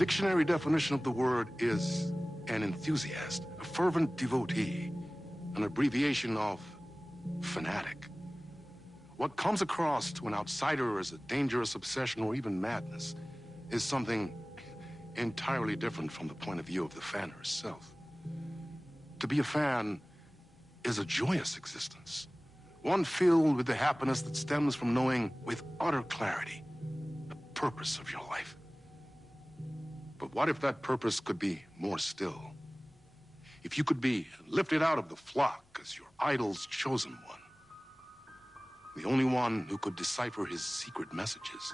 dictionary definition of the word is an enthusiast, a fervent devotee, an abbreviation of fanatic. What comes across to an outsider as a dangerous obsession or even madness is something entirely different from the point of view of the fan herself. To be a fan is a joyous existence, one filled with the happiness that stems from knowing with utter clarity the purpose of your life. But what if that purpose could be more still? If you could be lifted out of the flock as your idol's chosen one, the only one who could decipher his secret messages.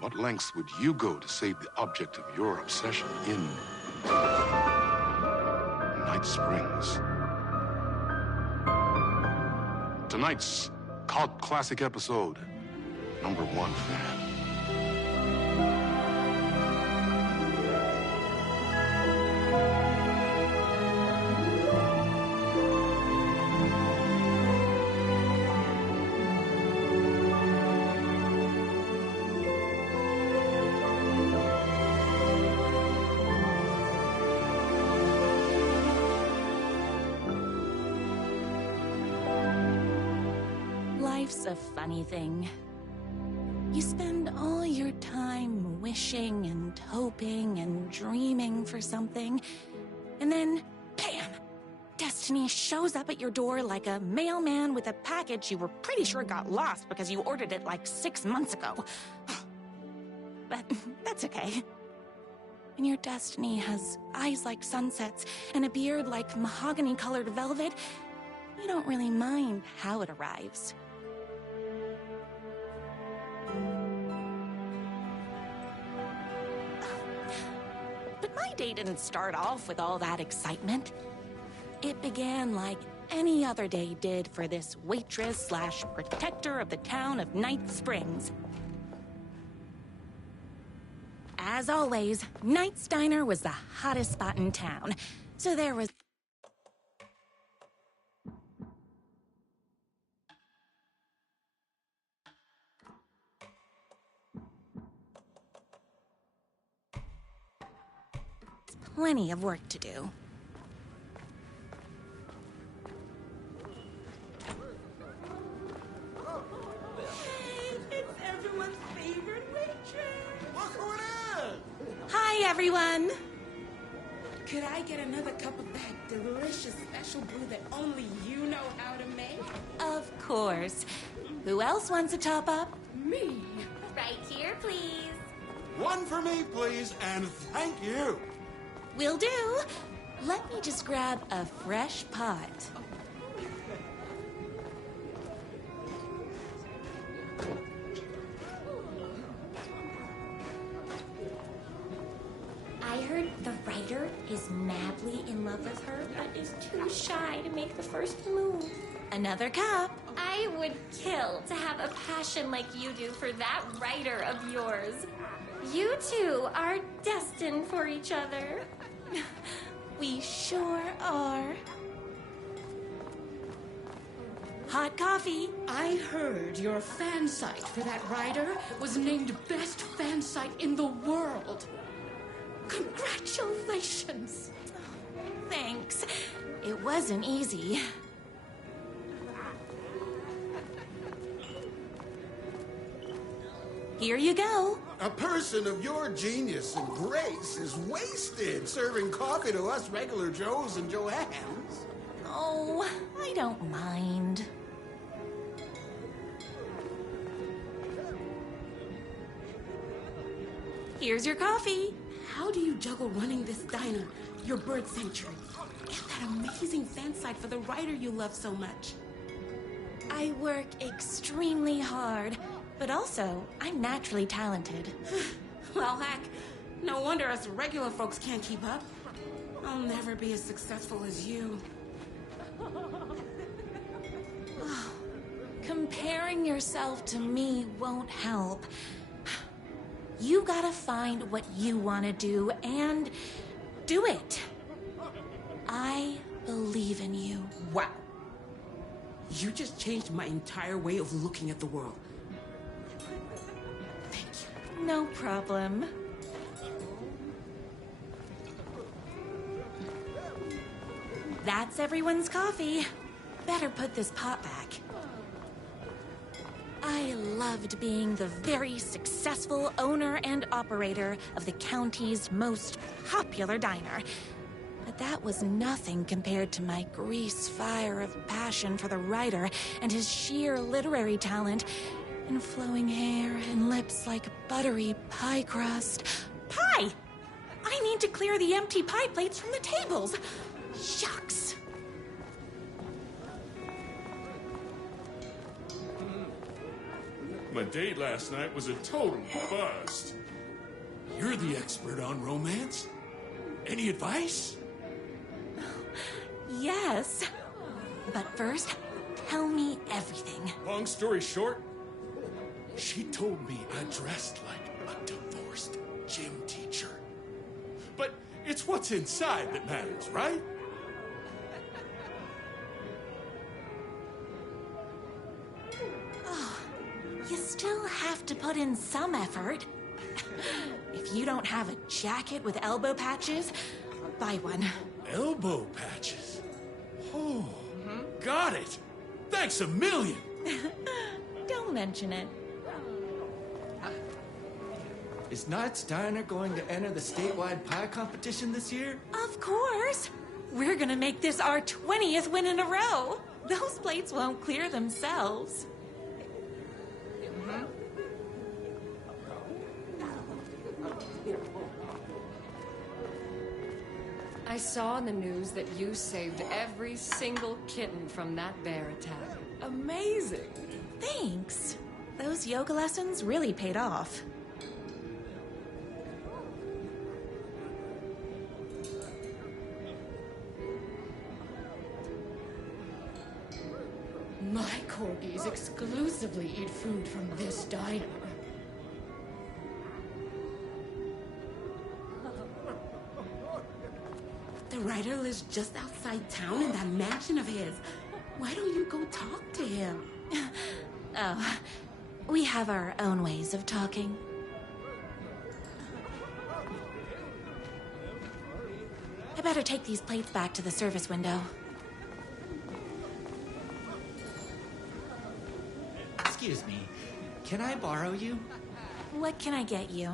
What lengths would you go to save the object of your obsession in Night Springs? Tonight's cult classic episode, #1 fan. Life's a funny thing. You spend all your time wishing and hoping and dreaming for something, and then, bam! Destiny shows up at your door like a mailman with a package you were pretty sure got lost because you ordered it like 6 months ago. But that's okay. When your destiny has eyes like sunsets and a beard like mahogany-colored velvet, you don't really mind how it arrives. But my day didn't start off with all that excitement. It began like any other day did for this waitress/protector of the town of Night Springs. As always, Knight's Diner was the hottest spot in town, so there was plenty of work to do. Hey, it's everyone's favorite waitress. Look who it is! Hi, everyone! Could I get another cup of that delicious special brew that only you know how to make? Of course. Who else wants a top-up? Me. Right here, please. One for me, please, and thank you. Will do. Let me just grab a fresh pot. I heard the writer is madly in love with her, but is too shy to make the first move. Another cup. I would kill to have a passion like you do for that writer of yours. You two are destined for each other. We sure are. Hot coffee. I heard your fan site for that writer was named best fan site in the world. Congratulations. Thanks. It wasn't easy. Here you go. A person of your genius and grace is wasted serving coffee to us regular Joes and Joannes. Oh, I don't mind. Here's your coffee. How do you juggle running this diner, your bird sanctuary, and that amazing fan site for the writer you love so much? I work extremely hard, but also I'm naturally talented. Well, heck, no wonder us regular folks can't keep up. I'll never be as successful as you. Comparing yourself to me won't help. You gotta find what you want to do and do it. I believe in you. Wow. You just changed my entire way of looking at the world. Thank you. No problem. That's everyone's coffee. Better put this pot back. I loved being the very successful owner and operator of the county's most popular diner. But that was nothing compared to my grease fire of passion for the writer and his sheer literary talent, and flowing hair and lips like buttery pie crust. Pie! I need to clear the empty pie plates from the tables. Shucks. My date last night was a total bust. You're the expert on romance. Any advice? Yes. But first, tell me everything. Long story short, She told me I dressed like a divorced gym teacher. but it's what's inside that matters, right? You still have to put in some effort. If you don't have a jacket with elbow patches, buy one. Elbow patches. Oh, got it. Thanks a million. Don't mention it. Is Knight's Diner going to enter the statewide pie competition this year? Of course. We're gonna make this our 20th win in a row. Those plates won't clear themselves. I saw in the news that you saved every single kitten from that bear attack. Amazing! Thanks. Those yoga lessons really paid off. My corgis exclusively eat food from this diner. The writer lives just outside town in that mansion of his. Why don't you go talk to him? Oh, we have our own ways of talking. I better take these plates back to the service window. Excuse me, can I borrow you? What can I get you?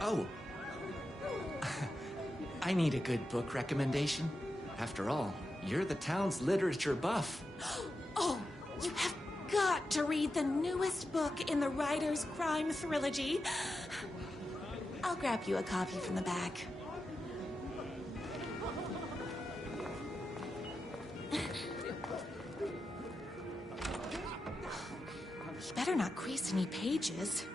Oh. I need a good book recommendation. After all, you're the town's literature buff. Oh, you have got to read the newest book in the Writer's Crime Trilogy. I'll grab you a copy from the back. You better not crease any pages.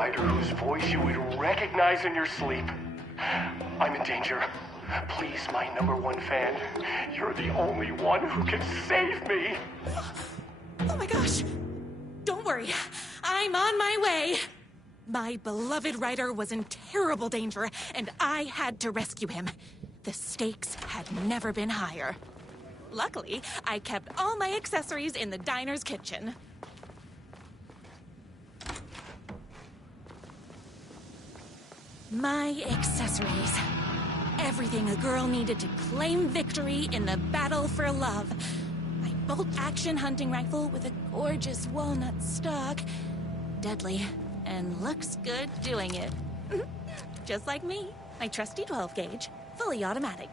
rider whose voice you would recognize in your sleep. I'm in danger. Please, my #1 fan, you're the only one who can save me. Oh my gosh! Don't worry, I'm on my way. My beloved rider was in terrible danger, and I had to rescue him. The stakes had never been higher. Luckily, I kept all my accessories in the diner's kitchen. My accessories. Everything a girl needed to claim victory in the battle for love. My bolt-action hunting rifle with a gorgeous walnut stock. Deadly, and looks good doing it. Just like me. My trusty 12-gauge, fully automatic.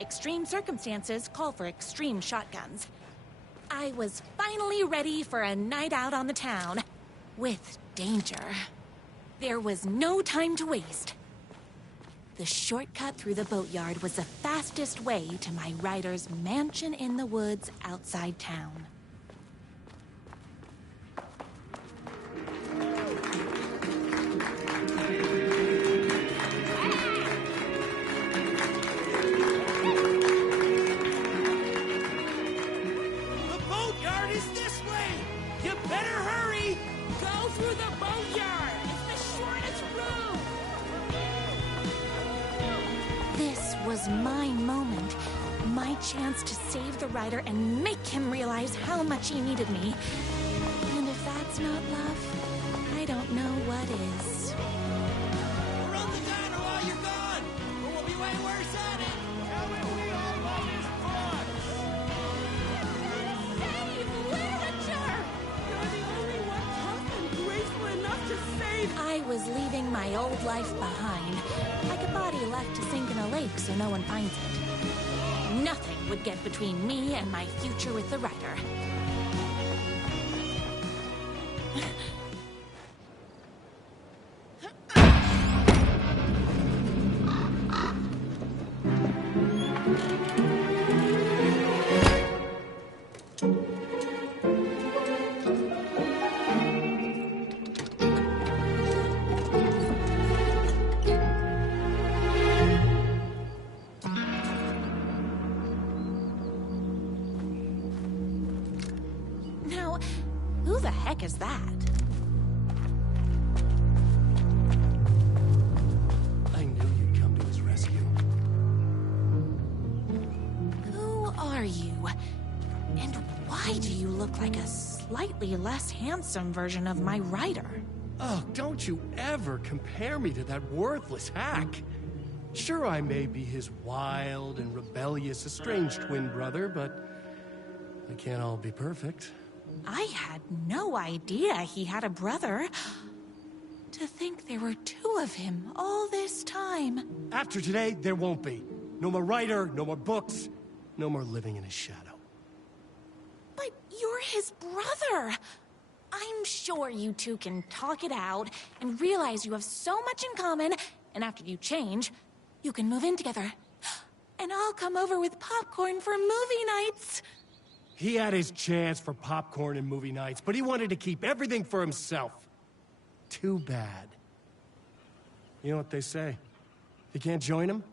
Extreme circumstances call for extreme shotguns. I was finally ready for a night out on the town. With danger. There was no time to waste. The shortcut through the boatyard was the fastest way to my rider's mansion in the woods outside town. The boatyard is this way! You better hurry! Go through the boatyard! It's the shortest route! This was my moment. My chance to save the rider and make him realize how much he needed me. And if that's not love, I don't know what is. Run the diner while you're gone! Or we'll be way worse at it! Tell him we all love his books! Save literature! You're the only one tough and graceful enough to save... I was leaving my old life behind, like a body left to sink in a lake so no one finds it. Nothing would get between me and my future with the rider. Now, who the heck is that? I knew you'd come to his rescue. Who are you? And why do you look like a slightly less handsome version of my rider? Oh, don't you ever compare me to that worthless hack. Sure, I may be his wild and rebellious estranged twin brother, but I can't all be perfect. I had no idea he had a brother. To think there were two of him all this time. After today, there won't be. No more writer, no more books, no more living in his shadow. But you're his brother. I'm sure you two can talk it out and realize you have so much in common, and after you change, you can move in together. And I'll come over with popcorn for movie nights. He had his chance for popcorn and movie nights, but he wanted to keep everything for himself. Too bad. You know what they say? If you can't join him,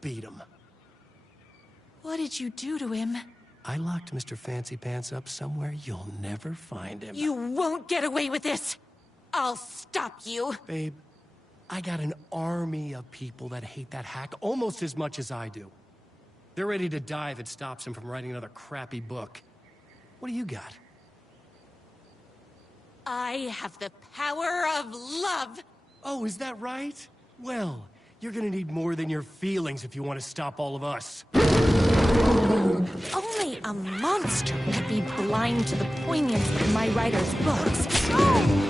beat him. What did you do to him? I locked Mr. Fancy Pants up somewhere you'll never find him. You won't get away with this. I'll stop you. Babe, I got an army of people that hate that hack almost as much as I do. They're ready to die if it stops him from writing another crappy book. What do you got? I have the power of love. Oh, is that right? Well, you're gonna need more than your feelings if you want to stop all of us. Only a monster could be blind to the poignance of my writer's books. Between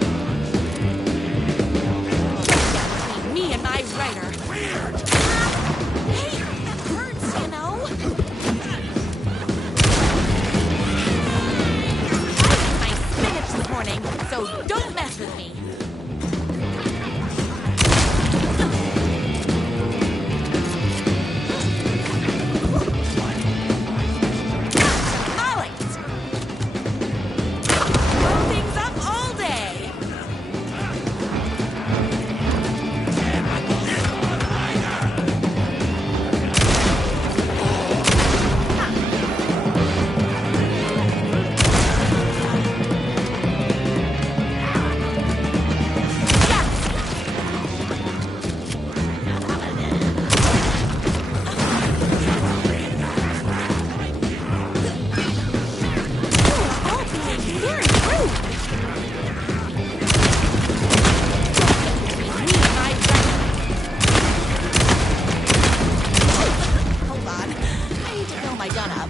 me and my writer. Weird! Hey, that hurts, you know? I ate my spinach this morning, so don't mess with me. Blow things up all day. am I gonna?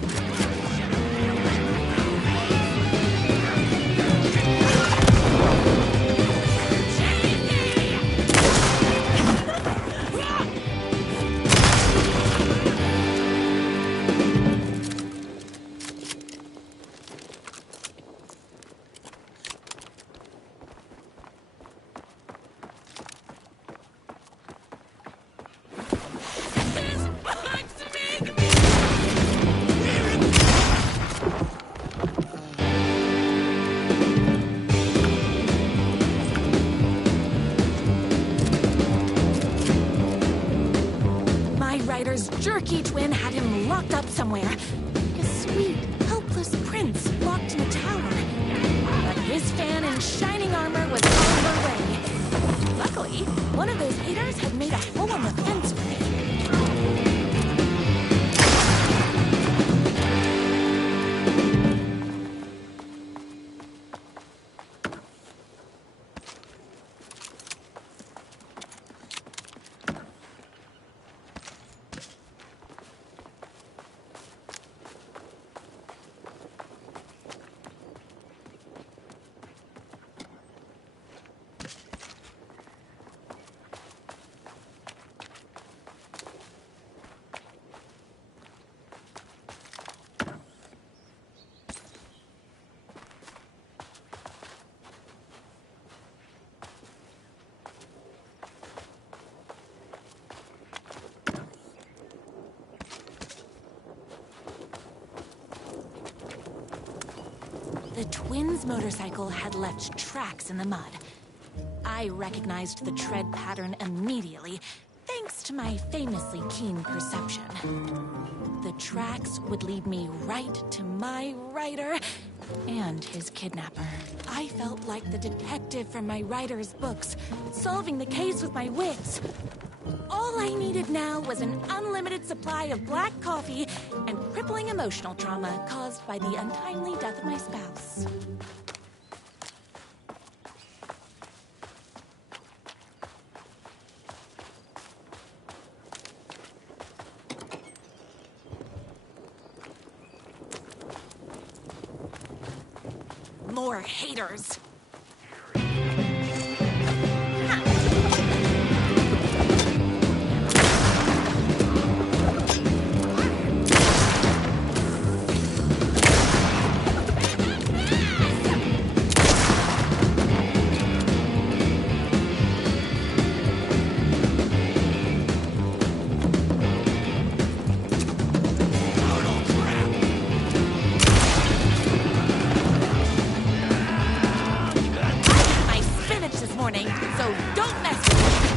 My writer's jerky twin had him locked up somewhere. A sweet, helpless prince locked in a tower. But his fan in shining armor was on her way. Luckily, one of those haters had made a hole in the fence for me. The twins' motorcycle had left tracks in the mud. I recognized the tread pattern immediately, thanks to my famously keen perception. The tracks would lead me right to my writer and his kidnapper. I felt like the detective from my writer's books, solving the case with my wits. All I needed now was an unlimited supply of black coffee and crippling emotional trauma caused by the untimely death of my spouse. More haters. So don't mess with me.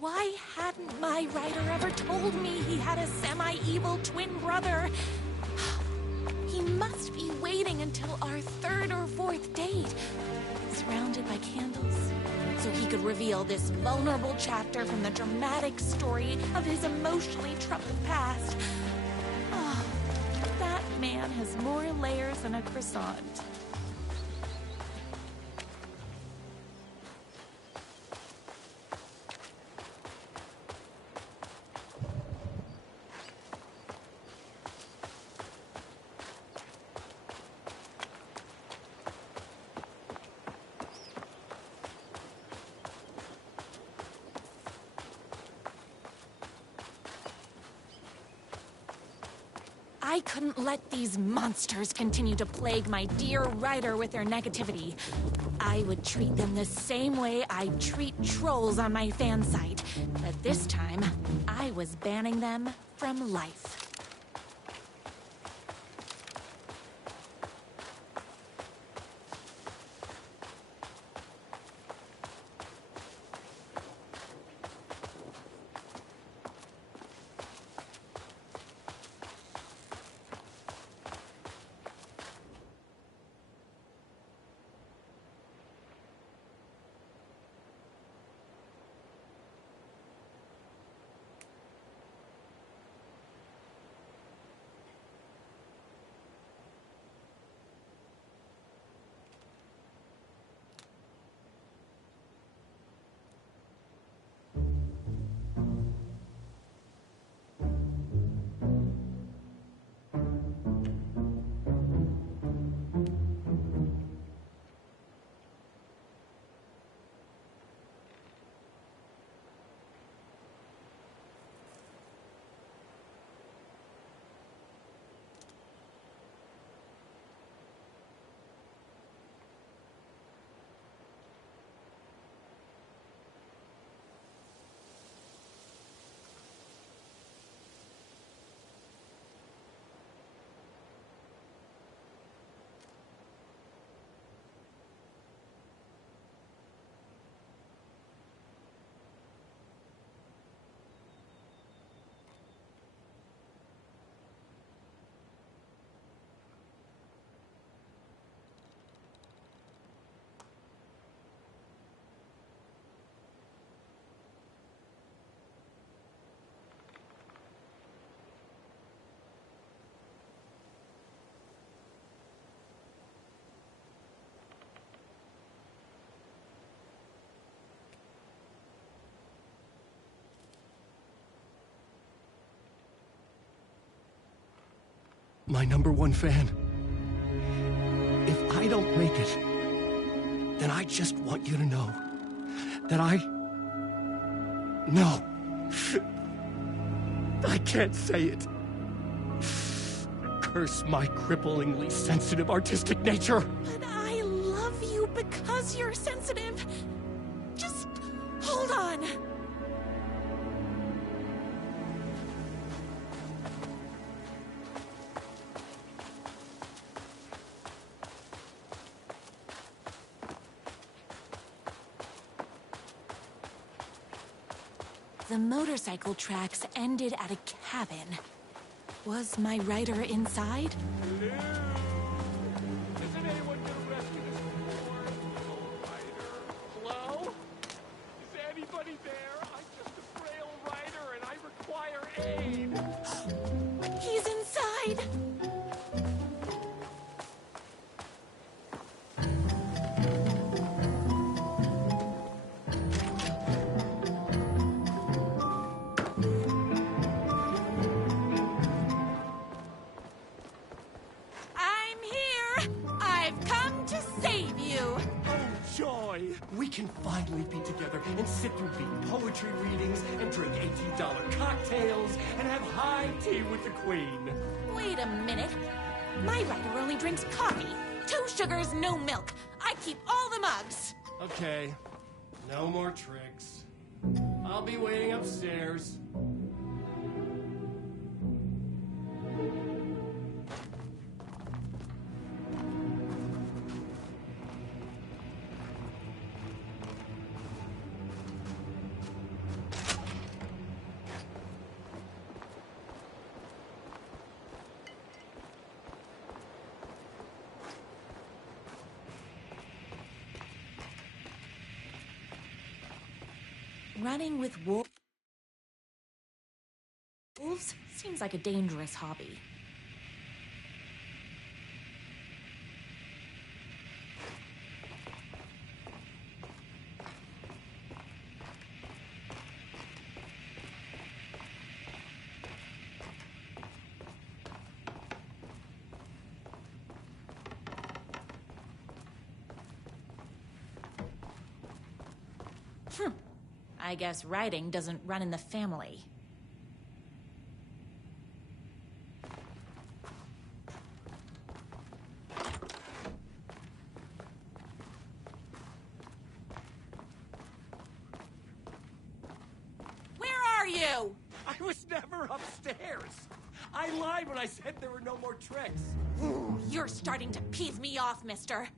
Why hadn't my writer ever told me he had a semi-evil twin brother? He must be waiting until our third or fourth date, surrounded by candles, so he could reveal this vulnerable chapter from the dramatic story of his emotionally troubled past. Oh, that man has more layers than a croissant. I couldn't let these monsters continue to plague my dear writer with their negativity. I would treat them the same way I treat trolls on my fan site. But this time, I was banning them from life. My #1 fan. If I don't make it, then I just want you to know that No. I can't say it. Curse my cripplingly sensitive artistic nature. But I love you because you're sensitive. Just hold on. The motorcycle tracks ended at a cabin. Was my writer inside? Hello? Isn't anyone gonna rescue this poor writer? Hello? Is anybody there? I'm just a frail writer and I require aid. He's inside! We can finally be together and sit through beat poetry readings and drink $18 cocktails and have high tea with the Queen. Wait a minute. My writer only drinks coffee. 2 sugars, no milk. I keep all the mugs. Okay. No more tricks. I'll be waiting upstairs. Running with wolves seems like a dangerous hobby. I guess writing doesn't run in the family. her upstairs. I lied when I said there were no more tricks. Ooh, you're starting to peeve me off, mister.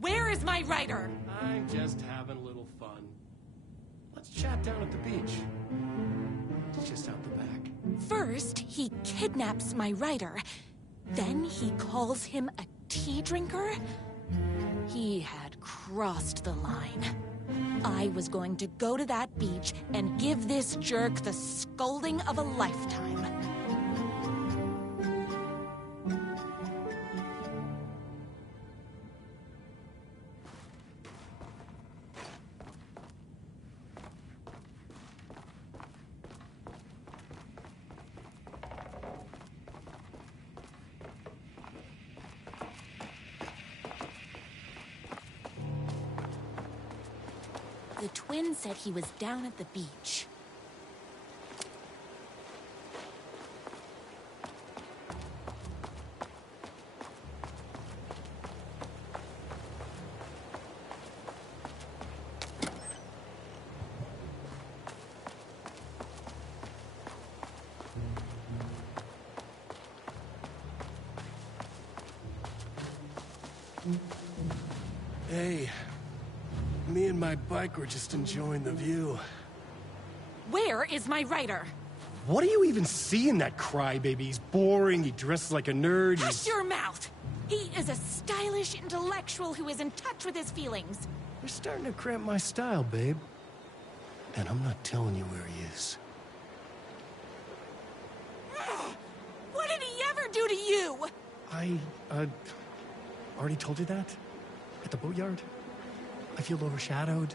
Where is my rider? I'm just having a little fun. Let's chat down at the beach. It's just out the back. First, he kidnaps my rider. Then he calls him a tea drinker. He had crossed the line. I was going to go to that beach and give this jerk the scolding of a lifetime. The twin said he was down at the beach. Hey, me and my bike were just enjoying the view. Where is my rider? What do you even see in that crybaby? He's boring, he dresses like a nerd, Hush your mouth! He is a stylish intellectual who is in touch with his feelings. You're starting to cramp my style, babe. And I'm not telling you where he is. What did he ever do to you? I, already told you that? At the boatyard? I feel overshadowed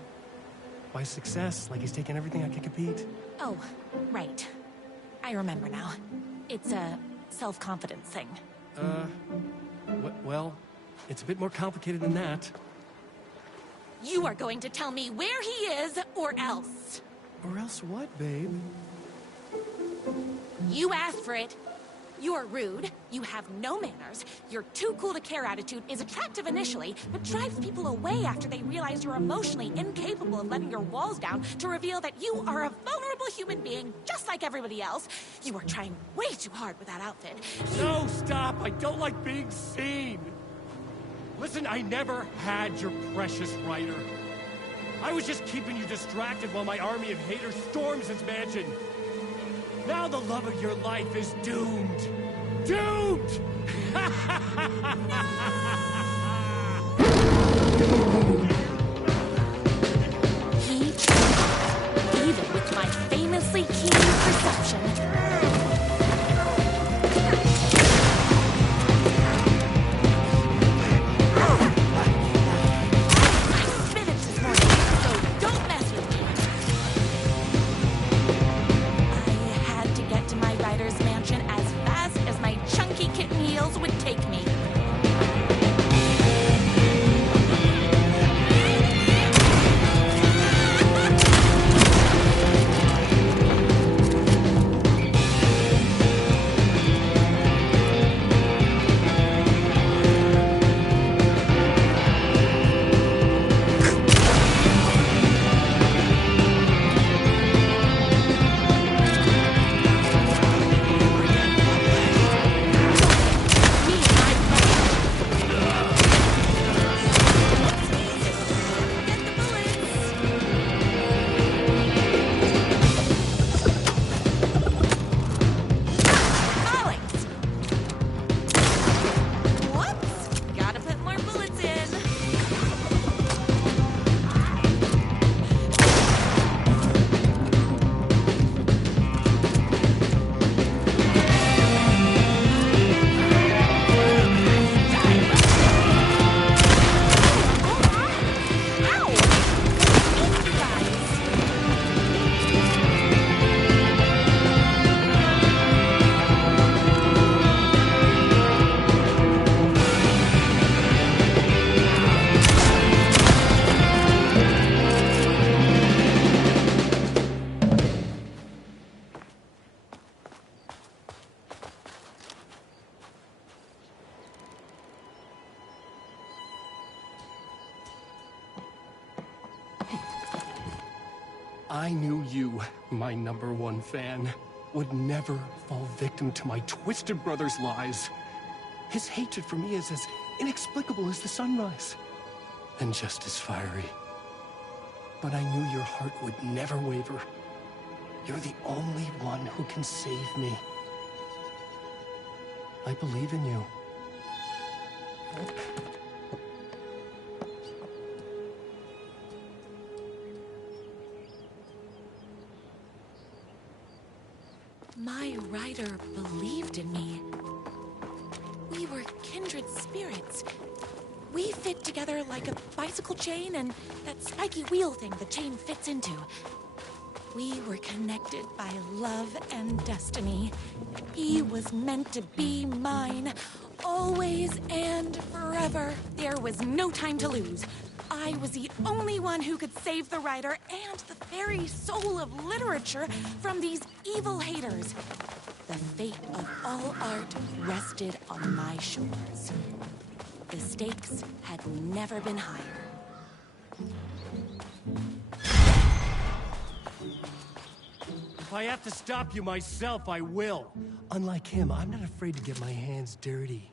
by success, like he's taking everything I can compete. Oh, right. I remember now. It's a self-confidence thing. Well, it's a bit more complicated than that. You are going to tell me where he is, or else. Or else what, babe? You asked for it. You're rude, you have no manners, your too cool to care attitude is attractive initially, but drives people away after they realize you're emotionally incapable of letting your walls down to reveal that you are a vulnerable human being just like everybody else. You are trying way too hard with that outfit. No, stop! I don't like being seen! Listen, I never had your precious writer. I was just keeping you distracted while my army of haters storms his mansion. Now the love of your life is doomed. Doomed! He tried, even with my famously keen perception. Would take me. I knew you, my #1 fan. would never fall victim to my twisted brother's lies. His hatred for me is as inexplicable as the sunrise, and just as fiery. But I knew your heart would never waver. You're the only one who can save me. I believe in you. My rider believed in me. We were kindred spirits. We fit together like a bicycle chain and that spiky wheel thing the chain fits into. We were connected by love and destiny. He was meant to be mine, always and forever. There was no time to lose. I was the only one who could save the writer and the very soul of literature from these evil haters. The fate of all art rested on my shoulders. The stakes had never been higher. If I have to stop you myself, I will. Unlike him, I'm not afraid to get my hands dirty.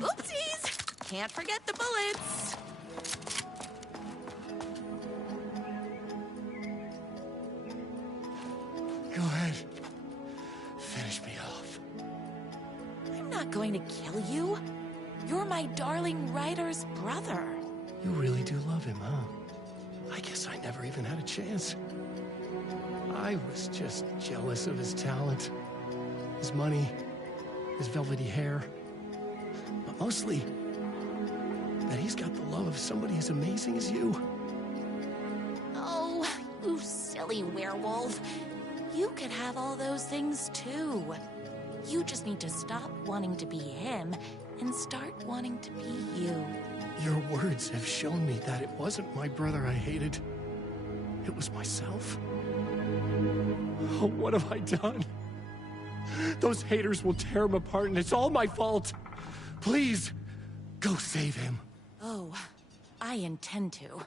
Oopsies! Can't forget the bullets. Go ahead. Finish me off. I'm not going to kill you. You're my darling writer's brother. You really do love him, huh? I guess I never even had a chance. I was just jealous of his talent, his money, his velvety hair. But mostly, that he's got the love of somebody as amazing as you. Oh, you silly werewolf. You could have all those things too. You just need to stop wanting to be him and start wanting to be you. Your words have shown me that it wasn't my brother I hated. It was myself. Oh, what have I done? Those haters will tear him apart, and it's all my fault. Please, go save him. Oh, I intend to.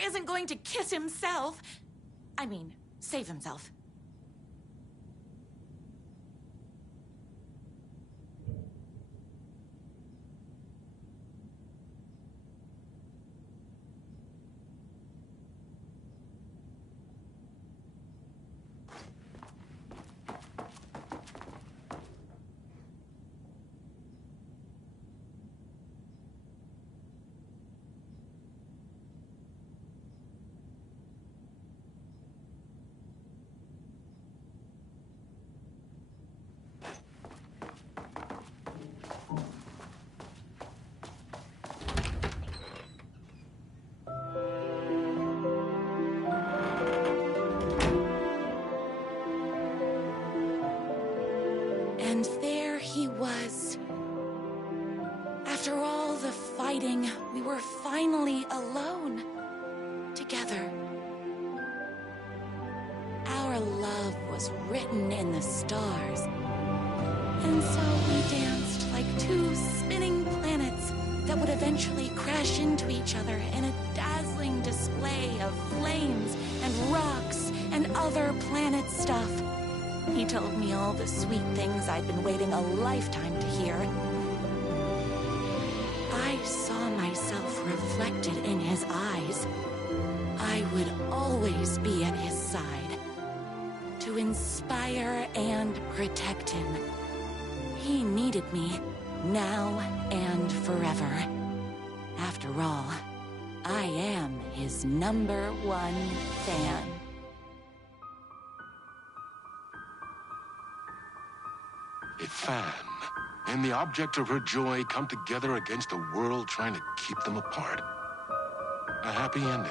Isn't going to kiss himself. I mean, save himself. And there he was. After all the fighting, we were finally alone. Together. Our love was written in the stars. And so we danced like two spinning planets that would eventually crash into each other in a dazzling display of flames and rocks and other planet stuff. He told me all the sweet things I'd been waiting a lifetime to hear. I saw myself reflected in his eyes. I would always be at his side, to inspire and protect him. He needed me, now and forever. After all, I am his #1 fan. A fan and the object of her joy come together against a world trying to keep them apart. A happy ending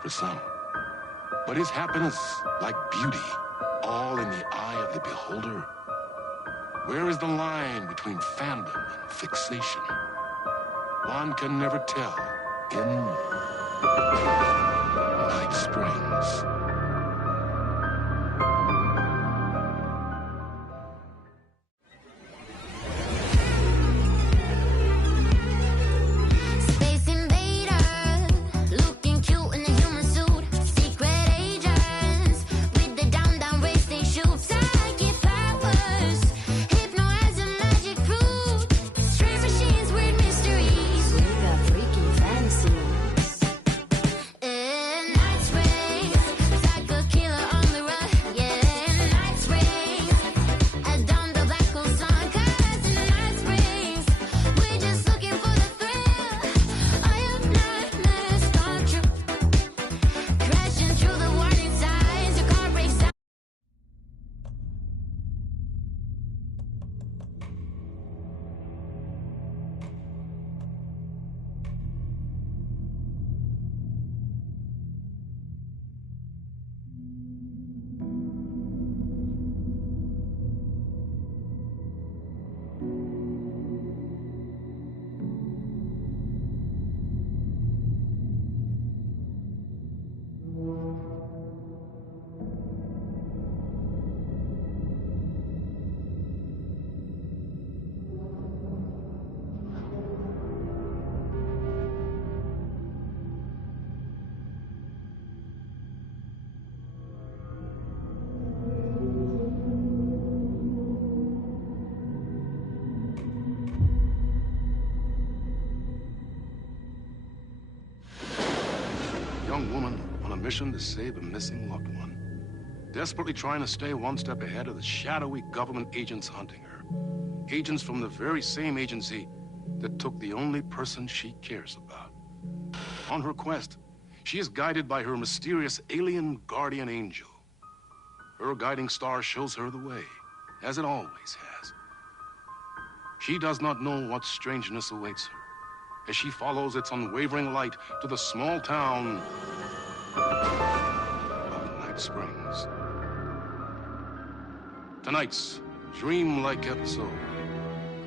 for some. But is happiness, like beauty, all in the eye of the beholder? Where is the line between fandom and fixation? One can never tell in Night Springs. Young woman on a mission to save a missing loved one. Desperately trying to stay one step ahead of the shadowy government agents hunting her. Agents from the very same agency that took the only person she cares about. On her quest, she is guided by her mysterious alien guardian angel. Her guiding star shows her the way, as it always has. She does not know what strangeness awaits her as she follows its unwavering light to the small town of Night Springs. Tonight's dreamlike episode,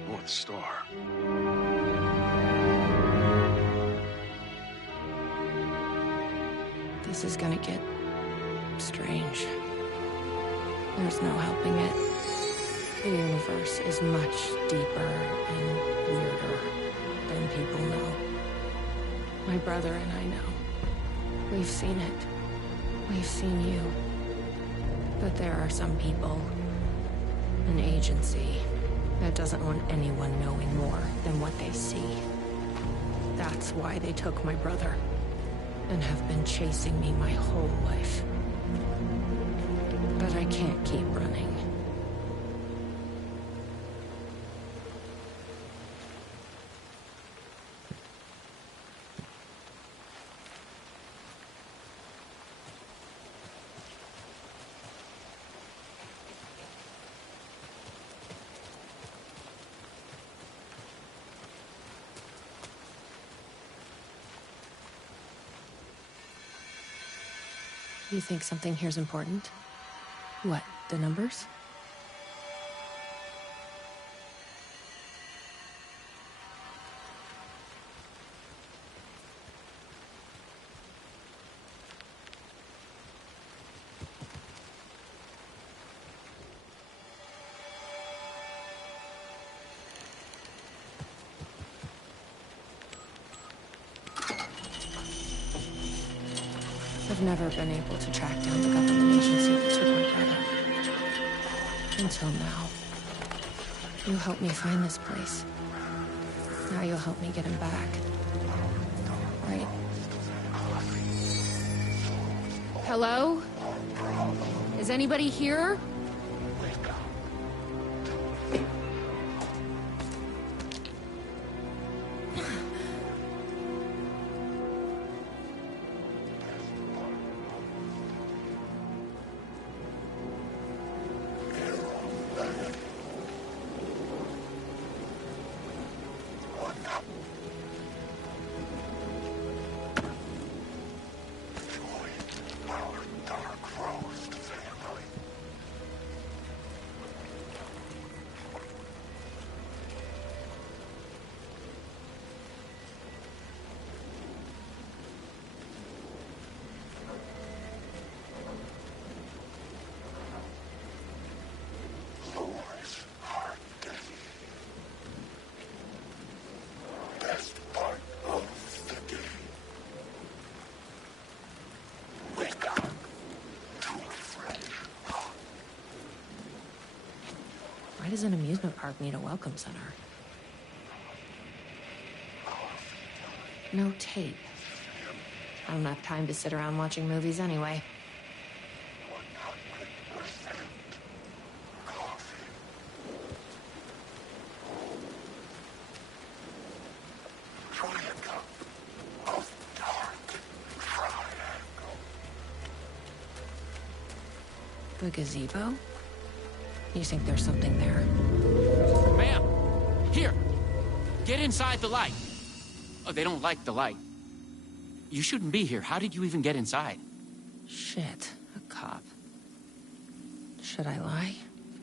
North Star. This is gonna get strange. There's no helping it. The universe is much deeper and weirder than people know. My brother and I know. We've seen it. We've seen you. But there are some people, an agency, that doesn't want anyone knowing more than what they see. That's why they took my brother and have been chasing me my whole life. But I can't keep running. You think something here's important? What, the numbers? I've never been able to track down the government agency that took my brother. Until now. You helped me find this place. Now you'll help me get him back. Right? Hello? Is anybody here? Why does an amusement park need a welcome center? No tape. I don't have time to sit around watching movies anyway. The gazebo? You think there's something there? Ma'am! Here! Get inside the light! Oh, they don't like the light. You shouldn't be here. How did you even get inside? Shit, a cop. Should I lie?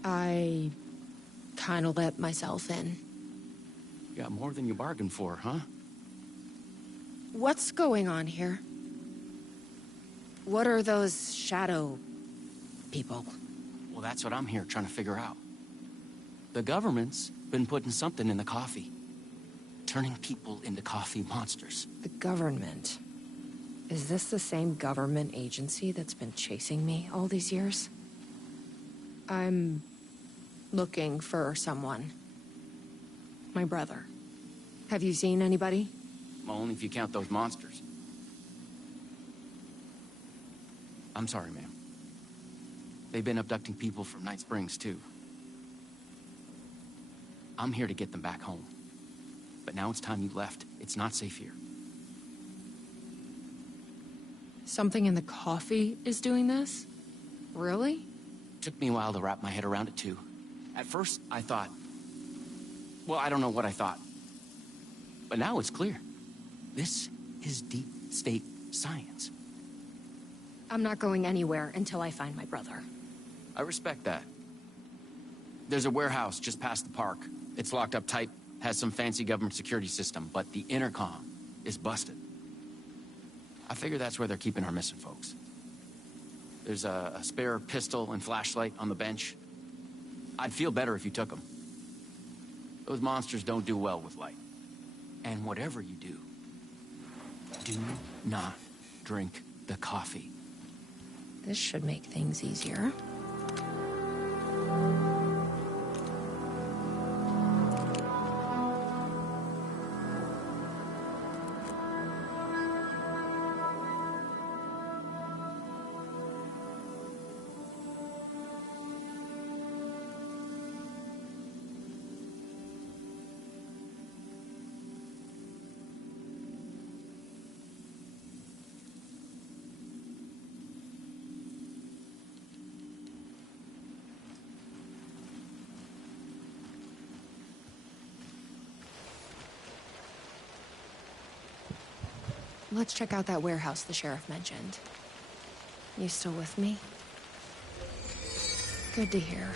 I kinda let myself in. You got more than you bargained for, huh? What's going on here? What are those shadow people? Well, that's what I'm here trying to figure out. The government's been putting something in the coffee. Turning people into coffee monsters. The government? Is this the same government agency that's been chasing me all these years? I'm looking for someone. My brother. Have you seen anybody? Well, only if you count those monsters. I'm sorry, ma'am. They've been abducting people from Night Springs, too. I'm here to get them back home. But now it's time you left. It's not safe here. Something in the coffee is doing this? Really? Took me a while to wrap my head around it, too. At first, I thought... Well, I don't know what I thought. But now it's clear. This is deep state science. I'm not going anywhere until I find my brother. I respect that. There's a warehouse just past the park. It's locked up tight, has some fancy government security system, but the intercom is busted. I figure that's where they're keeping our missing folks. There's a spare pistol and flashlight on the bench. I'd feel better if you took them. Those monsters don't do well with light. And whatever you do not drink the coffee. This should make things easier. Let's check out that warehouse the sheriff mentioned. You still with me? Good to hear.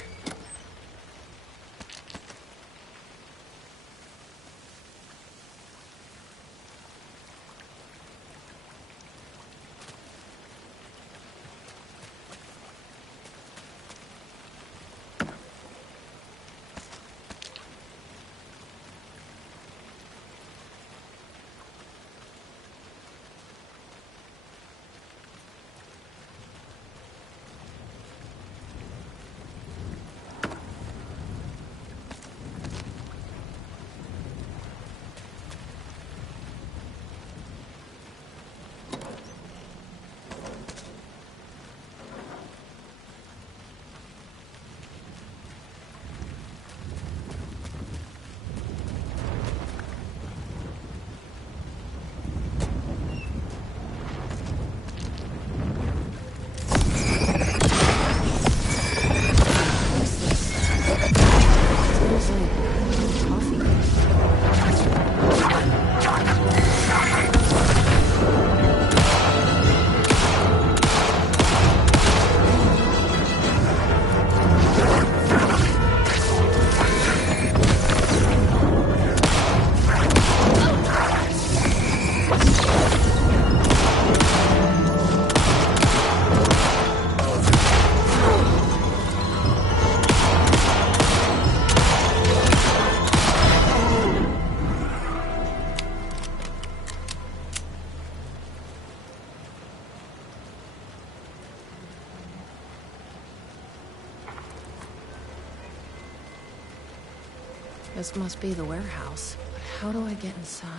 This must be the warehouse. But how do I get inside?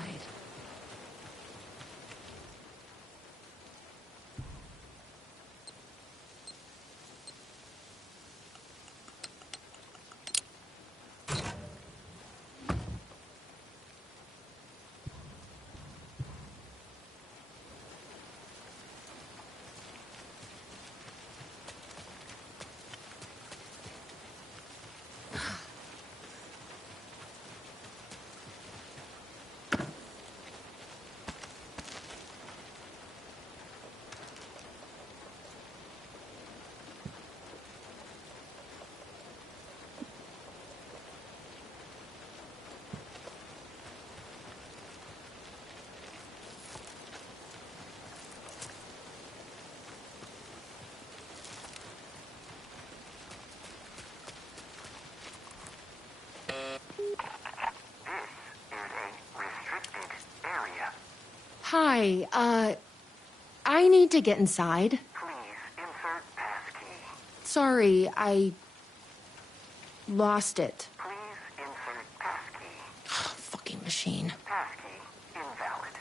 Hi, I need to get inside. Please insert passkey. Sorry, I lost it. Please insert passkey. Fucking machine. Passkey invalid.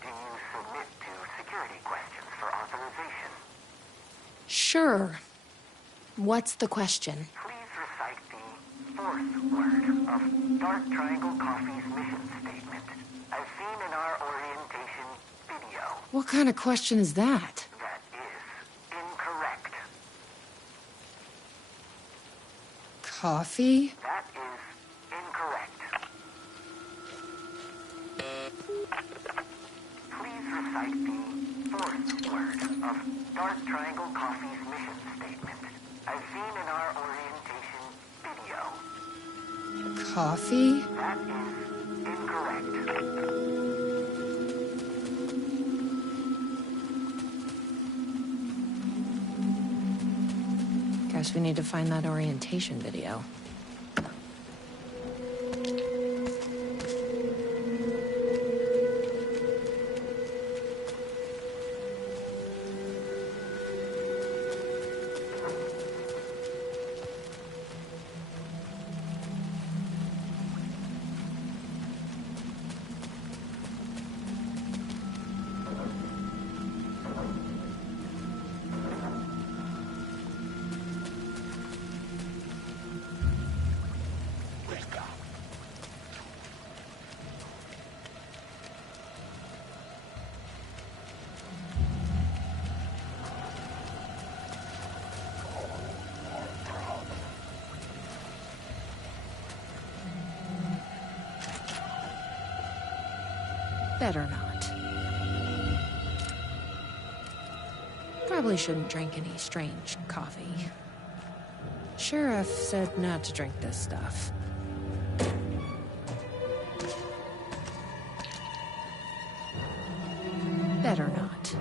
Do you submit to security questions for authorization? Sure. What's the question? Please recite the fourth word of Dark Triangle Coffee's mission statement, as seen in our orientation video. What kind of question is that? That is incorrect. Coffee? That is incorrect. Please recite the fourth word of Dark Triangle Coffee's mission statement, as seen in our orientation video. Coffee? That is incorrect. Guess we need to find that orientation video. Better not. Probably shouldn't drink any strange coffee. Sheriff said not to drink this stuff. Better not.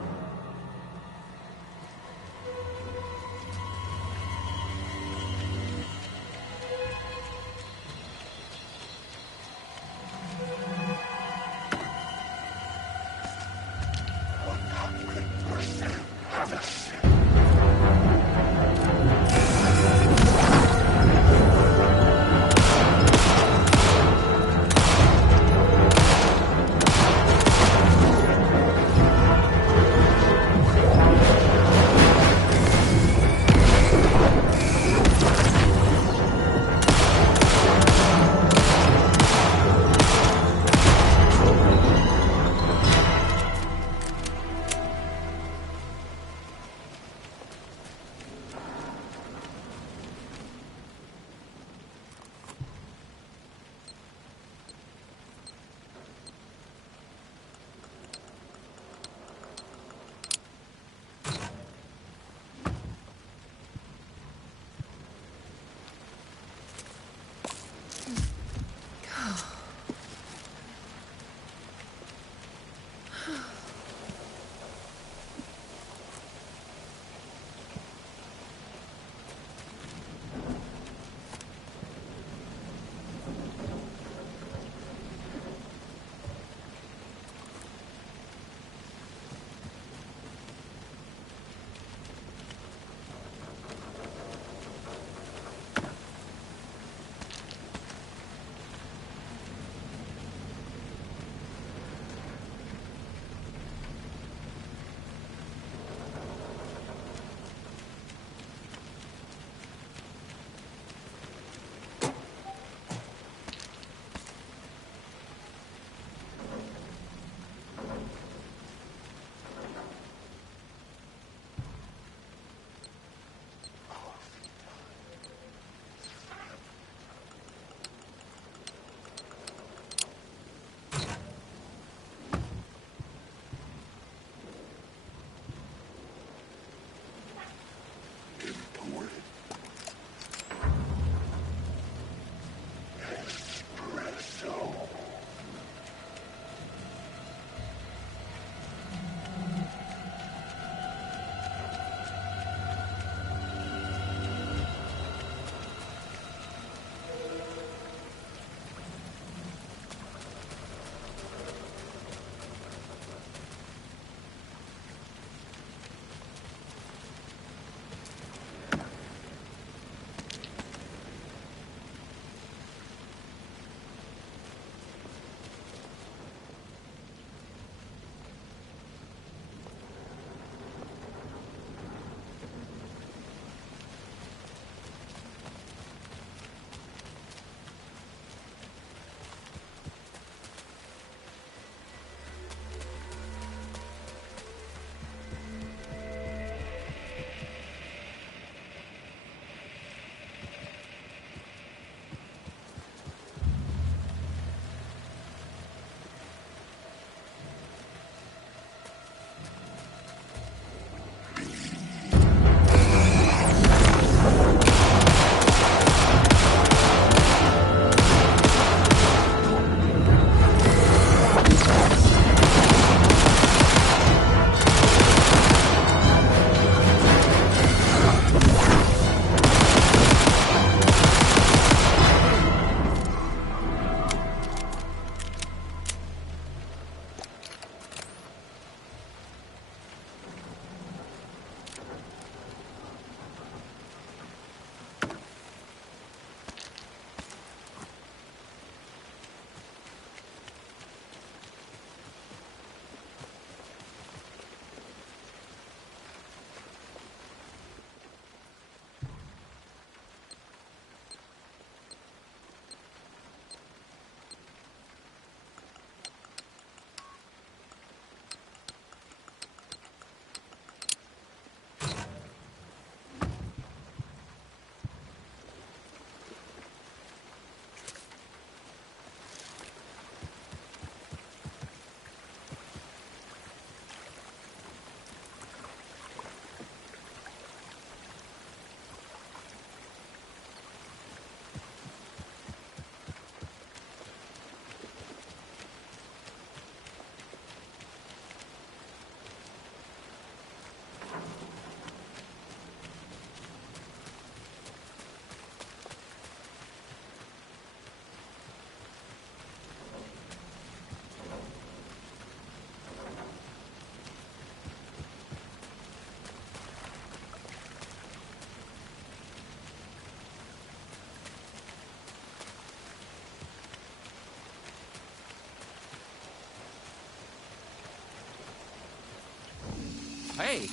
Hey.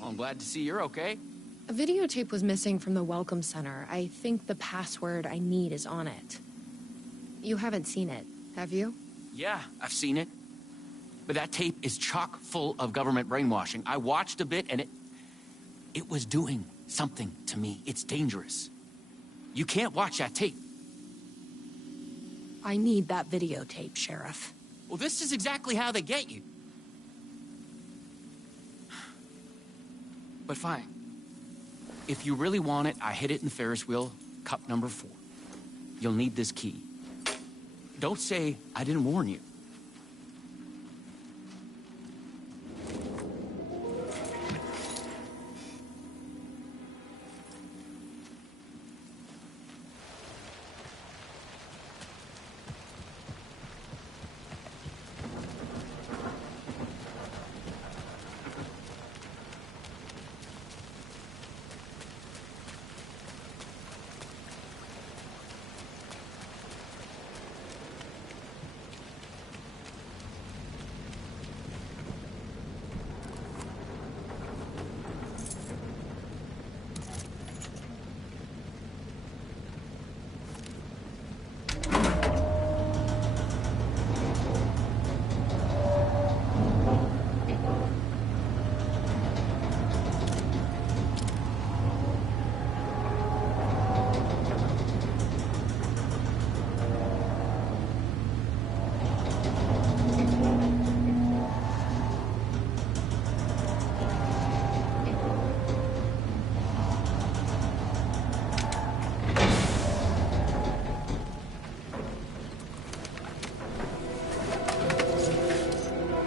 Well, I'm glad to see you're okay. A videotape was missing from the Welcome Center. I think the password I need is on it. You haven't seen it, have you? Yeah, I've seen it. But that tape is chock full of government brainwashing. I watched a bit, and it was doing something to me. It's dangerous. You can't watch that tape. I need that videotape, Sheriff. Well, this is exactly how they get you. But fine. If you really want it, I hid it in the Ferris wheel, cup number 4. You'll need this key. Don't say I didn't warn you.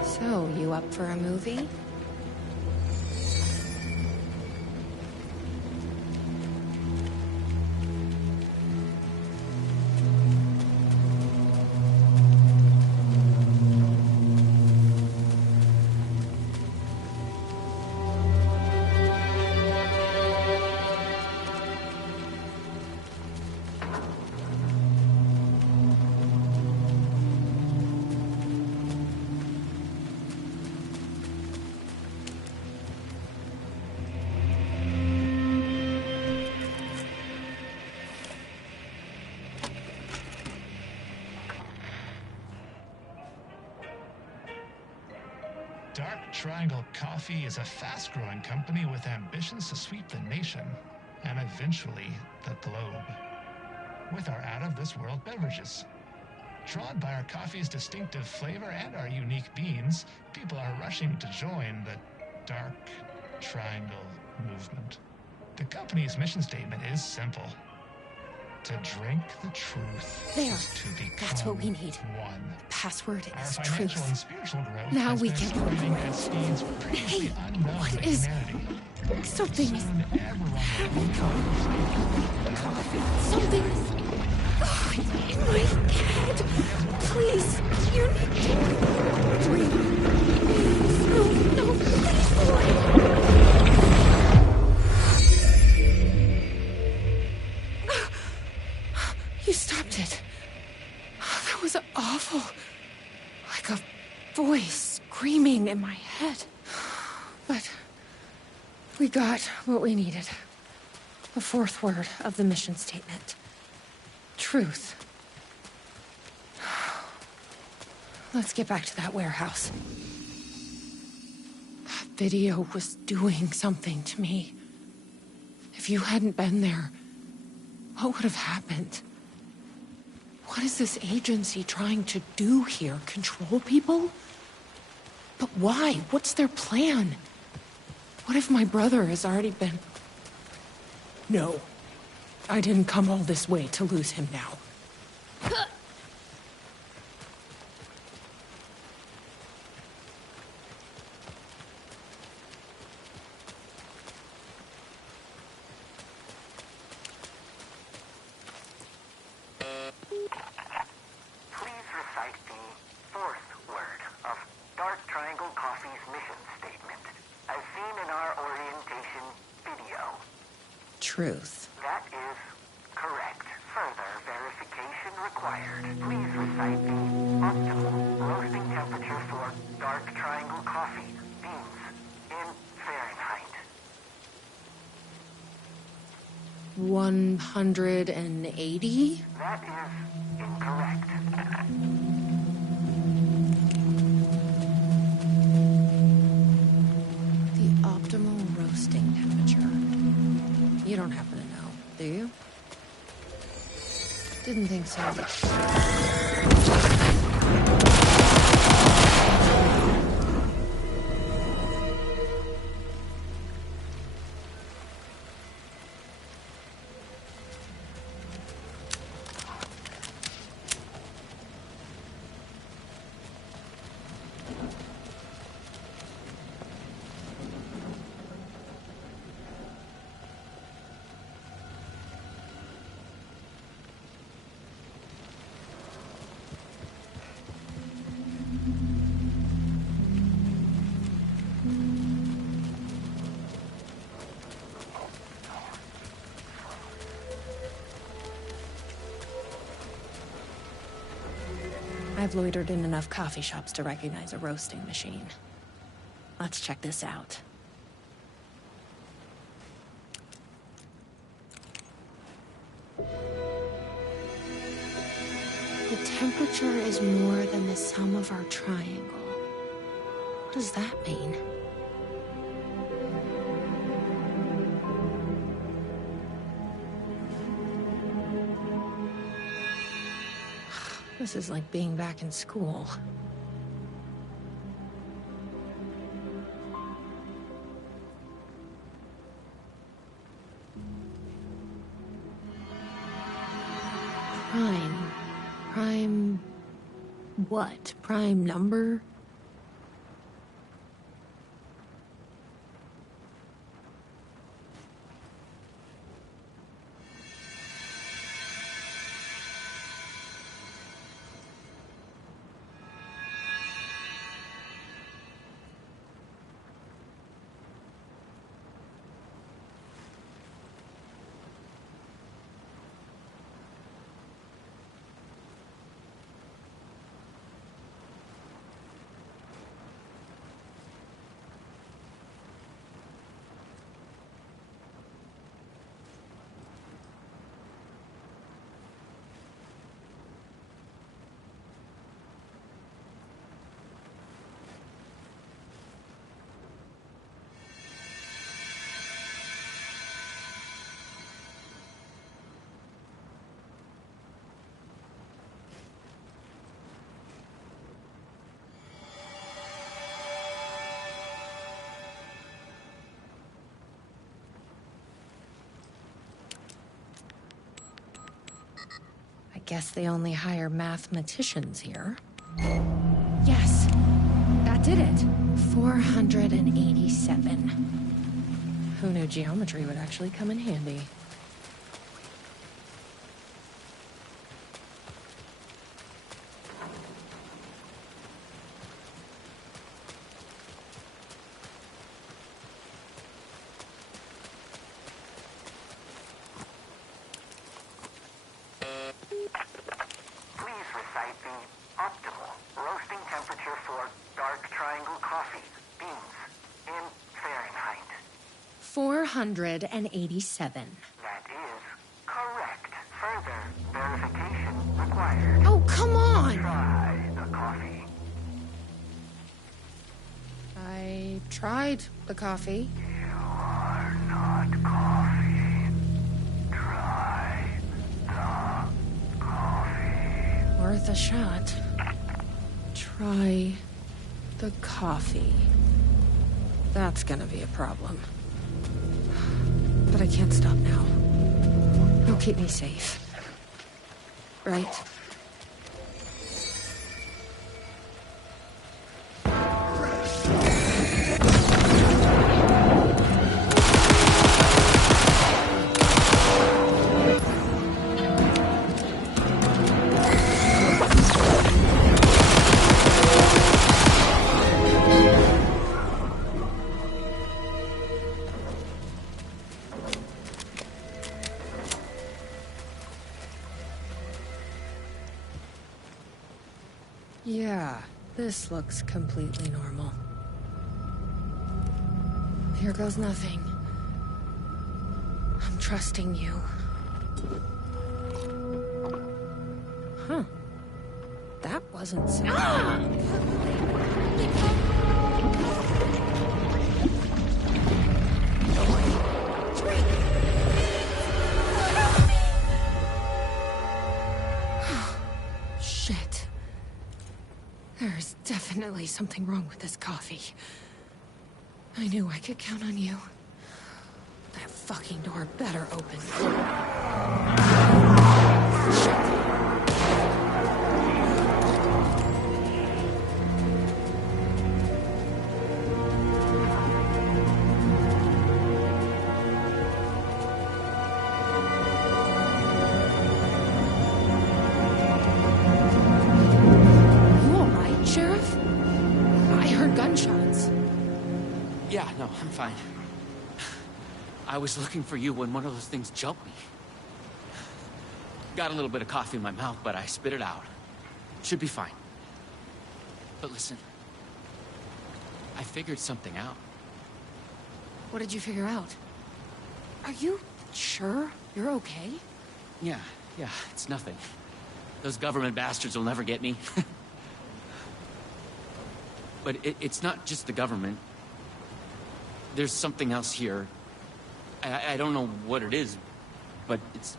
So, you up for a movie? Dark Triangle Coffee is a fast-growing company with ambitions to sweep the nation and eventually the globe with our out-of-this-world beverages. Drawn by our coffee's distinctive flavor and our unique beans, people are rushing to join the Dark Triangle movement. The company's mission statement is simple. To drink the truth There. is to become That's what we need. one. Password Our is financial truth. and spiritual growth Now has we been can accelerating work. at speeds previously unknown what to is- humanity. Something is... Soon everyone will Something is... Oh, in my head. Please, you need to... Breathe. Please, no, please. You stopped it. That was awful. Like a voice screaming in my head. But we got what we needed. The 4th word of the mission statement. Truth. Let's get back to that warehouse. That video was doing something to me. If you hadn't been there, what would have happened? What is this agency trying to do here? Control people? But why? What's their plan? What if my brother has already been... No. I didn't come all this way to lose him now. Please recite the 4th word of Dark Triangle Coffee's mission statement, as seen in our orientation video. Truth. That is correct. Further verification required. Please recite the optimal roasting temperature for Dark Triangle Coffee, beans, 180? That is incorrect. The optimal roasting temperature. You don't happen to know, do you? Didn't think so. I've loitered in enough coffee shops to recognize a roasting machine. Let's check this out. The temperature is more than the sum of our triangle. What does that mean? This is like being back in school. Prime what? Prime number? Guess they only hire mathematicians here. Yes, that did it. 487. Who knew geometry would actually come in handy? Recite the optimal roasting temperature for dark triangle coffee beans in Fahrenheit. 487. That is correct. Further verification required. Oh, come on! Try the coffee. I tried the coffee. You are not coffee. Try the coffee. Worth a shot. Try the coffee. That's gonna be a problem. But I can't stop now. It'll keep me safe. Right? Yeah, this looks completely normal. Here goes nothing. I'm trusting you. Huh. That wasn't so... Shit. There's definitely something wrong with this coffee. I knew I could count on you. That fucking door better open. Yeah, no, I'm fine. I was looking for you when one of those things jumped me. Got a little bit of coffee in my mouth, but I spit it out. Should be fine. But listen, I figured something out. What did you figure out? Are you sure you're okay? Yeah, it's nothing. Those government bastards will never get me. But it's not just the government. There's something else here. I don't know what it is, but it's...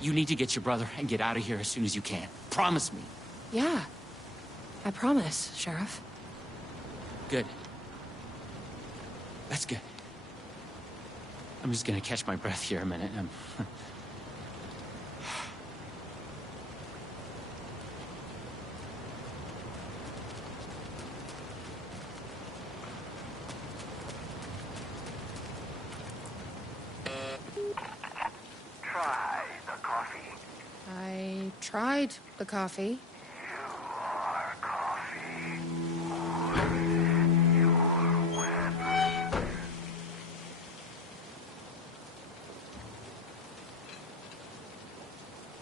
You need to get your brother and get out of here as soon as you can. Promise me. Yeah. I promise, Sheriff. Good. That's good. I'm just gonna catch my breath here a minute. Try the coffee. I tried the coffee. You are coffee. Your weapon.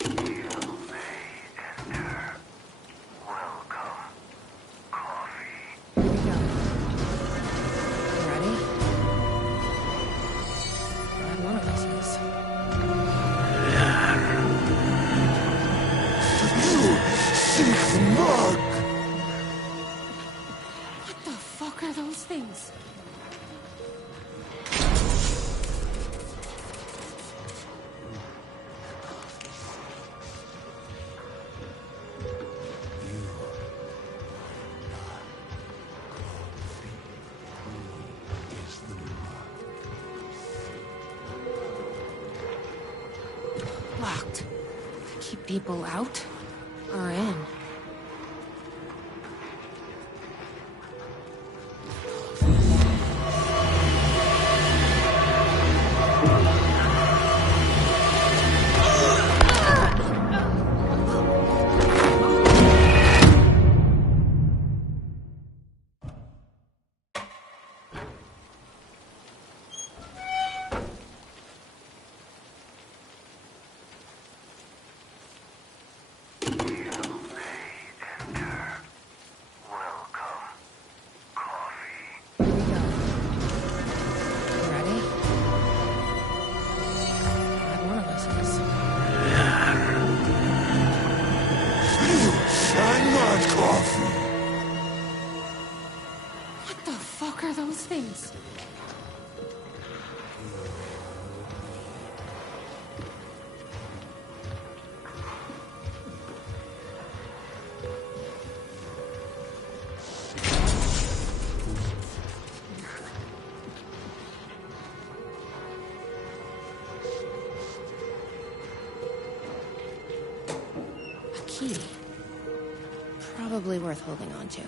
You may enter. Welcome. Coffee. Here we go. You ready? Glad one of us is. What the fuck are those things? Locked. Keep people out or in. What the fuck are those things? A key. Probably worth holding on to.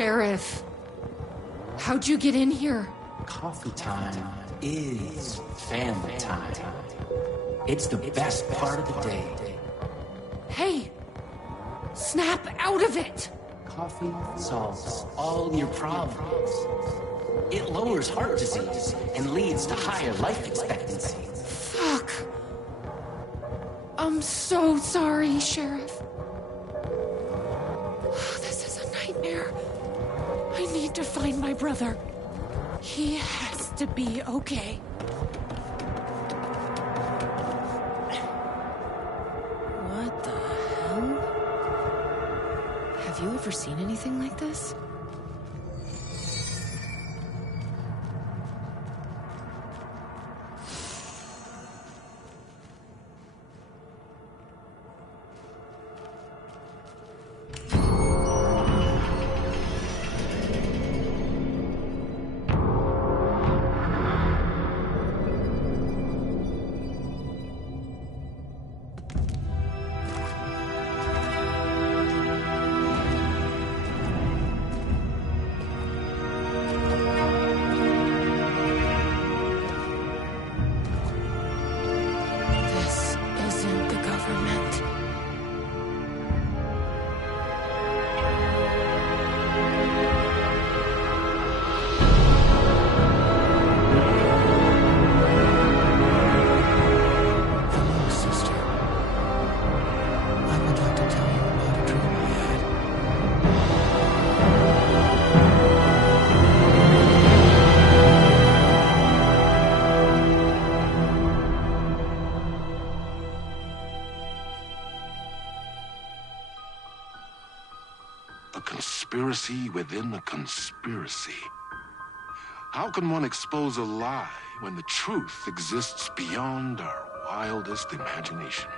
Sheriff, how'd you get in here? Coffee time is family time. It's the best part of the day. Hey, snap out of it! Coffee solves all your problems. It lowers heart disease and leads to higher life expectancy. Fuck. I'm so sorry, Sheriff. This is a nightmare. I need to find my brother. He has to be okay. What the hell? Have you ever seen anything like this? Conspiracy within a conspiracy. How can one expose a lie when the truth exists beyond our wildest imagination?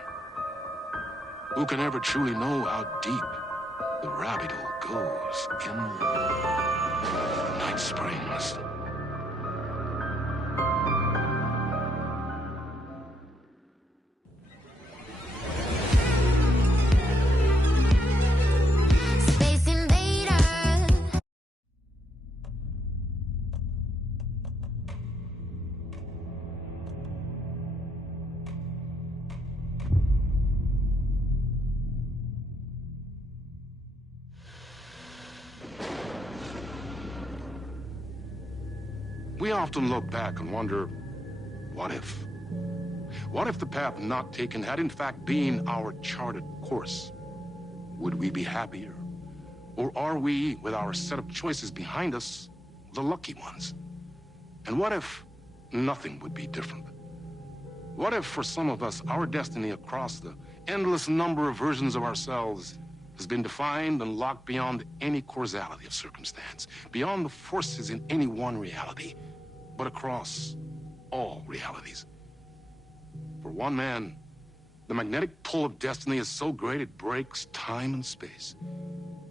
Who can ever truly know how deep the rabbit hole goes in Night Springs? We often look back and wonder, what if? What if the path not taken had in fact been our charted course? Would we be happier? Or are we, with our set of choices behind us, the lucky ones? And what if nothing would be different? What if, for some of us, our destiny across the endless number of versions of ourselves has been defined and locked beyond any causality of circumstance, beyond the forces in any one reality, but across all realities? For one man, the magnetic pull of destiny is so great it breaks time and space.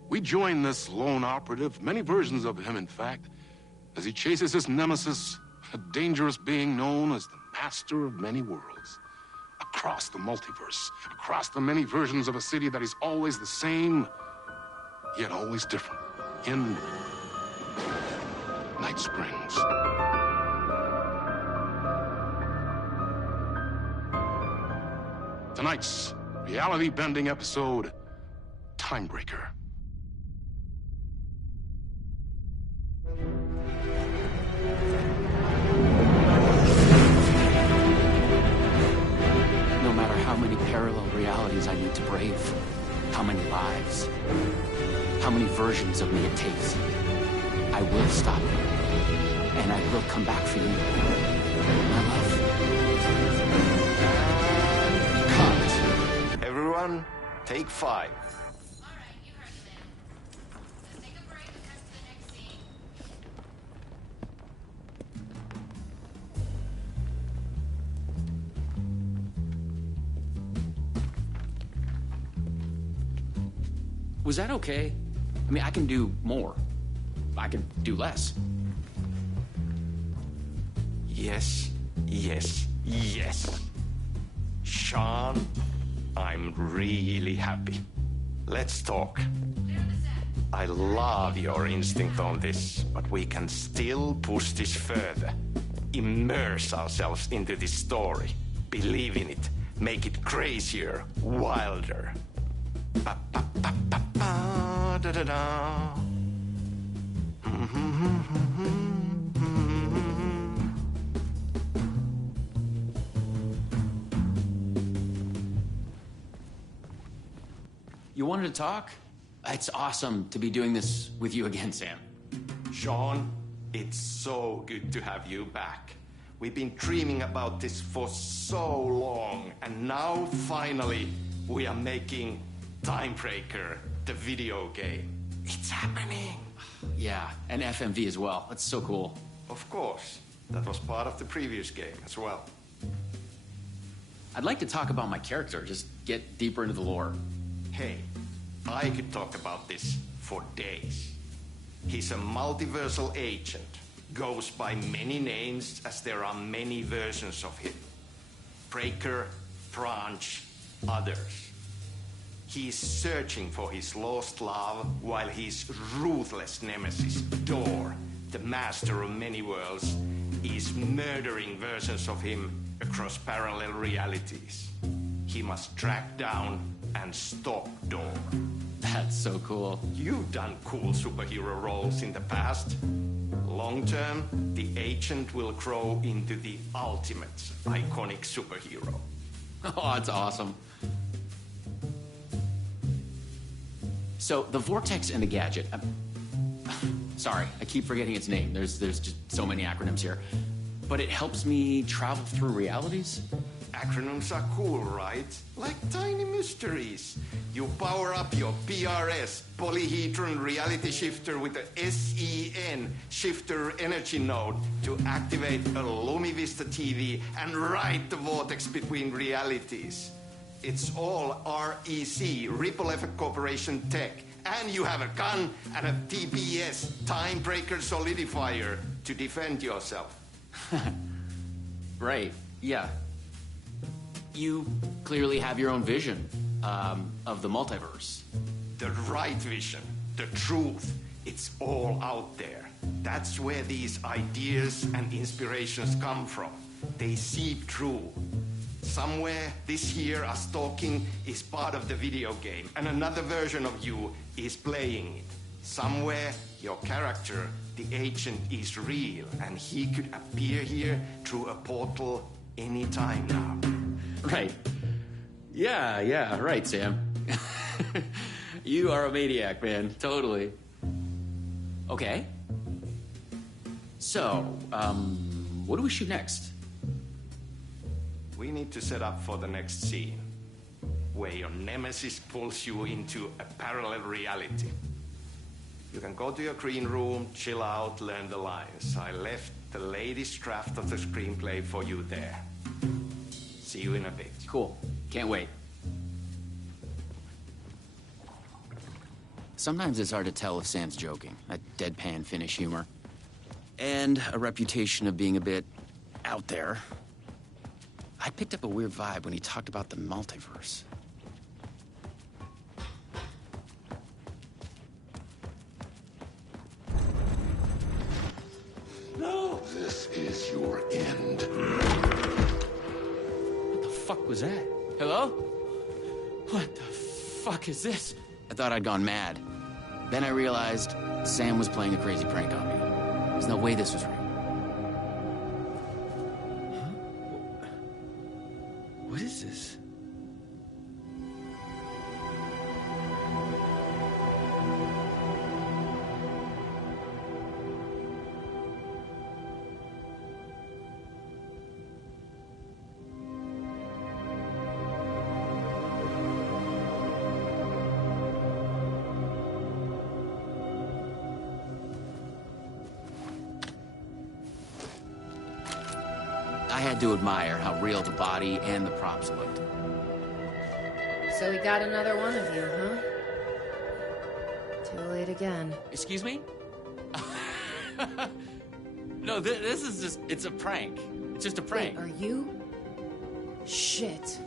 We join this lone operative, many versions of him in fact, as he chases his nemesis, a dangerous being known as the master of many worlds. Across the multiverse, across the many versions of a city that is always the same, yet always different, in Night Springs. Tonight's reality-bending episode, Timebreaker. No matter how many parallel realities I need to brave, how many lives, how many versions of me it takes, I will stop it, and I will come back for you, my love. Everyone, take 5. Was that okay? I mean, I can do more. I can do less. Yes, yes, yes. Sean, I'm really happy. Let's talk. I love your instinct on this, but we can still push this further. Immerse ourselves into this story. Believe in it. Make it crazier, wilder. Ba, ba, ba, ba, ba, da, da, da. You wanted to talk? It's awesome to be doing this with you again, Sam. Sean, it's so good to have you back. We've been dreaming about this for so long, and now finally we are making Timebreaker, the video game. It's happening. Yeah, and FMV as well. That's so cool. Of course. That was part of the previous game as well. I'd like to talk about my character, just get deeper into the lore. Hey, I could talk about this for days. He's a multiversal agent. Goes by many names as there are many versions of him. Breaker, Branch, others. He's searching for his lost love while his ruthless nemesis, Door, the master of many worlds, is murdering versions of him across parallel realities. He must track down and stop Door. That's so cool. You've done cool superhero roles in the past. Long term, the agent will grow into the ultimate iconic superhero. Oh, that's awesome. So, the Vortex and the Gadget. Sorry, I keep forgetting its name. There's just so many acronyms here. But it helps me travel through realities? Acronyms are cool, right? Like tiny mysteries. You power up your PRS, polyhedron reality shifter, with a SEN, shifter energy node, to activate a LumiVista TV and ride the vortex between realities. It's all REC, Ripple Effect Corporation tech. And you have a gun and a TPS, Timebreaker Solidifier, to defend yourself. Right, yeah. You clearly have your own vision of the multiverse. The right vision, the truth, it's all out there. That's where these ideas and inspirations come from. They seep through. Somewhere this here, us talking, is part of the video game, and another version of you is playing it. Somewhere your character, the agent, is real, and he could appear here through a portal anytime now. Right. Yeah, right, Sam. You are a maniac, man. Totally. Okay. So, what do we shoot next? We need to set up for the next scene, where your nemesis pulls you into a parallel reality. You can go to your green room, chill out, learn the lines. I left the latest draft of the screenplay for you there. See you in a bit. Cool. Can't wait. Sometimes it's hard to tell if Sam's joking. That deadpan Finnish humor. And a reputation of being a bit out there. I picked up a weird vibe when he talked about the multiverse. No! This is your end. What the fuck was that? Hello? What the fuck is this? I thought I'd gone mad. Then I realized Sam was playing a crazy prank on me. There's no way this was real. What is this? I had to admire how real the body and the props looked. So we got another one of you, huh? Too late again. Excuse me? No, this is just, it's a prank. It's just a prank. Wait, are you? Shit.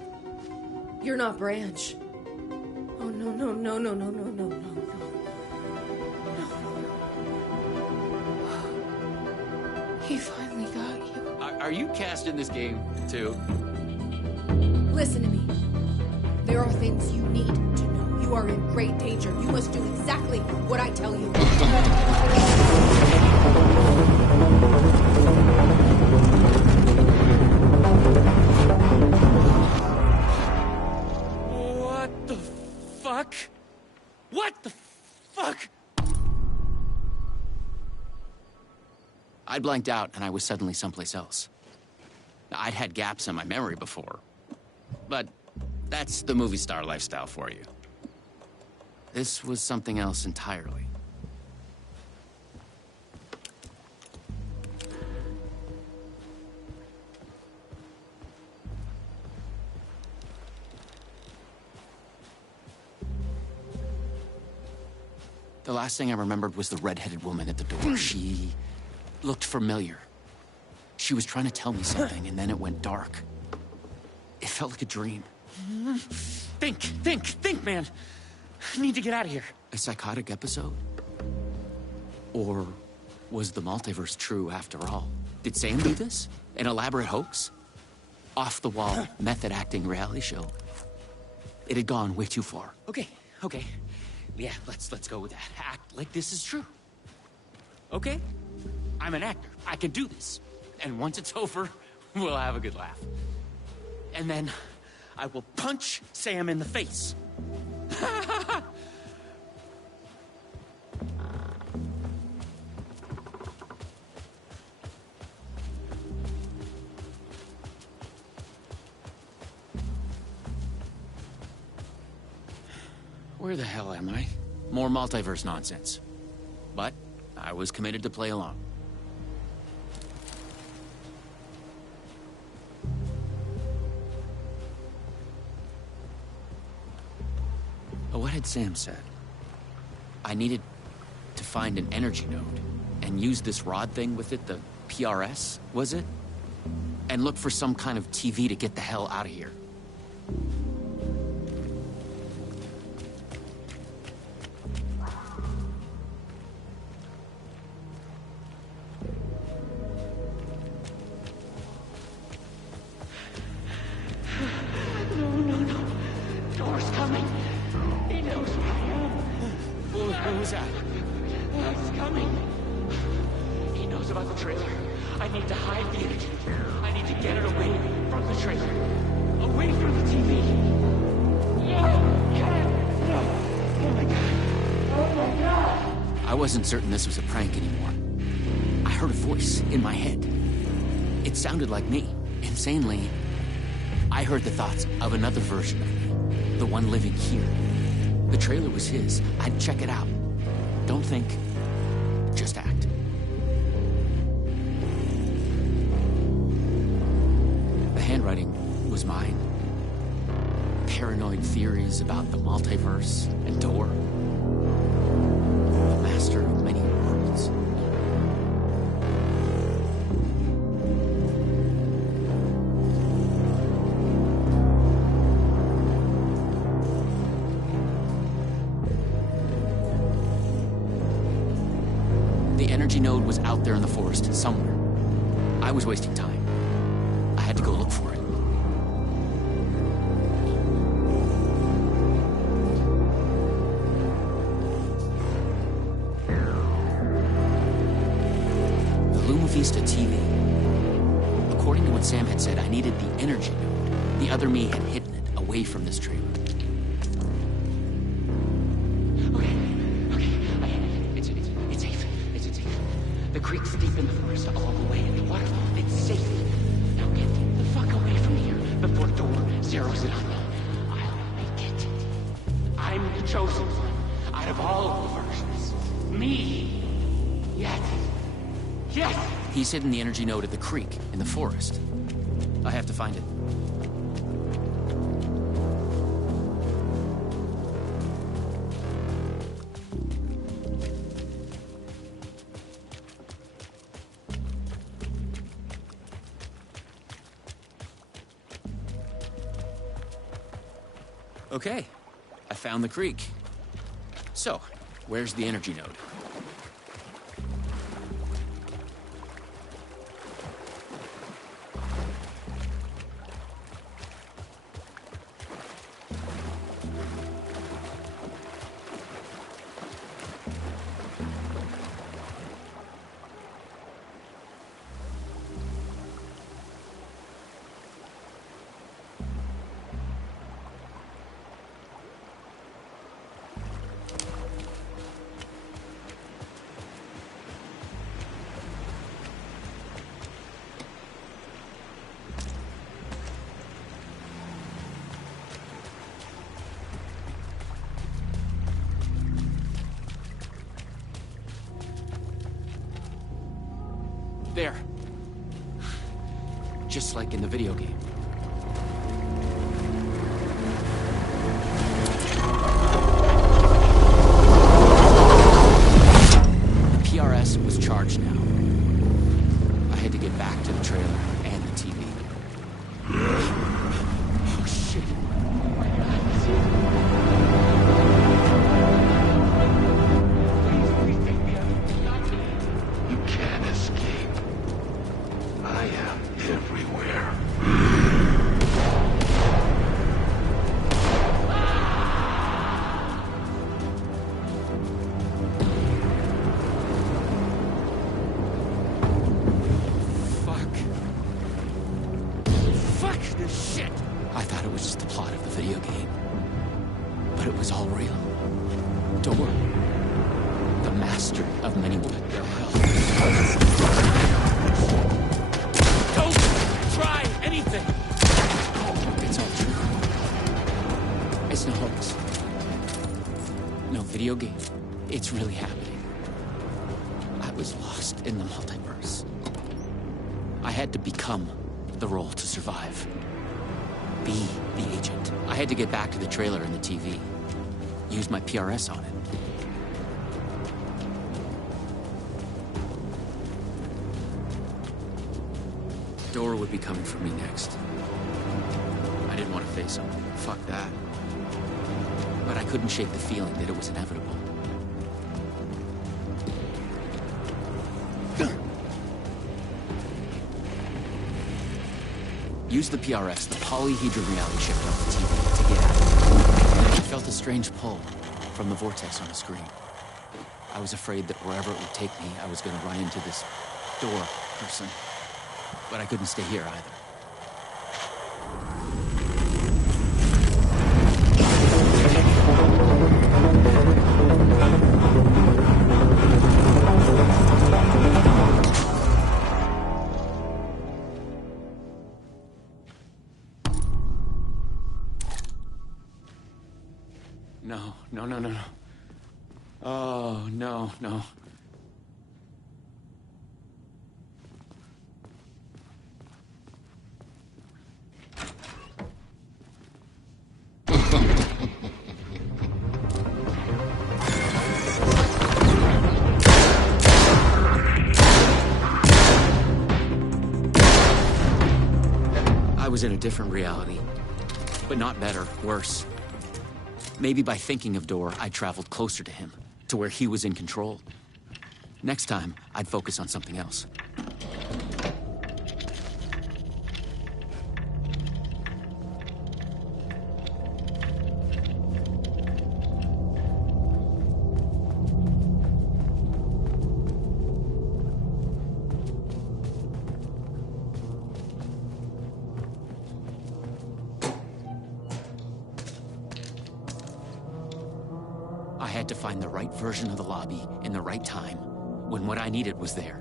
You're not Branch. Oh, no. He finally got you. Are you cast in this game, too? Listen to me. There are things you need to know. You are in great danger. You must do exactly what I tell you. What the fuck? What the fuck? I blanked out and I was suddenly someplace else. I'd had gaps in my memory before, but that's the movie star lifestyle for you. This was something else entirely. The last thing I remembered was the red-headed woman at the door. She looked familiar. She was trying to tell me something, and then it went dark. It felt like a dream. Think, man. I need to get out of here. A psychotic episode? Or was the multiverse true after all? Did Sam do this? An elaborate hoax? Off-the-wall, method-acting reality show? It had gone way too far. Okay. Yeah, let's go with that. Act like this is true. Okay? I'm an actor. I can do this. And once it's over, we'll have a good laugh. And then I will punch Sam in the face. Where the hell am I? More multiverse nonsense. But I was committed to play along. What had Sam said? I needed to find an energy node and use this rod thing with it, the PRS, was it? And look for some kind of TV to get the hell out of here. No. Door's coming. He knows where I am. Who's that? He's coming. He knows about the trailer. I need to hide the energy. I need to get it away from the trailer. Away from the TV. No. Oh my God. I wasn't certain this was a prank anymore. I heard a voice in my head. It sounded like me. Insanely, I heard the thoughts of another version of me. The one living here. The trailer was his. I'd check it out. Don't think. Just act. The handwriting was mine. Paranoid theories about the multiverse and Door. The master of many worlds. The energy node was out there in the forest somewhere. I was wasting time. I had to go look for it. The Luma Vista TV. According to what Sam had said, I needed the energy node. The other me had hidden it away from this trailer. The creek's deep in the forest, all the way in the waterfall. It's safe. Now get the fuck away from here before Door zeroes in on me. I'll make it. I'm the chosen one out of all the versions. Me. Yes. He's hidden the energy node at the creek in the forest. I have to find it. Okay, I found the creek. So, where's the energy node? just like in the video game. The PRS was charged now. I had to get back to the trailer and the TV. Oh, shit. You can't escape. I am everywhere. Fuck this shit! I thought it was just the plot of the video game. But it was all real. Door. The master of many what the hell? Don't try anything! It's all true. It's no hoax. No video game. It's really happening. I was lost in the multiverse. I had to become the role to survive. Be the agent. I had to get back to the trailer and the TV. Use my PRS on it. Dora would be coming for me next. I didn't want to face him. Fuck that. But I couldn't shake the feeling that it was inevitable. Use the PRS, the polyhedron reality shift off the TV, to get out. I felt a strange pull from the vortex on the screen. I was afraid that wherever it would take me, I was going to run into this door person. But I couldn't stay here either. No. Oh, no. I was in a different reality, but not better, worse. Maybe by thinking of Dor, I traveled closer to him, to where he was in control. Next time, I'd focus on something else. I had to find the right version of the lobby in the right time, when what I needed was there.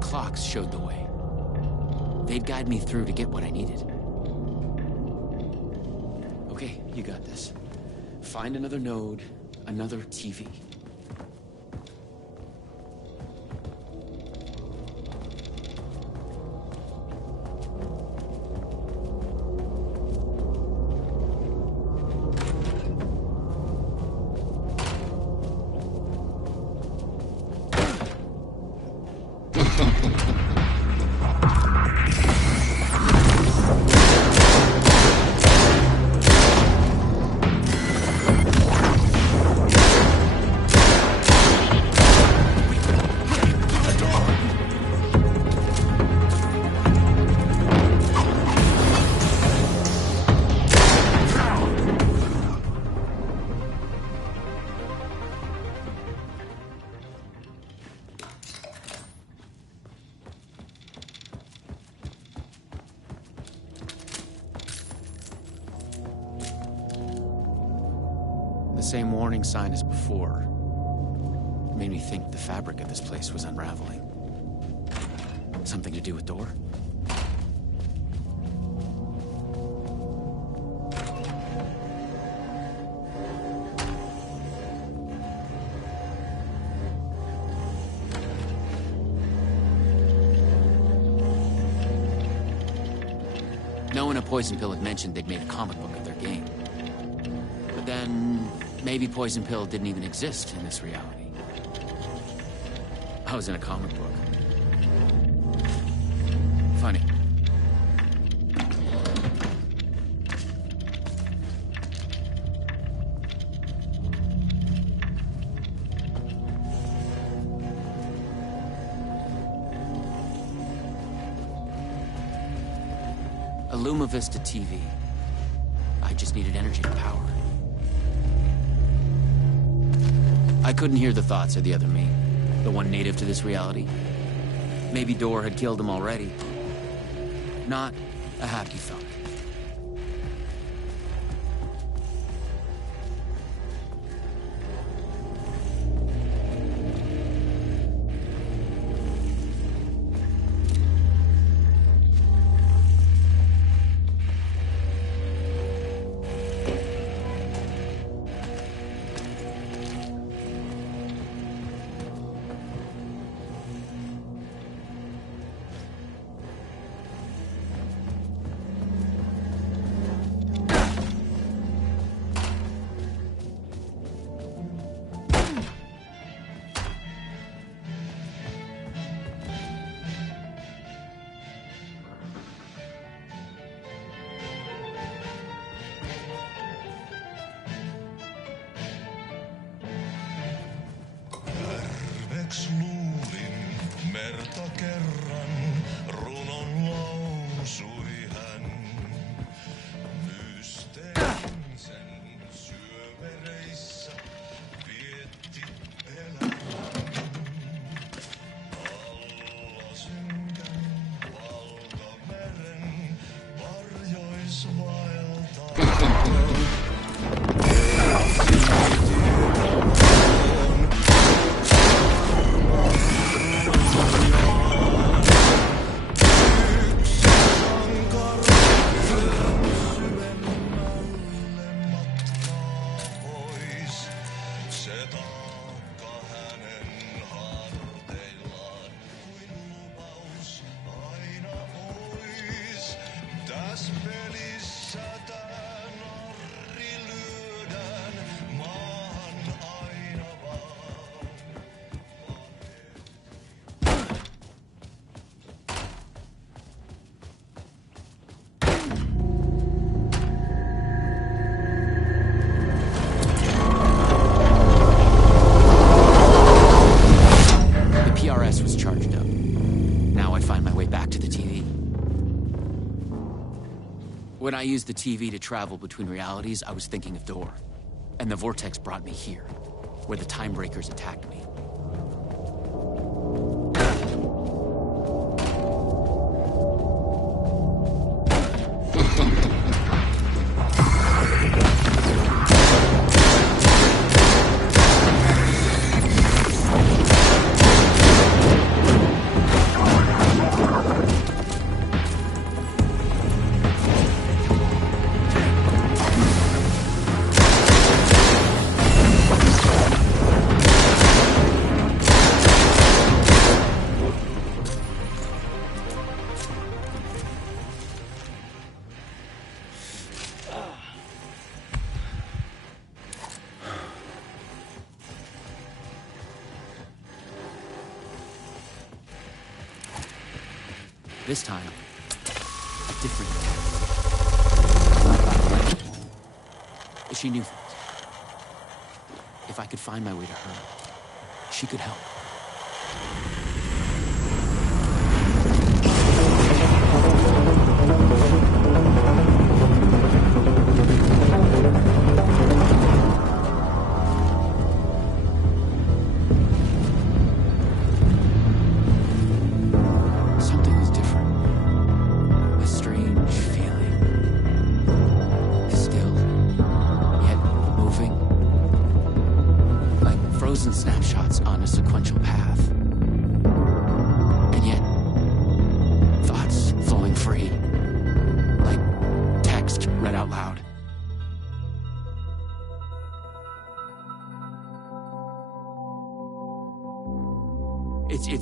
Clocks showed the way. They'd guide me through to get what I needed. Okay, you got this. Find another node, another TV. same warning sign as before. Made me think the fabric of this place was unraveling. Something to do with door? Knowing a Poison Pill had mentioned they'd made a comic book of their game. But then, maybe Poison Pill didn't even exist in this reality. I was in a comic book. Funny. A Luma Vista TV. I just needed energy to power. I couldn't hear the thoughts of the other me, the one native to this reality. Maybe Door had killed him already. Not a happy thought. Luulin merta kerran, runon lausui hän. Mysteerin sen syövereissä vietti elämän. Alla synkän valtameren varjois vaeltaa. Was charged up. Now I'd find my way back to the TV. When I used the TV to travel between realities, I was thinking of Door. And the vortex brought me here, where the Time Breakers attacked me. This time, a different attack. She knew things. If I could find my way to her, she could help.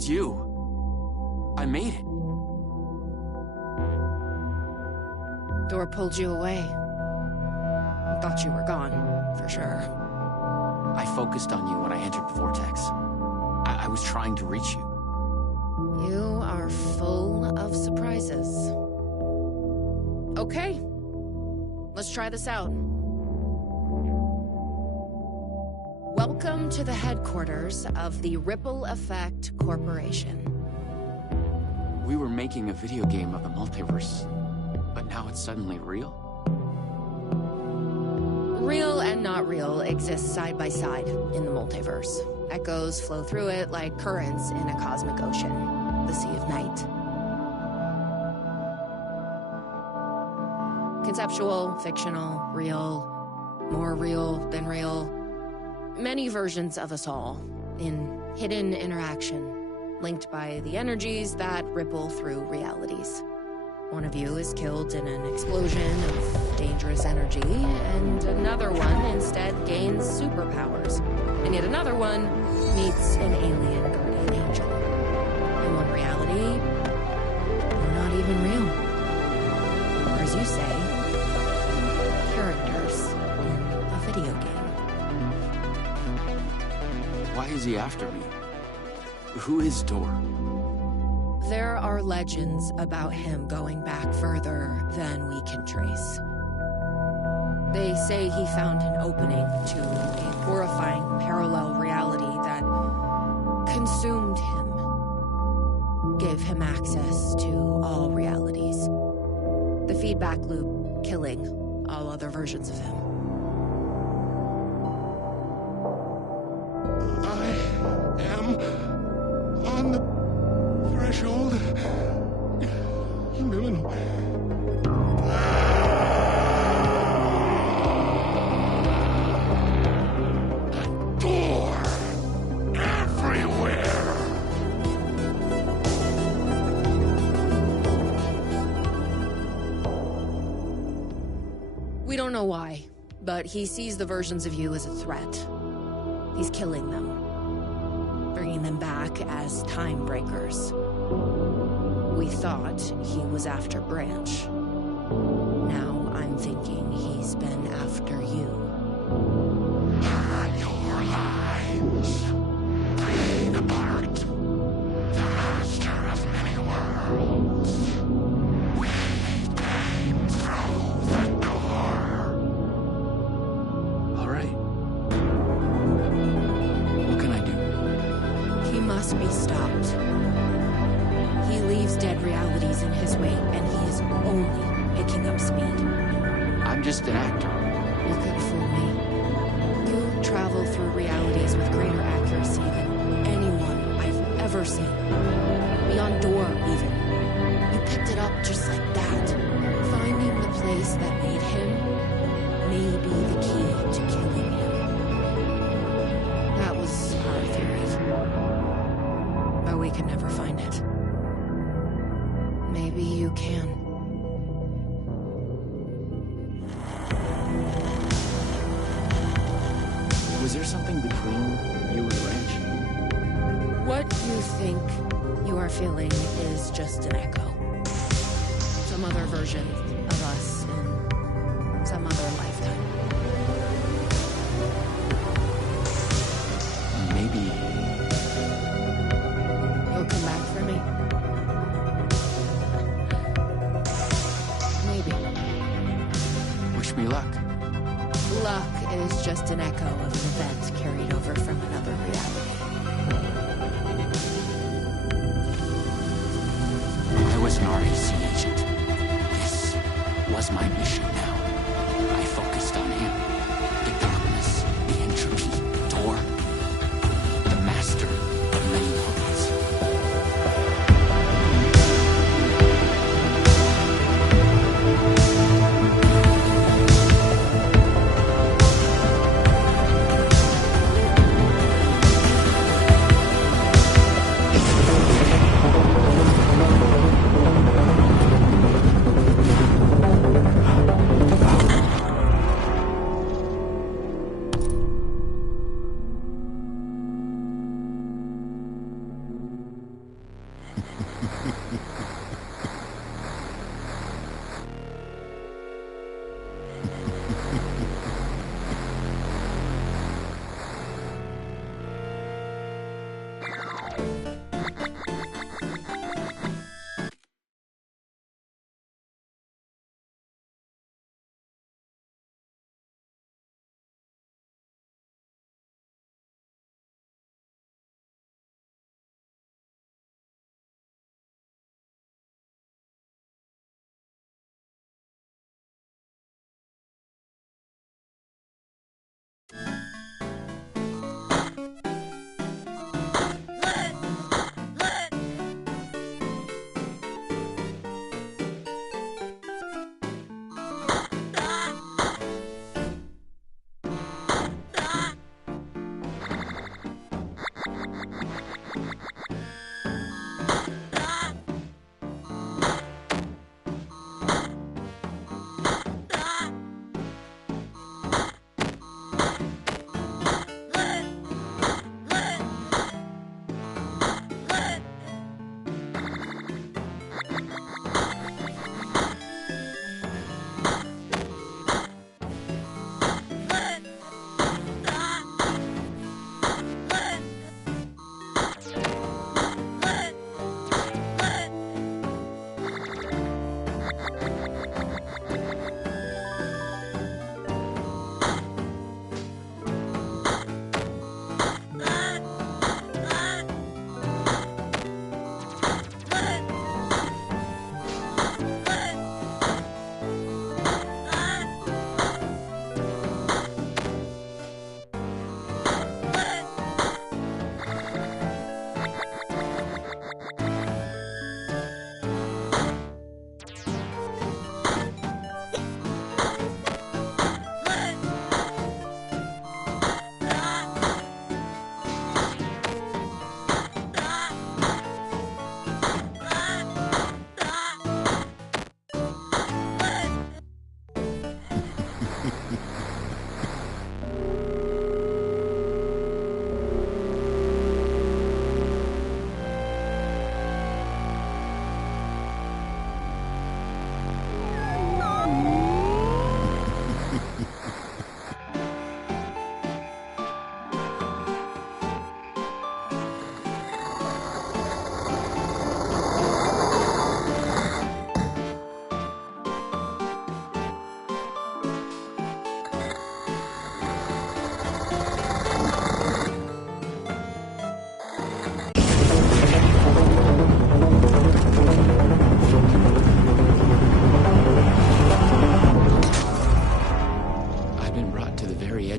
It's you. I made it. Door pulled you away. Thought you were gone, for sure. I focused on you when I entered the vortex. I was trying to reach you. You are full of surprises. Okay. Let's try this out. Welcome to the headquarters of the Ripple Effect Corporation. We were making a video game of the multiverse, but now it's suddenly real? Real and not real exist side by side in the multiverse. Echoes flow through it like currents in a cosmic ocean, the Sea of Night. Conceptual, fictional, real, more real than real. Many versions of us all, in hidden interaction, linked by the energies that ripple through realities. One of you is killed in an explosion of dangerous energy, and another one instead gains superpowers. And yet another one meets an alien guardian angel. In one reality, we're not even real. Or as you say, characters in a video game. Why is he after me? Who is Door? There are legends about him going back further than we can trace. They say he found an opening to a horrifying parallel reality that consumed him, gave him access to all realities. The feedback loop killing all other versions of him. I am on the threshold. Liminal. Door everywhere. We don't know why, but he sees the versions of you as a threat. He's killing them, bringing them back as time breakers. We thought he was after Branch. Now I'm thinking he's been after you. Your lines break apart the master of many worlds. We came through the door. All right. What can I do? He must be stopped. He leaves dead realities in his wake, and he is only picking up speed. I'm just an actor. You could fool me. You travel through realities with greater accuracy than anyone I've ever seen. Beyond Door, even. You picked it up just like that. Finding the place that made him may be the key to killing him. That was our theory. But we could never find it. Maybe you can. Was there something between you and Branch? What you think you are feeling is just an echo. Some other version of us in some other lifetime. Maybe. You'll come back for me? Maybe. Wish me luck. Luck is just an echo of an event carried over from another reality. I was an RAC agent. This was my mission now. I focused on him. The darkness, the entropy, Door. The master of many worlds.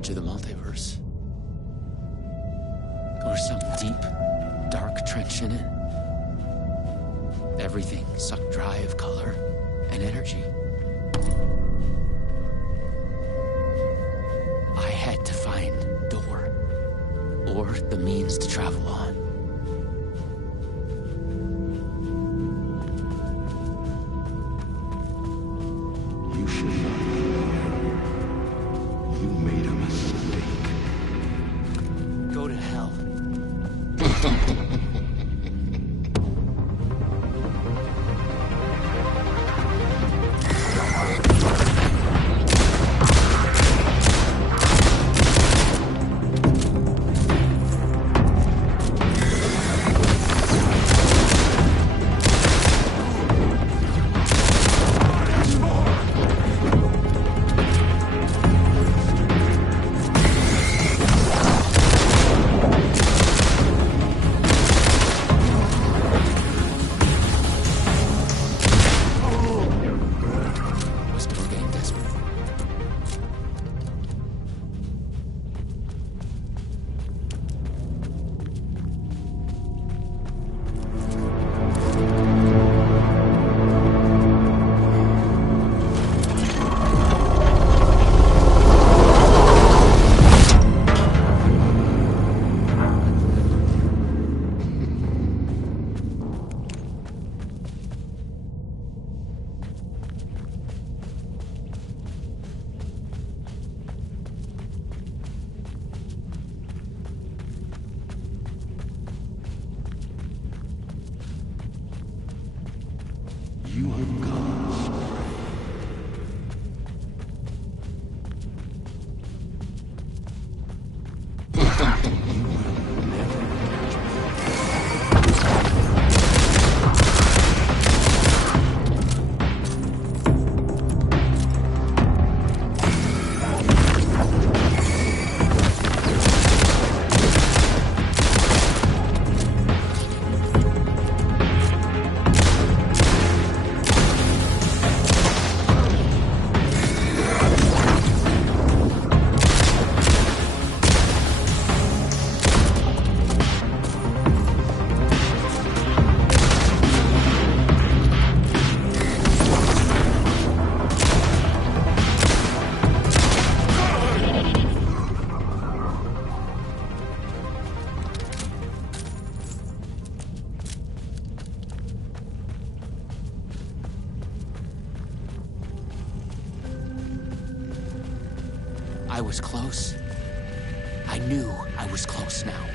edge of the multiverse. Or some deep, dark trench in it. Everything sucked dry of color and energy. I had to find door, or the means to travel on. You should not be here. You made a mistake. Go to hell. I was close. I knew I was close now.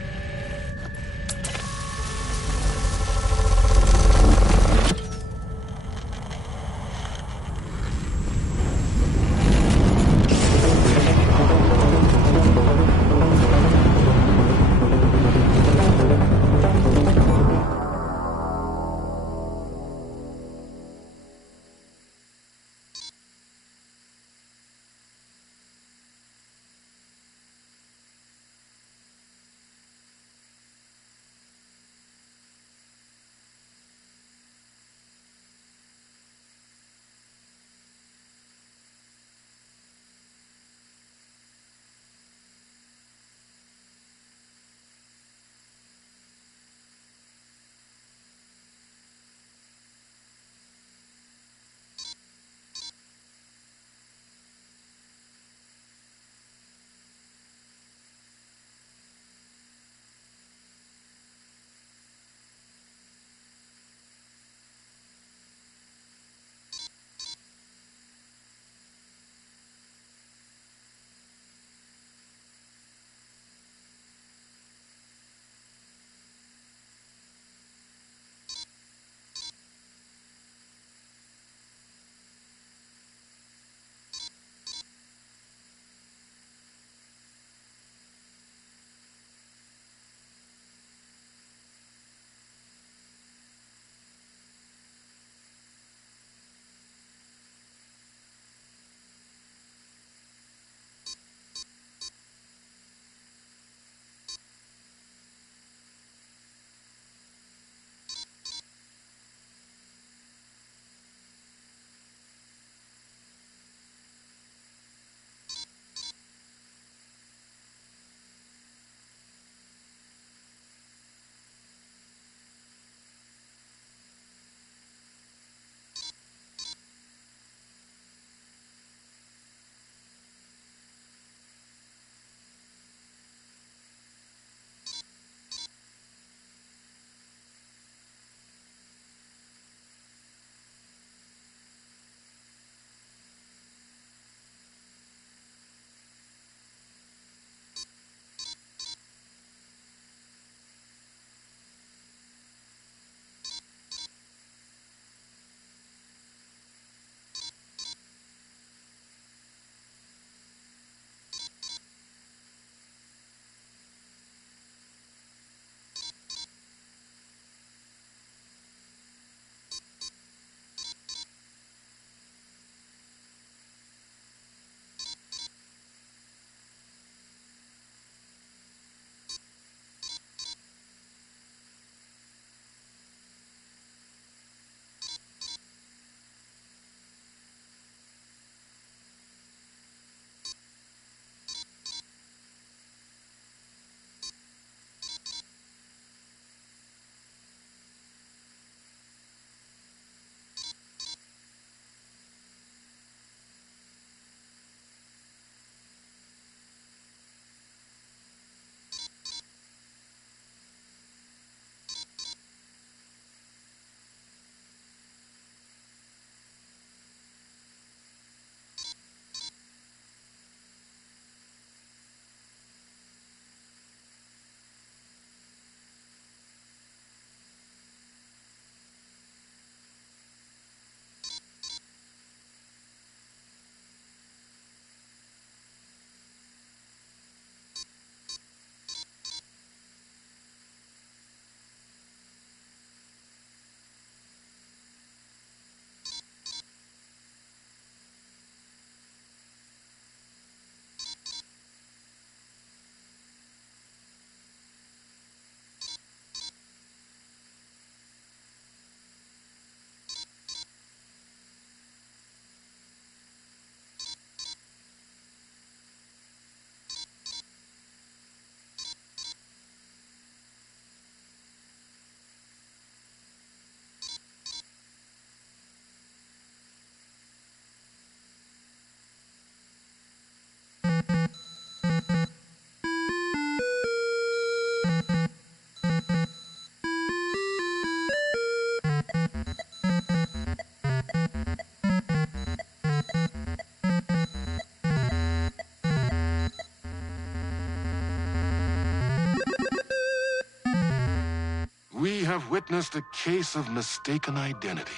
have witnessed a case of mistaken identity.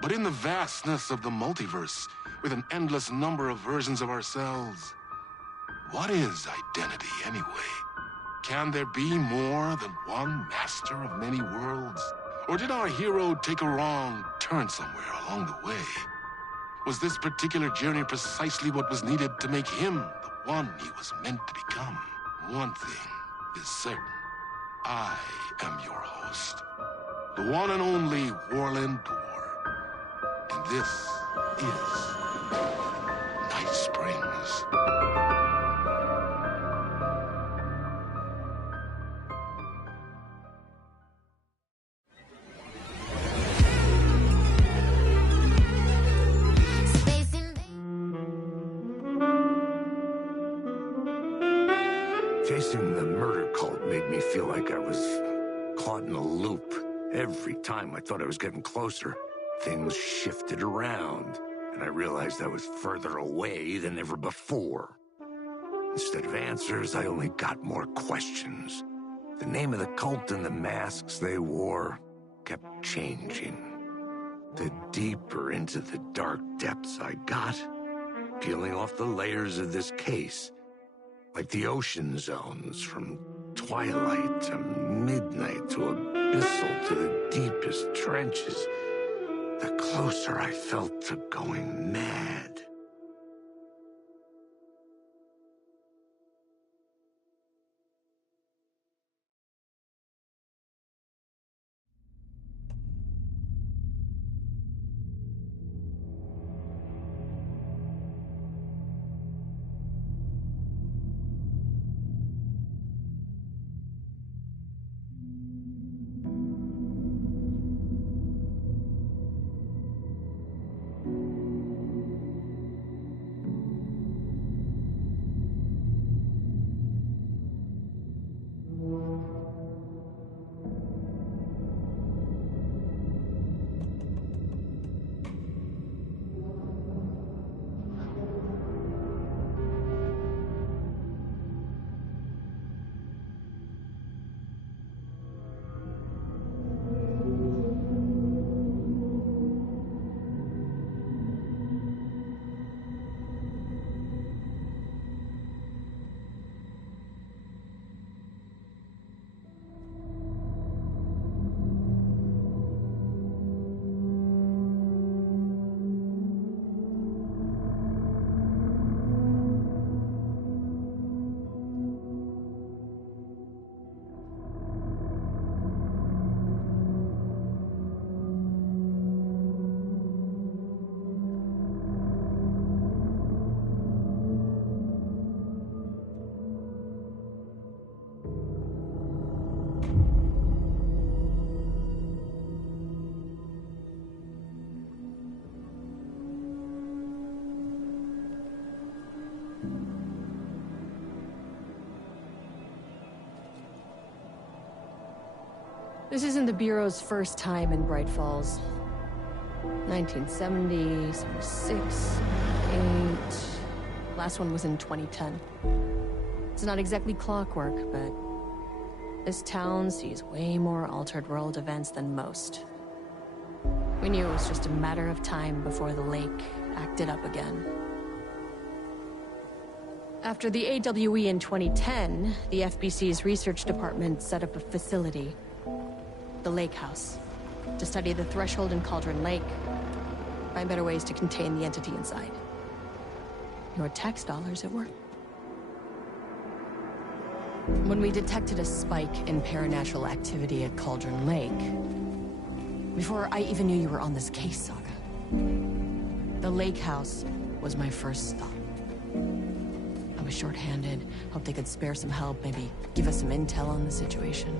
But in the vastness of the multiverse, with an endless number of versions of ourselves, what is identity anyway? Can there be more than one master of many worlds? Or did our hero take a wrong turn somewhere along the way? Was this particular journey precisely what was needed to make him the one he was meant to become? One thing is certain. I am your host, the one and only Warland Door. And this is Night Springs. Chasing the murder cult made me feel like I was caught in a loop. Every time I thought I was getting closer, things shifted around, and I realized I was further away than ever before. Instead of answers, I only got more questions. The name of the cult and the masks they wore kept changing. The deeper into the dark depths I got, peeling off the layers of this case, like the ocean zones, from twilight to midnight to abyssal to the deepest trenches, the closer I felt to going mad. This isn't the Bureau's first time in Bright Falls. 1970, 76, 8. Last one was in 2010. It's not exactly clockwork, but this town sees way more altered world events than most. We knew it was just a matter of time before the lake acted up again. After the AWE in 2010, the FBC's research department set up a facility, the Lake House, to study the threshold in Cauldron Lake, find better ways to contain the entity inside. Your tax dollars at work. When we detected a spike in paranatural activity at Cauldron Lake, before I even knew you were on this case, Saga, the Lake House was my first stop. I was short-handed, hoped they could spare some help, maybe give us some intel on the situation.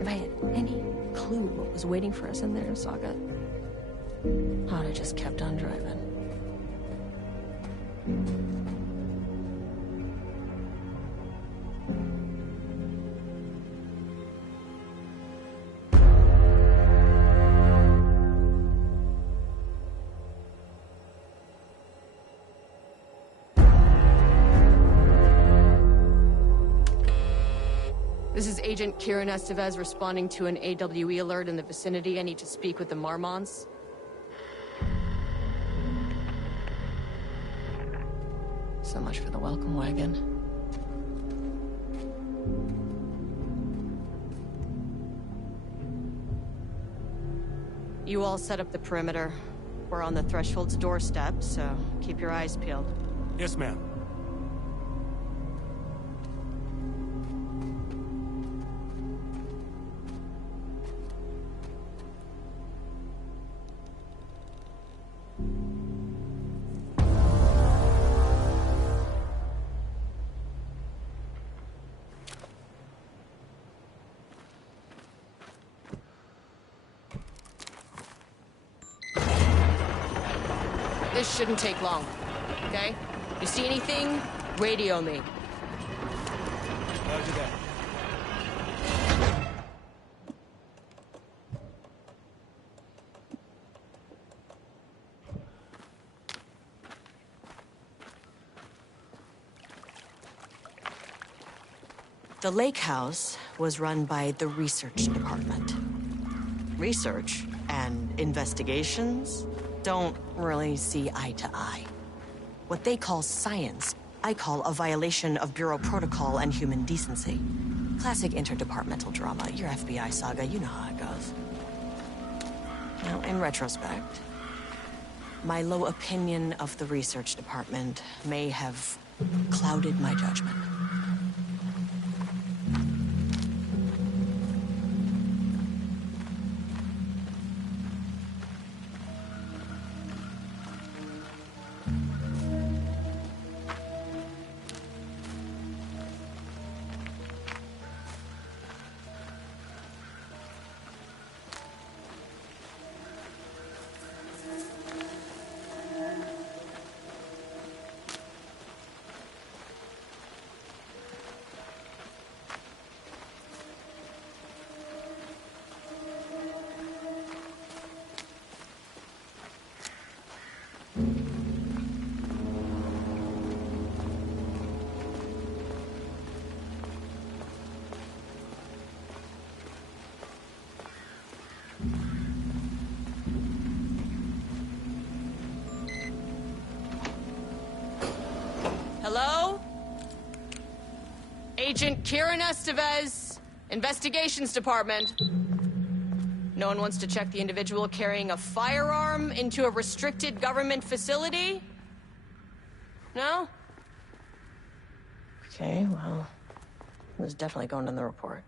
If I had any clue what was waiting for us in there, Saga, I'd have just kept on driving. This is Agent Kieran Estevez responding to an AWE alert in the vicinity. I need to speak with the Marmonts. So much for the welcome wagon. You all set up the perimeter. We're on the Threshold's doorstep, so keep your eyes peeled. Yes, ma'am. This shouldn't take long, okay? You see anything, radio me. Roger that. The lake house was run by the research department. Research and investigations don't really see eye to eye. What they call science, I call a violation of Bureau protocol and human decency. Classic interdepartmental drama. Your FBI saga, you know how it goes. Now, in retrospect, my low opinion of the research department may have clouded my judgment. Hello? Agent Kieran Estevez, Investigations Department. No one wants to check the individual carrying a firearm into a restricted government facility? No? Okay, well, it was definitely going in the report.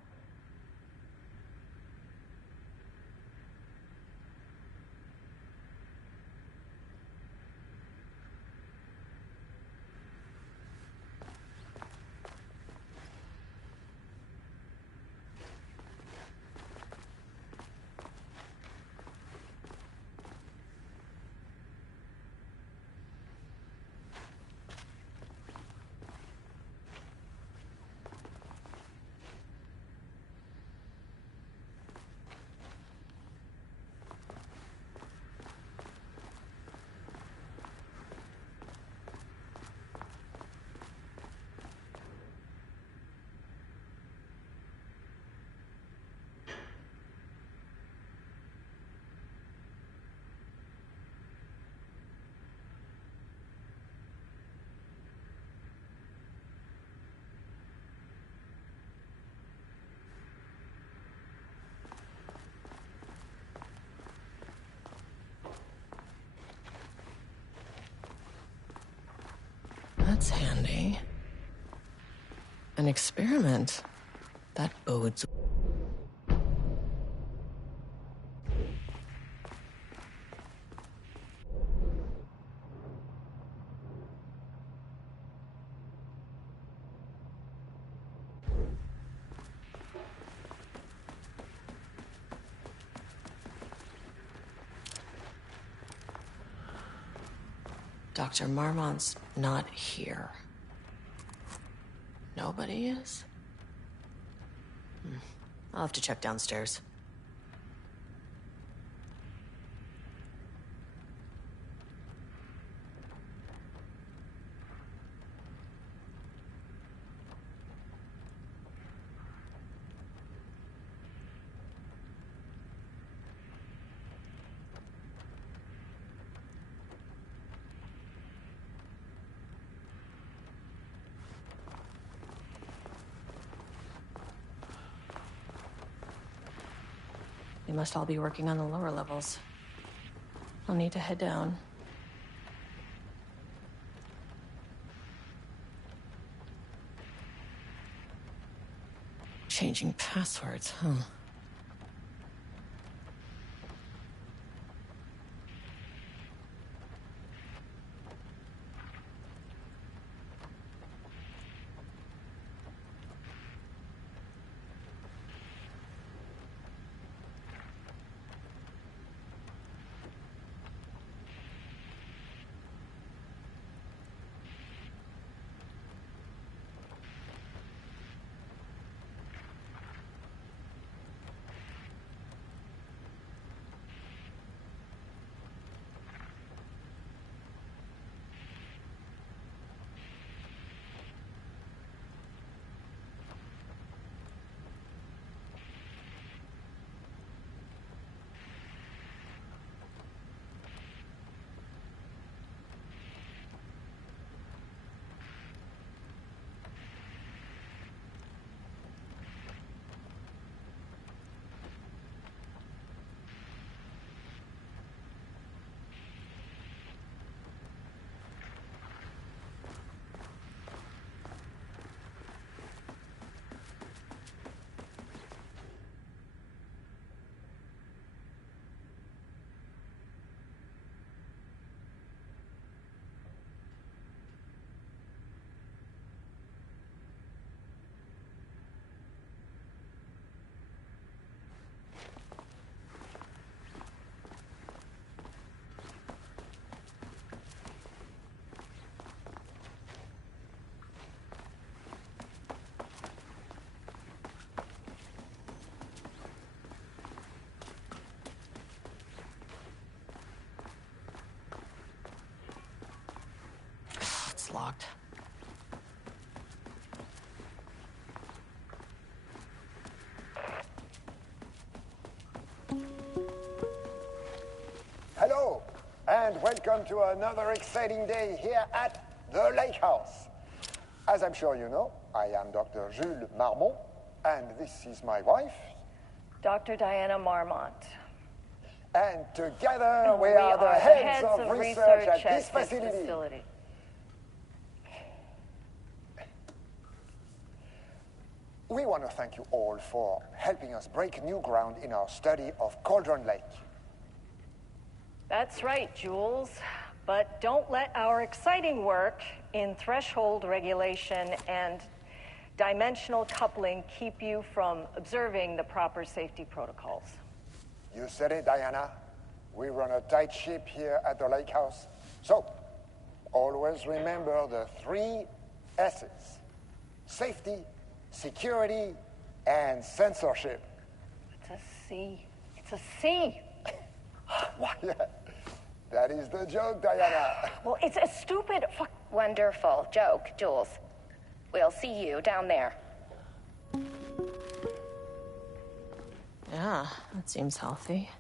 That's handy. An experiment. That bodes. Dr. Marmont's not here. Nobody is? I'll have to check downstairs. They must all be working on the lower levels. I'll need to head down. Changing passwords, huh? It's locked. Hello, and welcome to another exciting day here at the Lake House. As I'm sure you know, I am Dr. Jules Marmont, and this is my wife, Dr. Diana Marmont. And together we are the heads of research at this facility. We want to thank you all for helping us break new ground in our study of Cauldron Lake. That's right, Jules. But don't let our exciting work in threshold regulation and dimensional coupling keep you from observing the proper safety protocols. You said it, Diana. We run a tight ship here at the Lake House. So, always remember the 3 S's. Safety, security, and censorship. It's a C. It's a C. Why, that is the joke, Diana. Well, it's a stupid Wonderful joke, Jules. We'll see you down there. Yeah, that seems healthy.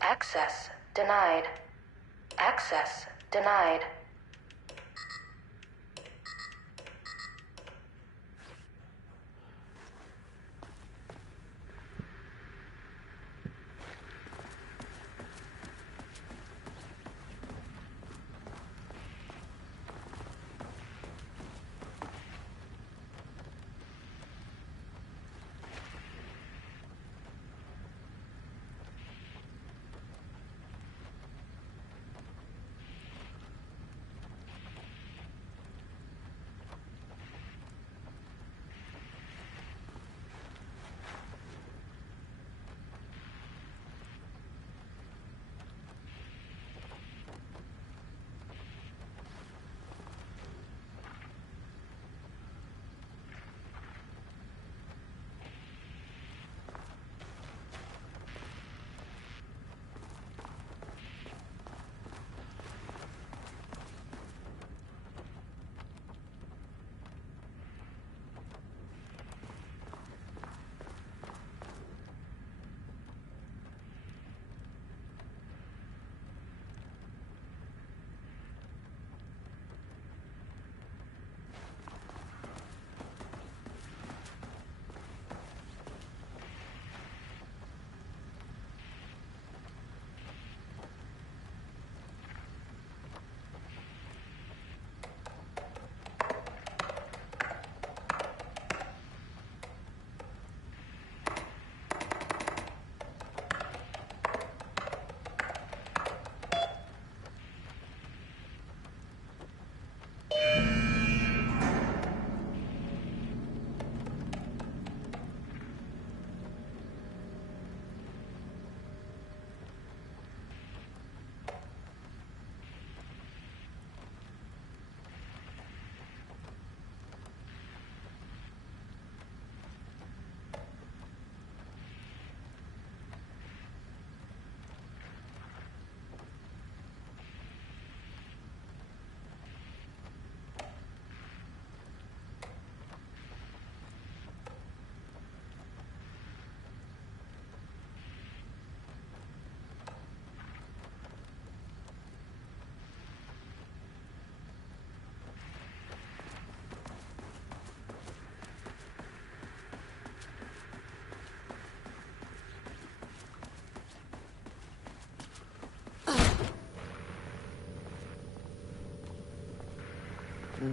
Access denied. Access denied.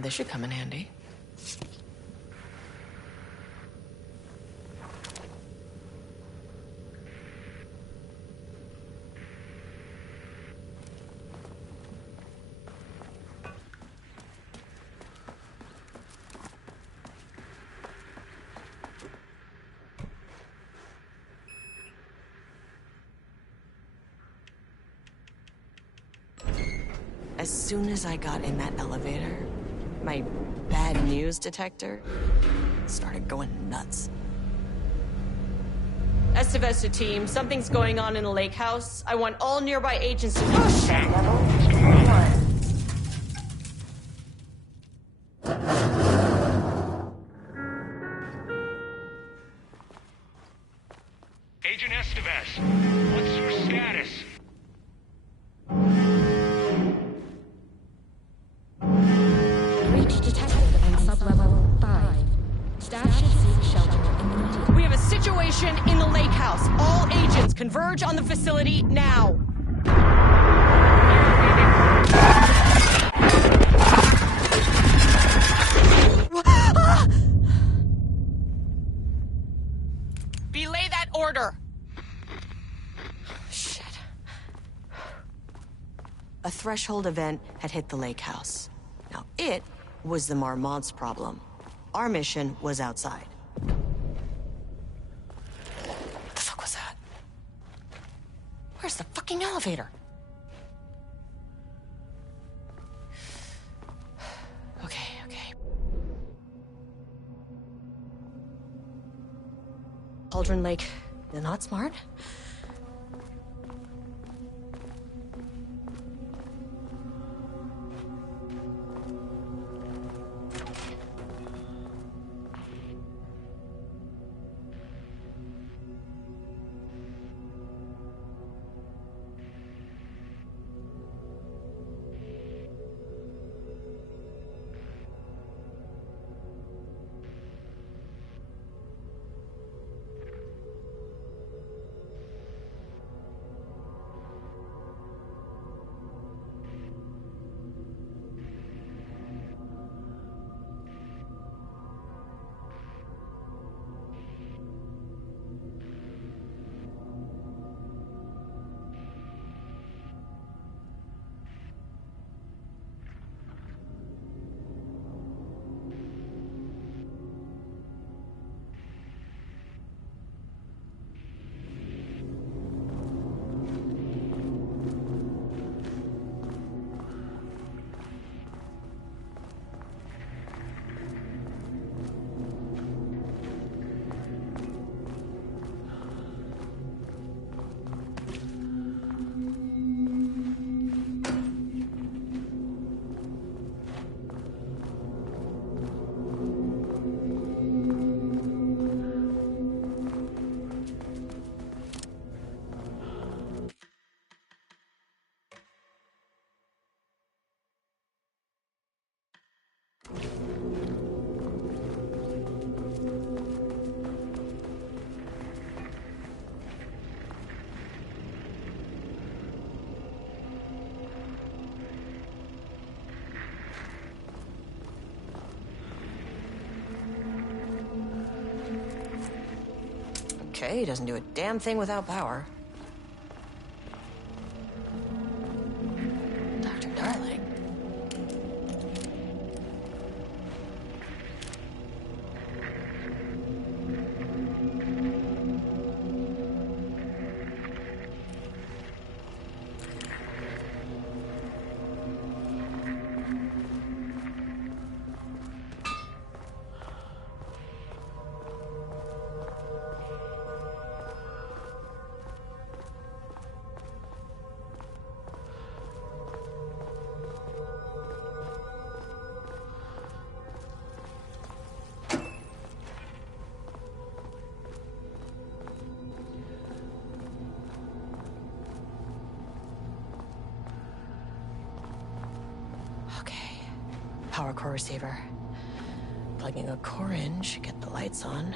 This should come in handy. As soon as I got in that elevator, my bad news detector started going nuts. Estivesta team, something's going on in the lake house. I want all nearby agents to push. Agent Estevez, what's your status? Breach detected on sublevel 5. Staff should seek shelter immediately. We have a situation in the lake house. All agents converge on the facility now. Belay that order. Shit. A threshold event had hit the lake house. Now, it was the Marmont's problem. Our mission was outside. What the fuck was that? Where's the fucking elevator? Okay. Cauldron Lake, they're not smart. Okay, he doesn't do a damn thing without power. Dr. Darling. Power core receiver. Plugging a core in should get the lights on.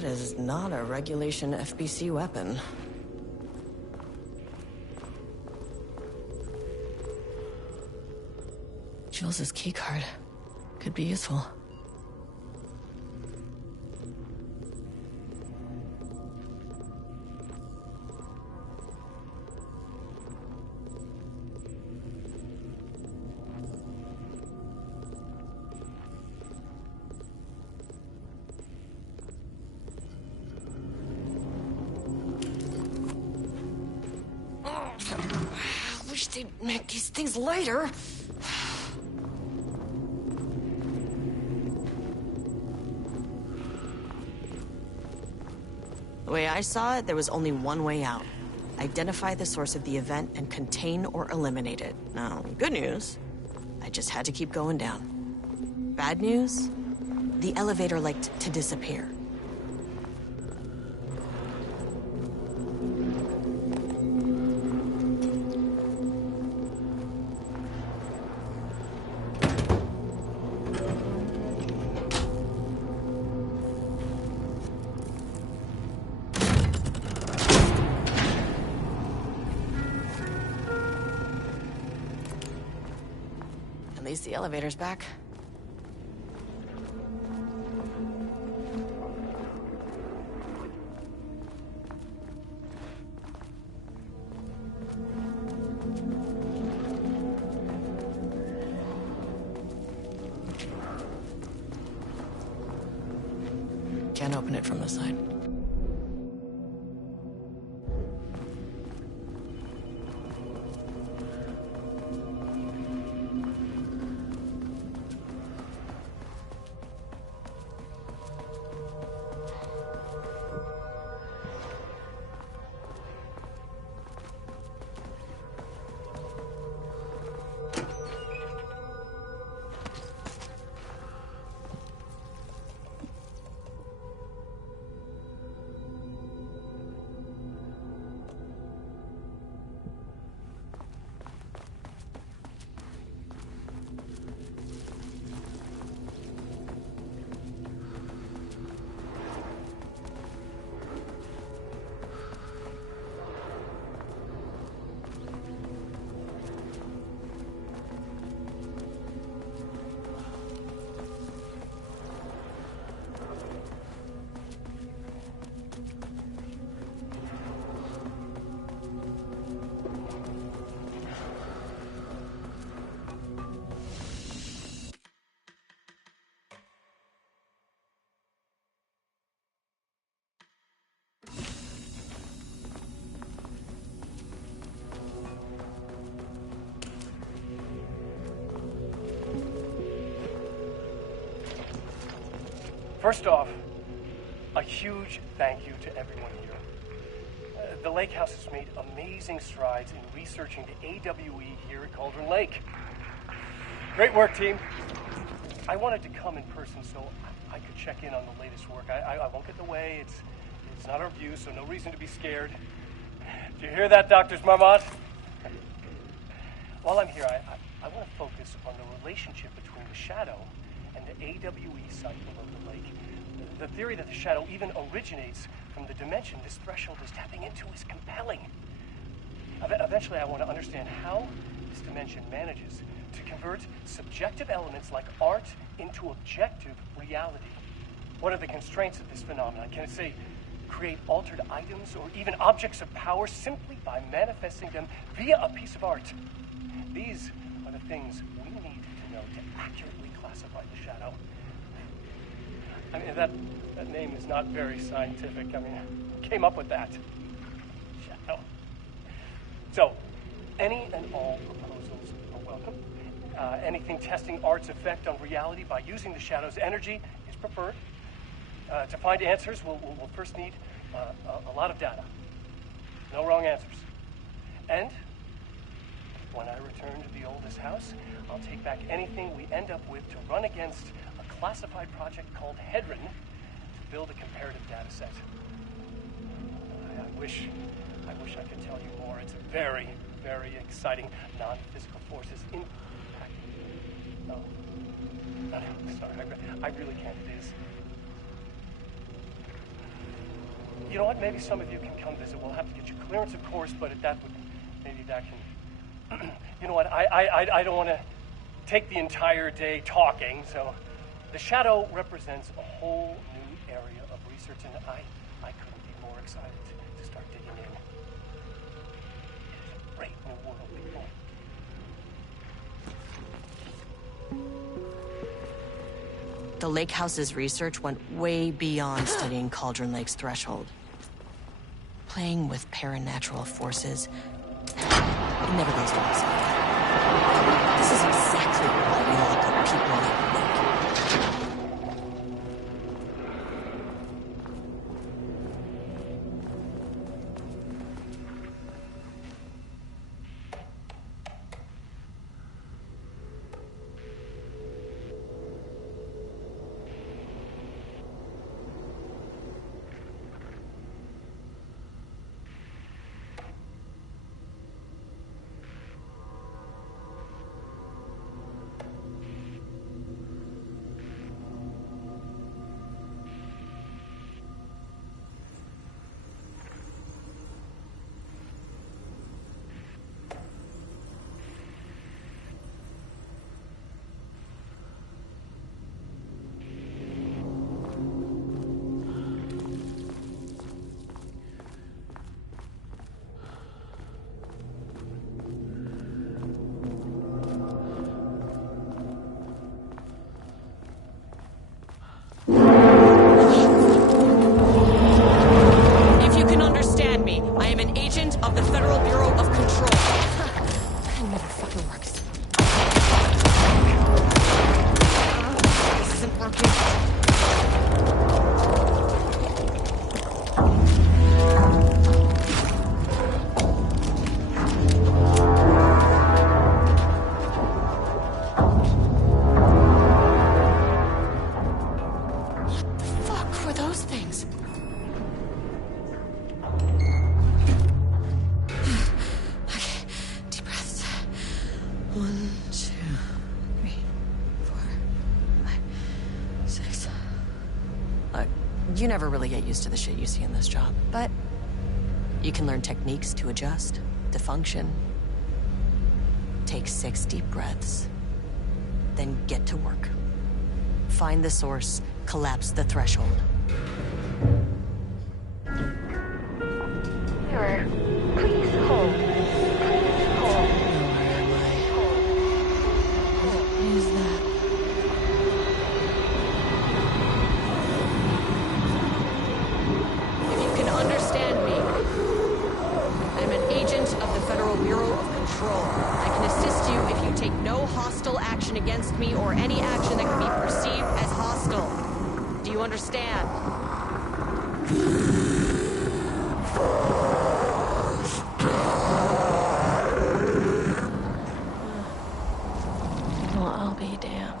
That is not a regulation FBC weapon. Jules's keycard could be useful. I wish they'd make these things lighter. The way I saw it, there was only one way out. Identify the source of the event and contain or eliminate it. Now, good news, I just had to keep going down. Bad news, the elevator liked to disappear. At least the elevator's back. Can't open it from the side. First off, a huge thank you to everyone here. The Lake House has made amazing strides in researching the AWE here at Cauldron Lake. Great work, team. I wanted to come in person so I could check in on the latest work. I won't get in the way. It's not our view, so no reason to be scared. Do you hear that, Doctors Marmot? While I'm here, I want to focus on the relationship between the Shadow and the AWE site below the lake. The theory that the Shadow even originates from the dimension this threshold is tapping into is compelling. Eventually, I want to understand how this dimension manages to convert subjective elements like art into objective reality. What are the constraints of this phenomenon? Can it, say, create altered items or even objects of power simply by manifesting them via a piece of art? These are the things we need to know to accurately classify the Shadow. I mean, that name is not very scientific. I mean, who came up with that? Shadow. So, any and all proposals are welcome. Anything testing art's effect on reality by using the Shadow's energy is preferred. To find answers, we'll first need a lot of data. No wrong answers. And when I return to the oldest house, I'll take back anything we end up with to run against a classified project called Hedron to build a comparative data set. I wish I could tell you more. It's very, very exciting. Non-physical forces impacting. No, sorry, I really can't. It is. You know what? Maybe some of you can come visit. We'll have to get you clearance, of course, but if that would, maybe that can. You know what? I don't want to take the entire day talking. So, the shadow represents a whole new area of research, and I couldn't be more excited to start digging in. It is a great new world, people. The Lake House's research went way beyond studying Cauldron Lake's threshold. Playing with paranatural forces, it never goes to waste. This is exactly why we lock up people on that lake. You never really get used to the shit you see in this job, but you can learn techniques to adjust, to function. Take 6 deep breaths, then get to work. Find the source, collapse the threshold. Mirror, please hold. Please hold. What is that? If you can understand me, I'm an agent of the Federal Bureau of Control. I can assist you if you take no hostile action against me or any action that can be perceived as hostile. Do you understand? Well, I'll be damned.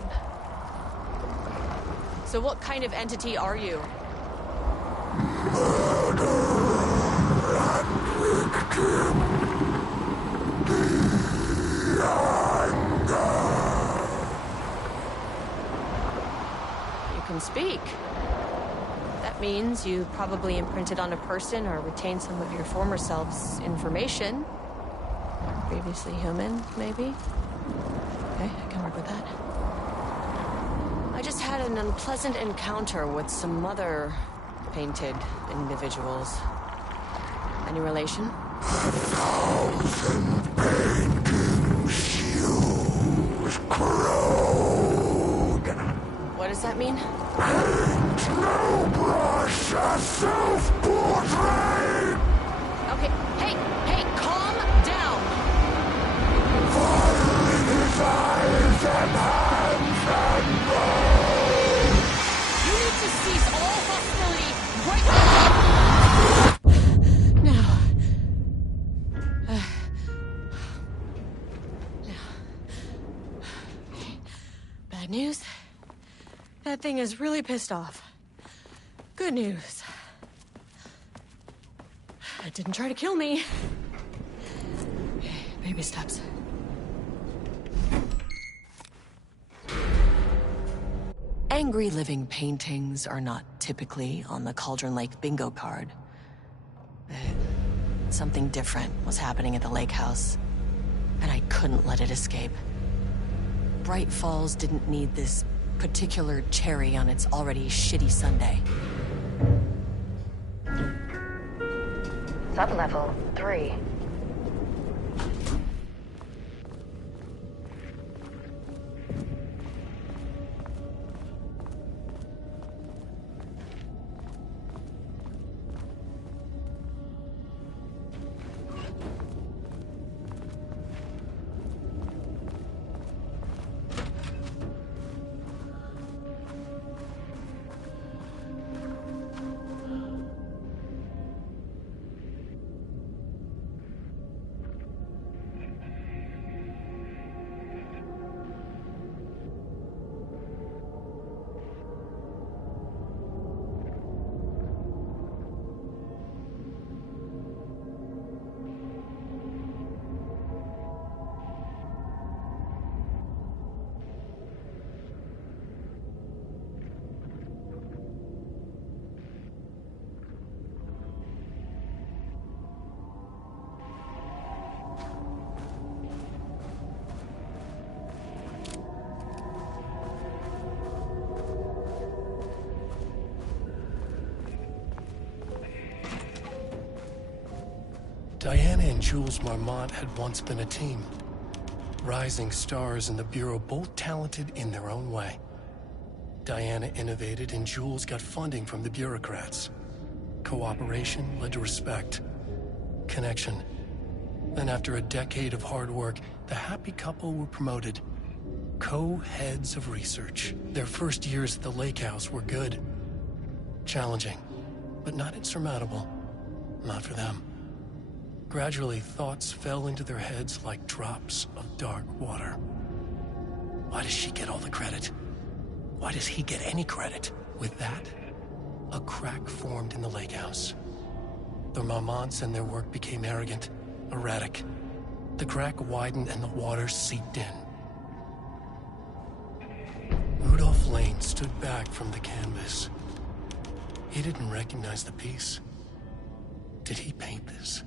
So what kind of entity are you? You can speak. That means you probably imprinted on a person or retained some of your former self's information. Previously human, maybe? Okay, I can work with that. I just had an unpleasant encounter with some other painted individuals. Any relation? 1,000 painting shoes crowed. What does that mean? Paint no brush, a self-portrait. Okay, hey, calm down. Fire in his eyes and hands and bones. You need to cease all hostility right now. Bad news. That thing is really pissed off. Good news. It didn't try to kill me. Baby steps. Angry living paintings are not typically on the Cauldron Lake bingo card, Something different was happening at the lake house, and I couldn't let it escape. Bright Falls didn't need this particular cherry on its already shitty sundae. Sublevel 3. Diana and Jules Marmont had once been a team. Rising stars in the Bureau, both talented in their own way. Diana innovated and Jules got funding from the bureaucrats. Cooperation led to respect. Connection. Then after a decade of hard work, the happy couple were promoted. Co-heads of research. Their first years at the lake house were good. Challenging, but not insurmountable. Not for them. Gradually, thoughts fell into their heads like drops of dark water. Why does she get all the credit? Why does he get any credit? With that, a crack formed in the lake house. The Marmonts and their work became arrogant, erratic. The crack widened and the water seeped in. Rudolph Lane stood back from the canvas. He didn't recognize the piece. Did he paint this?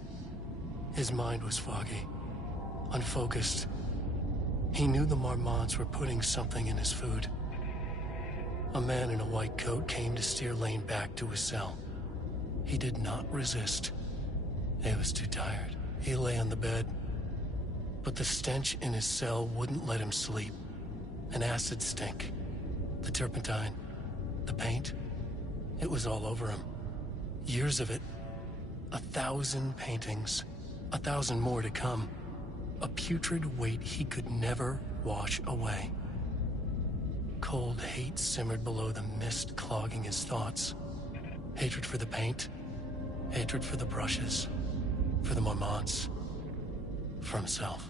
His mind was foggy, unfocused. He knew the Marmonts were putting something in his food. A man in a white coat came to steer Lane back to his cell. He did not resist. He was too tired. He lay on the bed, but the stench in his cell wouldn't let him sleep. An acid stink. The turpentine, the paint, it was all over him. Years of it. 1,000 paintings. 1,000 more to come. A putrid weight he could never wash away. Cold hate simmered below the mist clogging his thoughts. Hatred for the paint. Hatred for the brushes. For the Marmonts. For himself.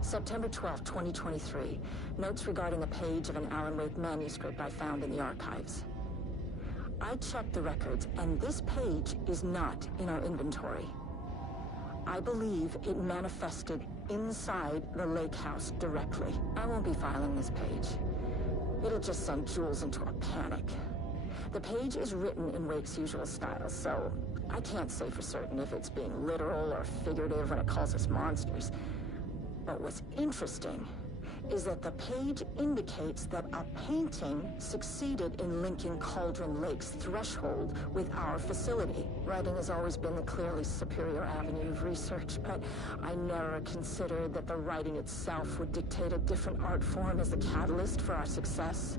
September 12, 2023. Notes regarding a page of an Alan Wake manuscript I found in the archives. I checked the records, and this page is not in our inventory. I believe it manifested inside the lake house directly. I won't be filing this page. It'll just send Jules into a panic. The page is written in Wake's usual style, so I can't say for certain if it's being literal or figurative when it calls us monsters. But what's interesting is that the page indicates that a painting succeeded in linking Cauldron Lake's threshold with our facility. Writing has always been the clearly superior avenue of research, but I never considered that the writing itself would dictate a different art form as the catalyst for our success.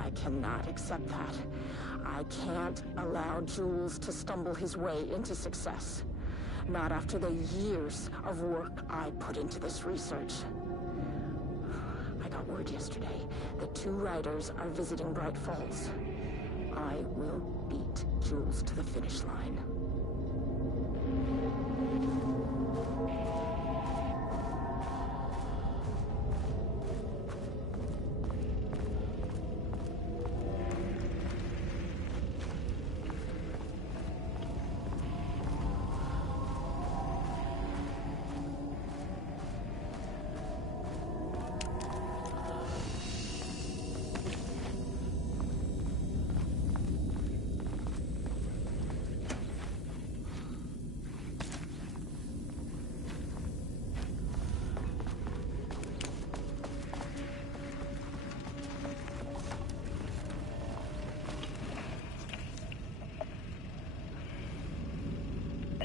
I cannot accept that. I can't allow Jules to stumble his way into success. Not after the years of work I put into this research. I got word yesterday that 2 writers are visiting Bright Falls. I will beat Jules to the finish line.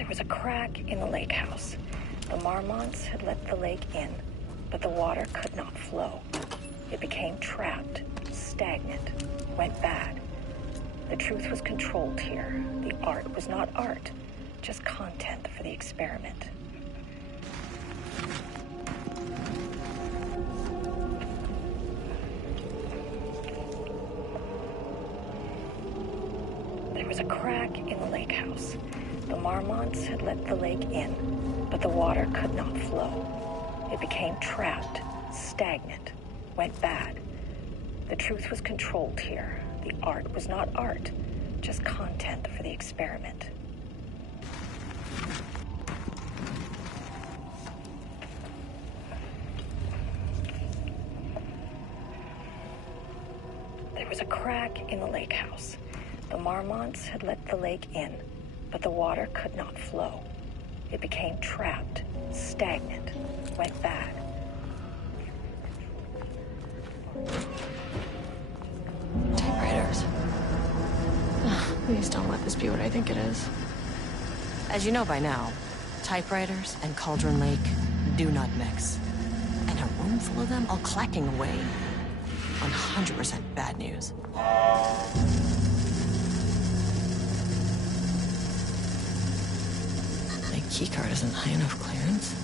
There was a crack in the lake house. The marmots had let the lake in, but the water could not flow. It became trapped, stagnant, went bad. The truth was controlled here. The art was not art, just content for the experiment. There was a crack in the lake house. The marmots had let the lake in, but the water could not flow. It became trapped, stagnant, went bad. The truth was controlled here. The art was not art, just content for the experiment. There was a crack in the lake house. The marmots had let the lake in, but the water could not flow. It became trapped, stagnant, went bad. Typewriters. Please don't let this be what I think it is. As you know by now, typewriters and Cauldron Lake do not mix. And a room full of them all clacking away. 100% bad news. My keycard isn't high enough clearance.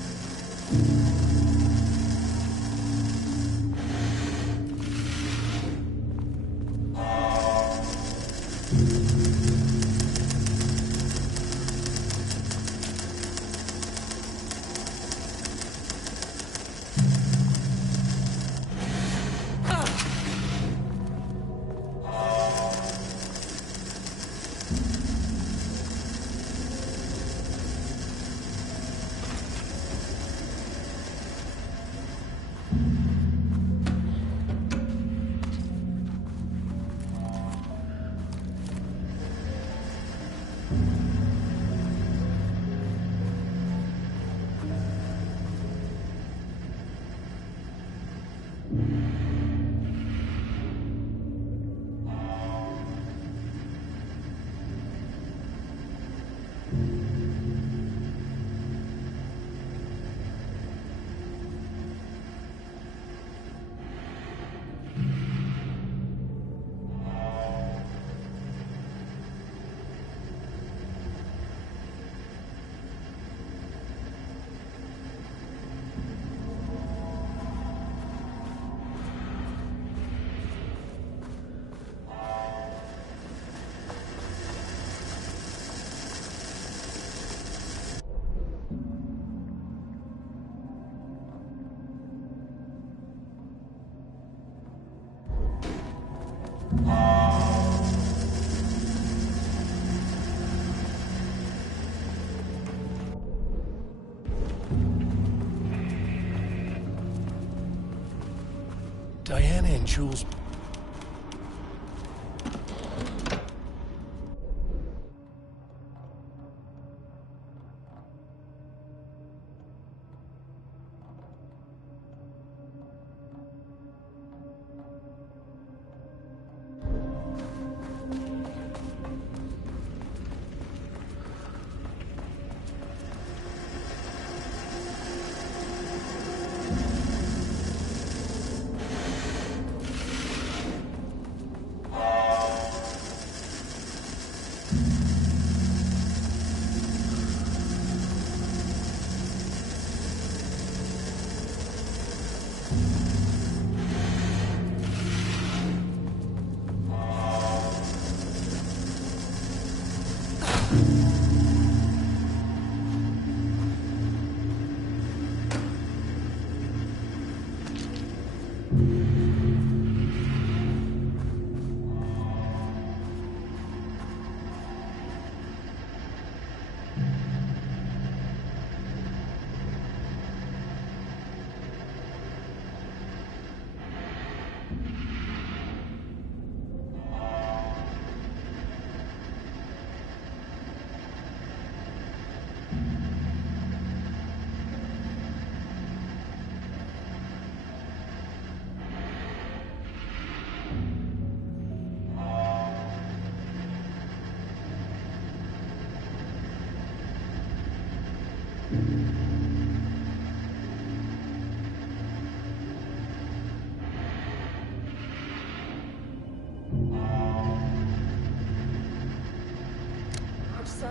Diana and Jules.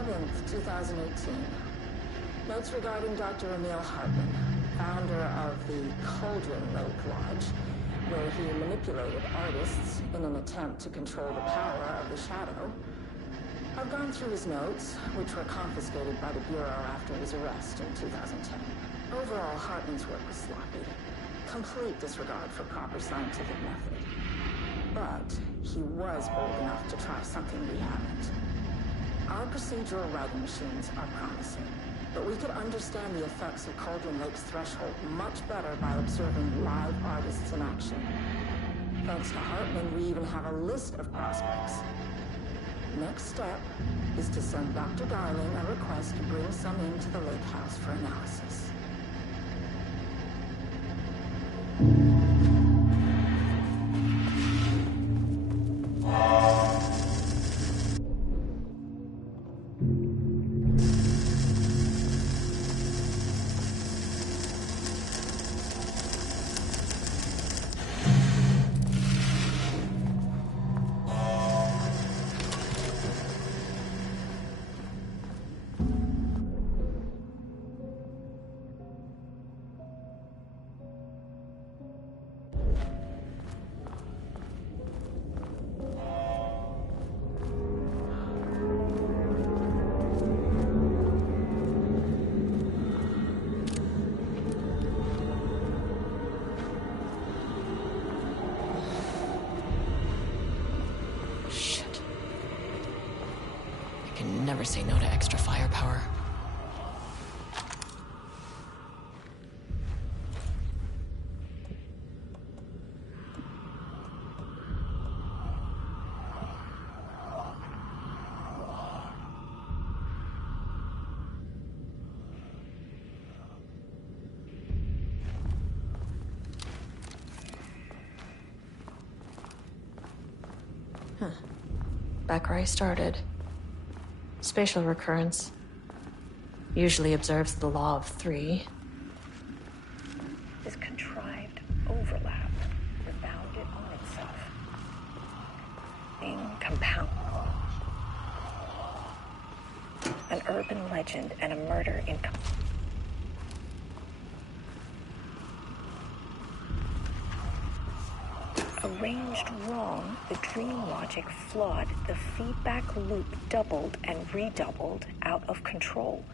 11th, 2018. Notes regarding Dr. Emil Hartman, founder of the Cauldron Lake Lodge, where he manipulated artists in an attempt to control the power of the Shadow. I've gone through his notes, which were confiscated by the Bureau after his arrest in 2010. Overall, Hartman's work was sloppy. Complete disregard for proper scientific method. But he was bold enough to try something we haven't. Our procedural writing machines are promising, but we could understand the effects of Cauldron Lake's threshold much better by observing live artists in action. Thanks to Hartman, we even have a list of prospects. Next step is to send Dr. Darling a request to bring some into the lake house for analysis. Never say no to extra firepower. Back where I started. Spatial recurrence usually observes the law of 3. This contrived overlap rebounded on itself. Thing compound. An urban legend and a murder in... Arranged wrong, the dream logic flawed, the feedback loop doubled and redoubled out of control.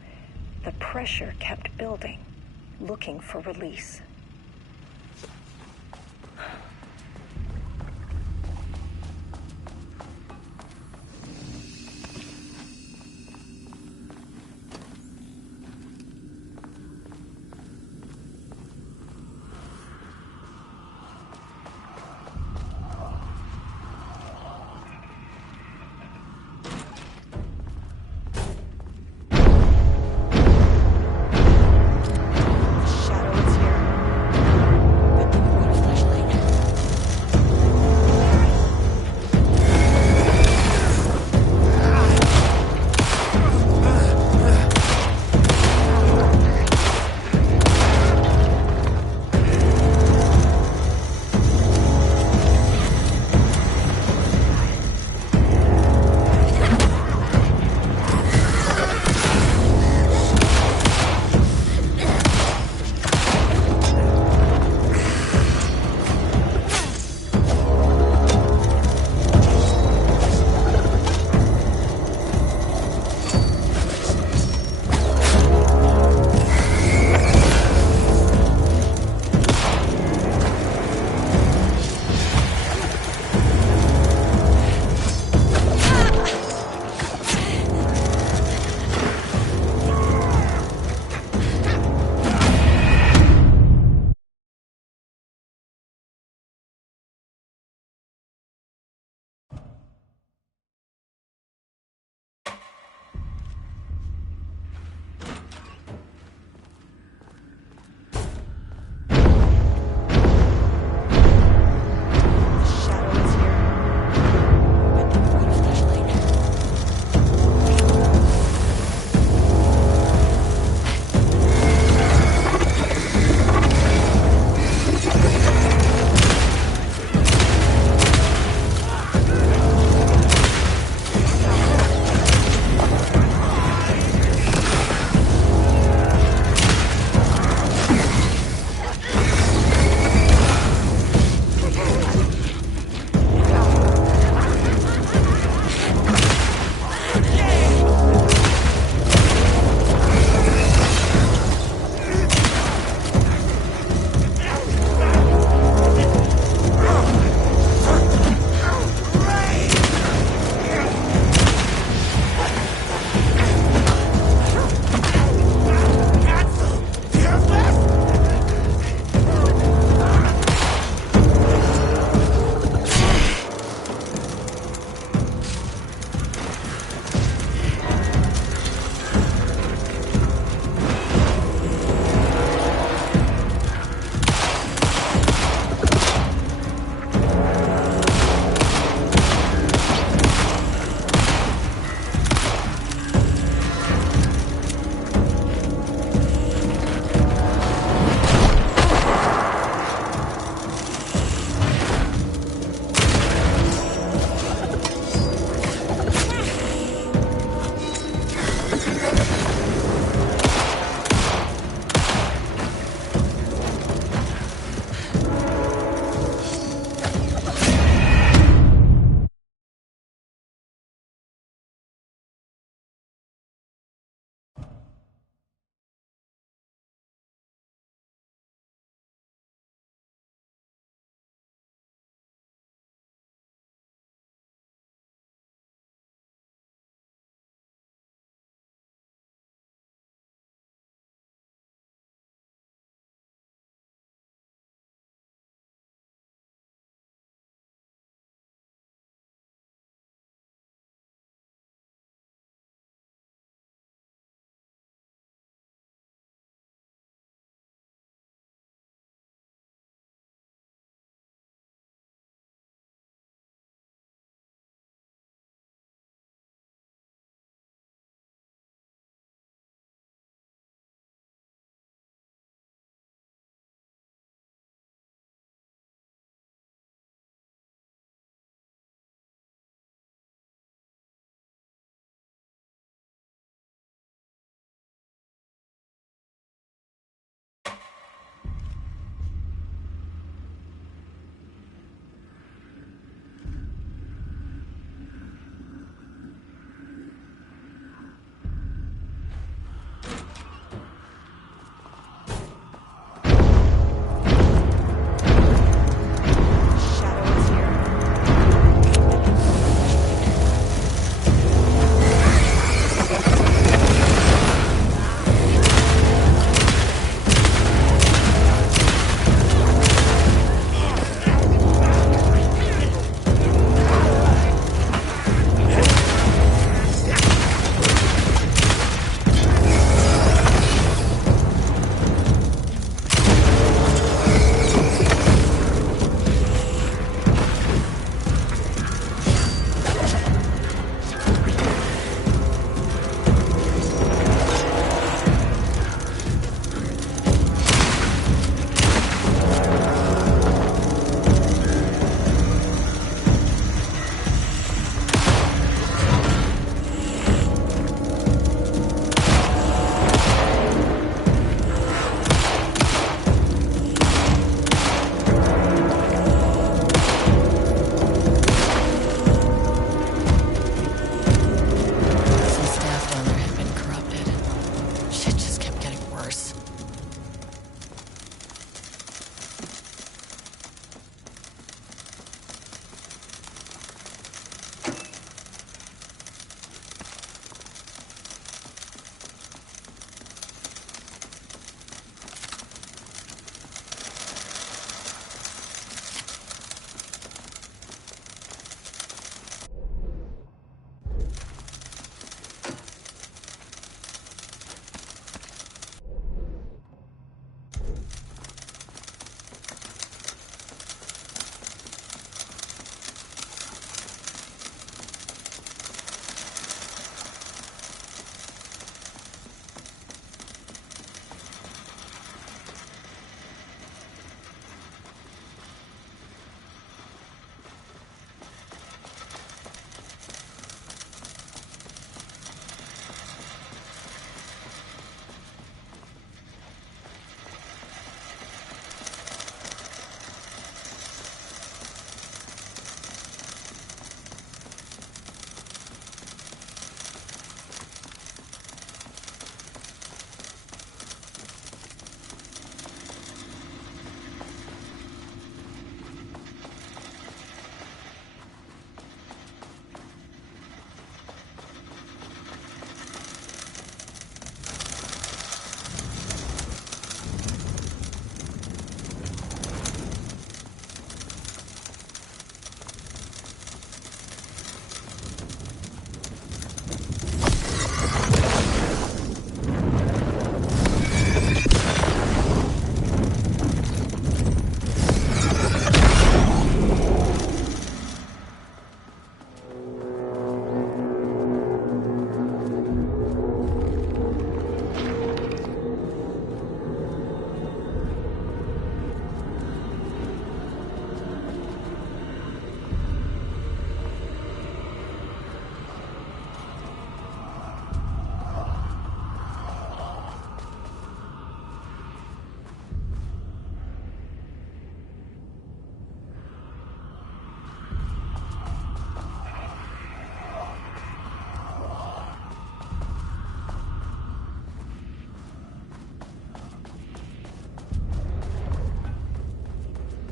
The pressure kept building, looking for release. Shadow is here.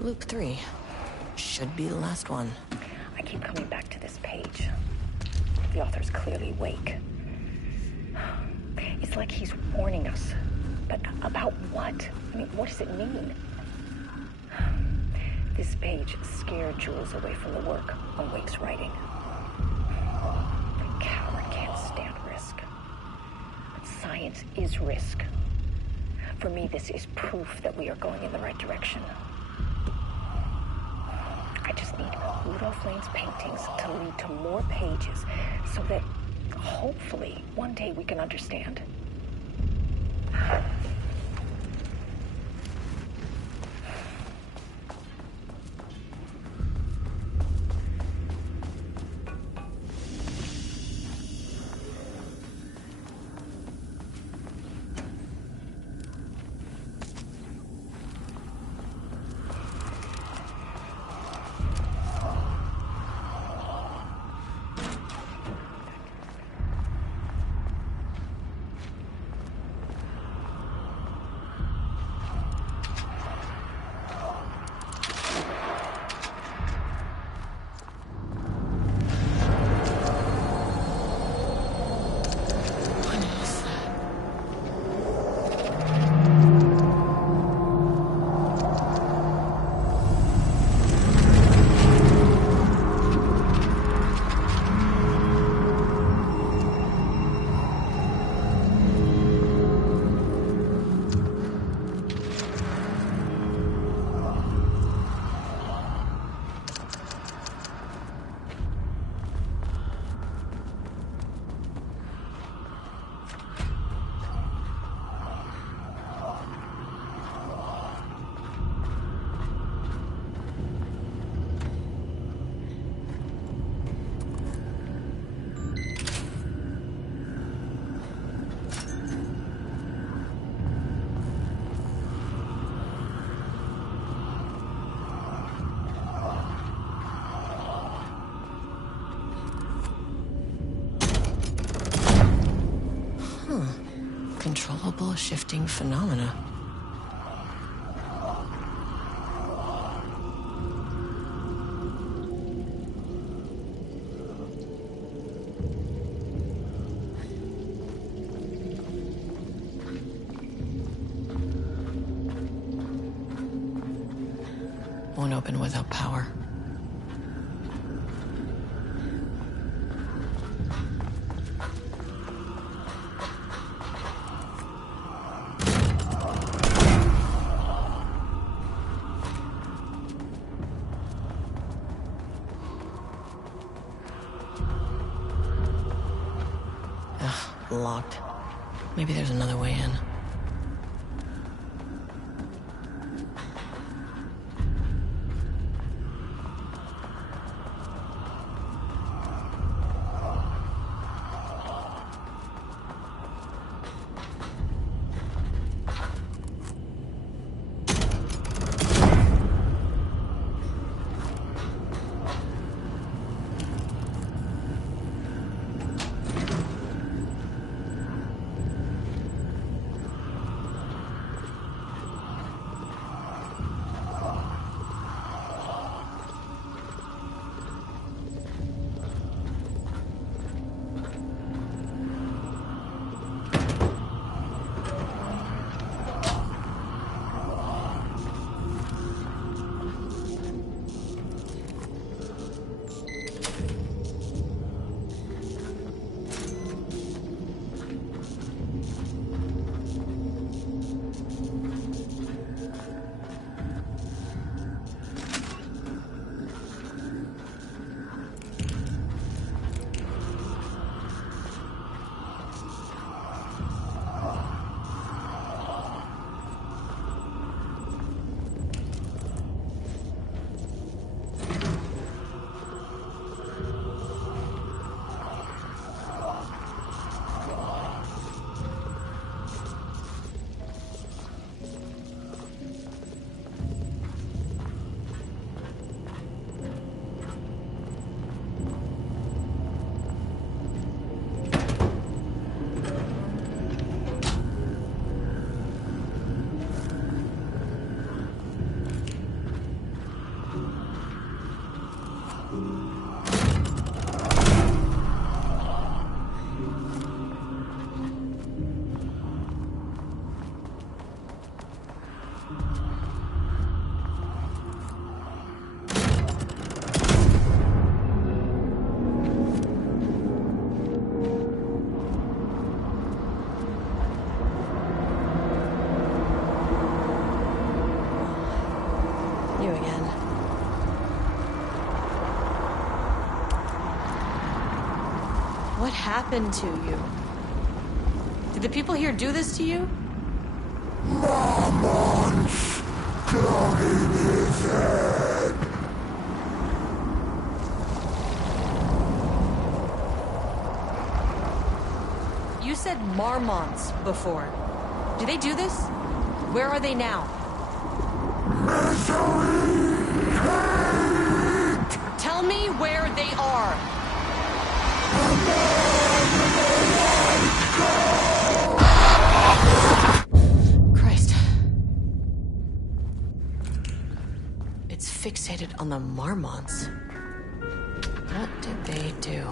Loop 3. Should be the last one. I keep coming back to this page. The author's clearly awake. It's like he's warning us. But about what? I mean, what does it mean? This page scared Jules away from the work on Wake's writing. The coward can't stand risk. But science is risk. For me, this is proof that we are going in the right direction. I just need Rudolph Lane's paintings to lead to more pages so that hopefully one day we can understand. Controllable shifting phenomena. Won't open without power. Locked. Maybe there's another way in. What happened to you? Did the people here do this to you? Marmonts dug in his head. You said Marmonts before. Do they do this? Where are they now? Misery! Hate! Tell me where they are! Christ. It's fixated on the Marmonts. What did they do?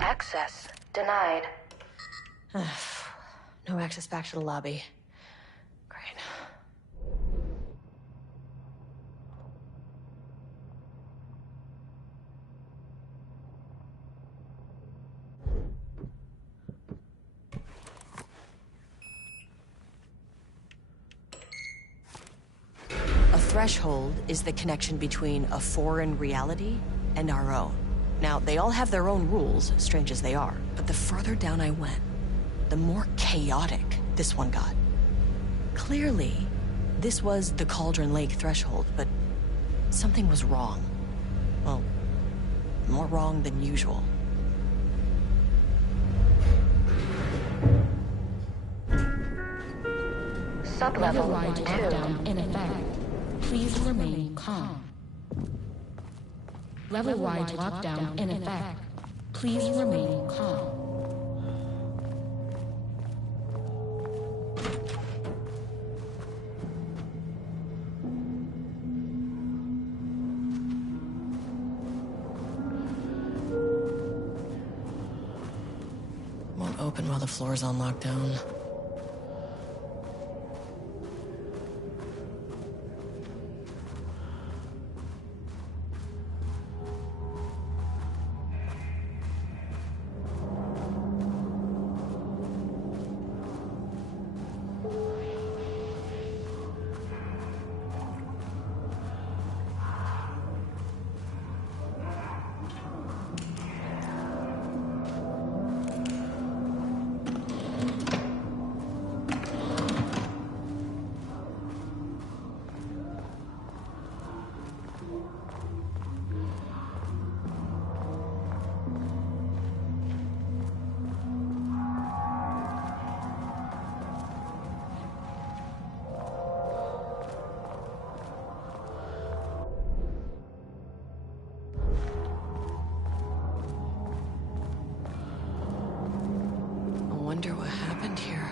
Access denied. No access back to the lobby. Great. A threshold is the connection between a foreign reality and our own. Now, they all have their own rules, strange as they are, but the further down I went, the more chaotic this one got. Clearly, this was the Cauldron Lake threshold, but something was wrong. Well, more wrong than usual. Sublevel Override 2. lockdown in effect. Please remain calm. Level-wide lockdown in effect. Please remain calm. Won't open while the floor's on lockdown. I wonder what happened here.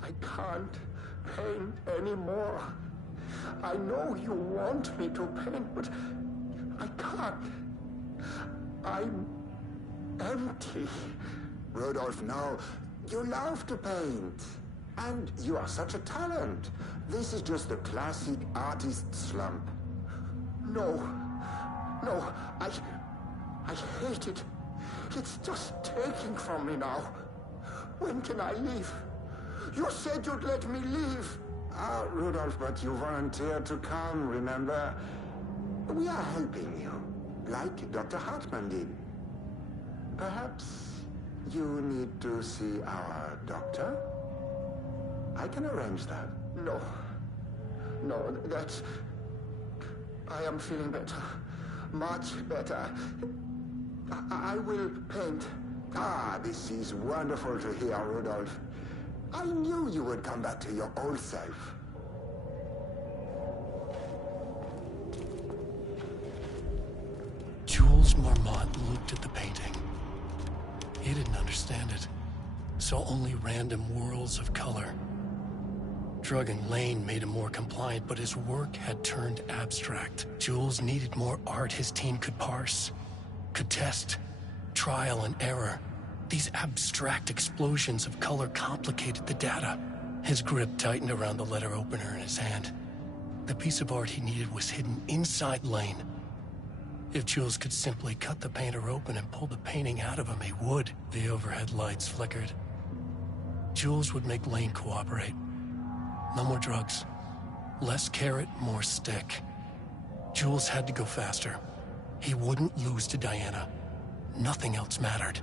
I can't paint anymore. I know you want me to paint, but I can't. I'm empty. Rudolph, no. You love to paint. And you are such a talent. This is just the classic artist slump. No. I hate it. It's just taking from me now. When can I leave? You said you'd let me leave. Ah, Rudolph, but you volunteered to come, remember? We are helping you, like Dr. Hartman did. Perhaps you need to see our doctor? I can arrange that. No, that's... I am feeling better. Much better. I will paint. Ah, this is wonderful to hear, Rudolph. I knew you would come back to your old self. looked at the painting. He didn't understand it. Saw only random whirls of color. Drugging Lane made him more compliant, but his work had turned abstract. Jules needed more art his team could parse, could test, trial and error. These abstract explosions of color complicated the data. His grip tightened around the letter opener in his hand. The piece of art he needed was hidden inside Lane. If Jules could simply cut the painter open and pull the painting out of him, he would. The overhead lights flickered. Jules would make Lane cooperate. No more drugs. Less carrot, more stick. Jules had to go faster. He wouldn't lose to Diana. Nothing else mattered.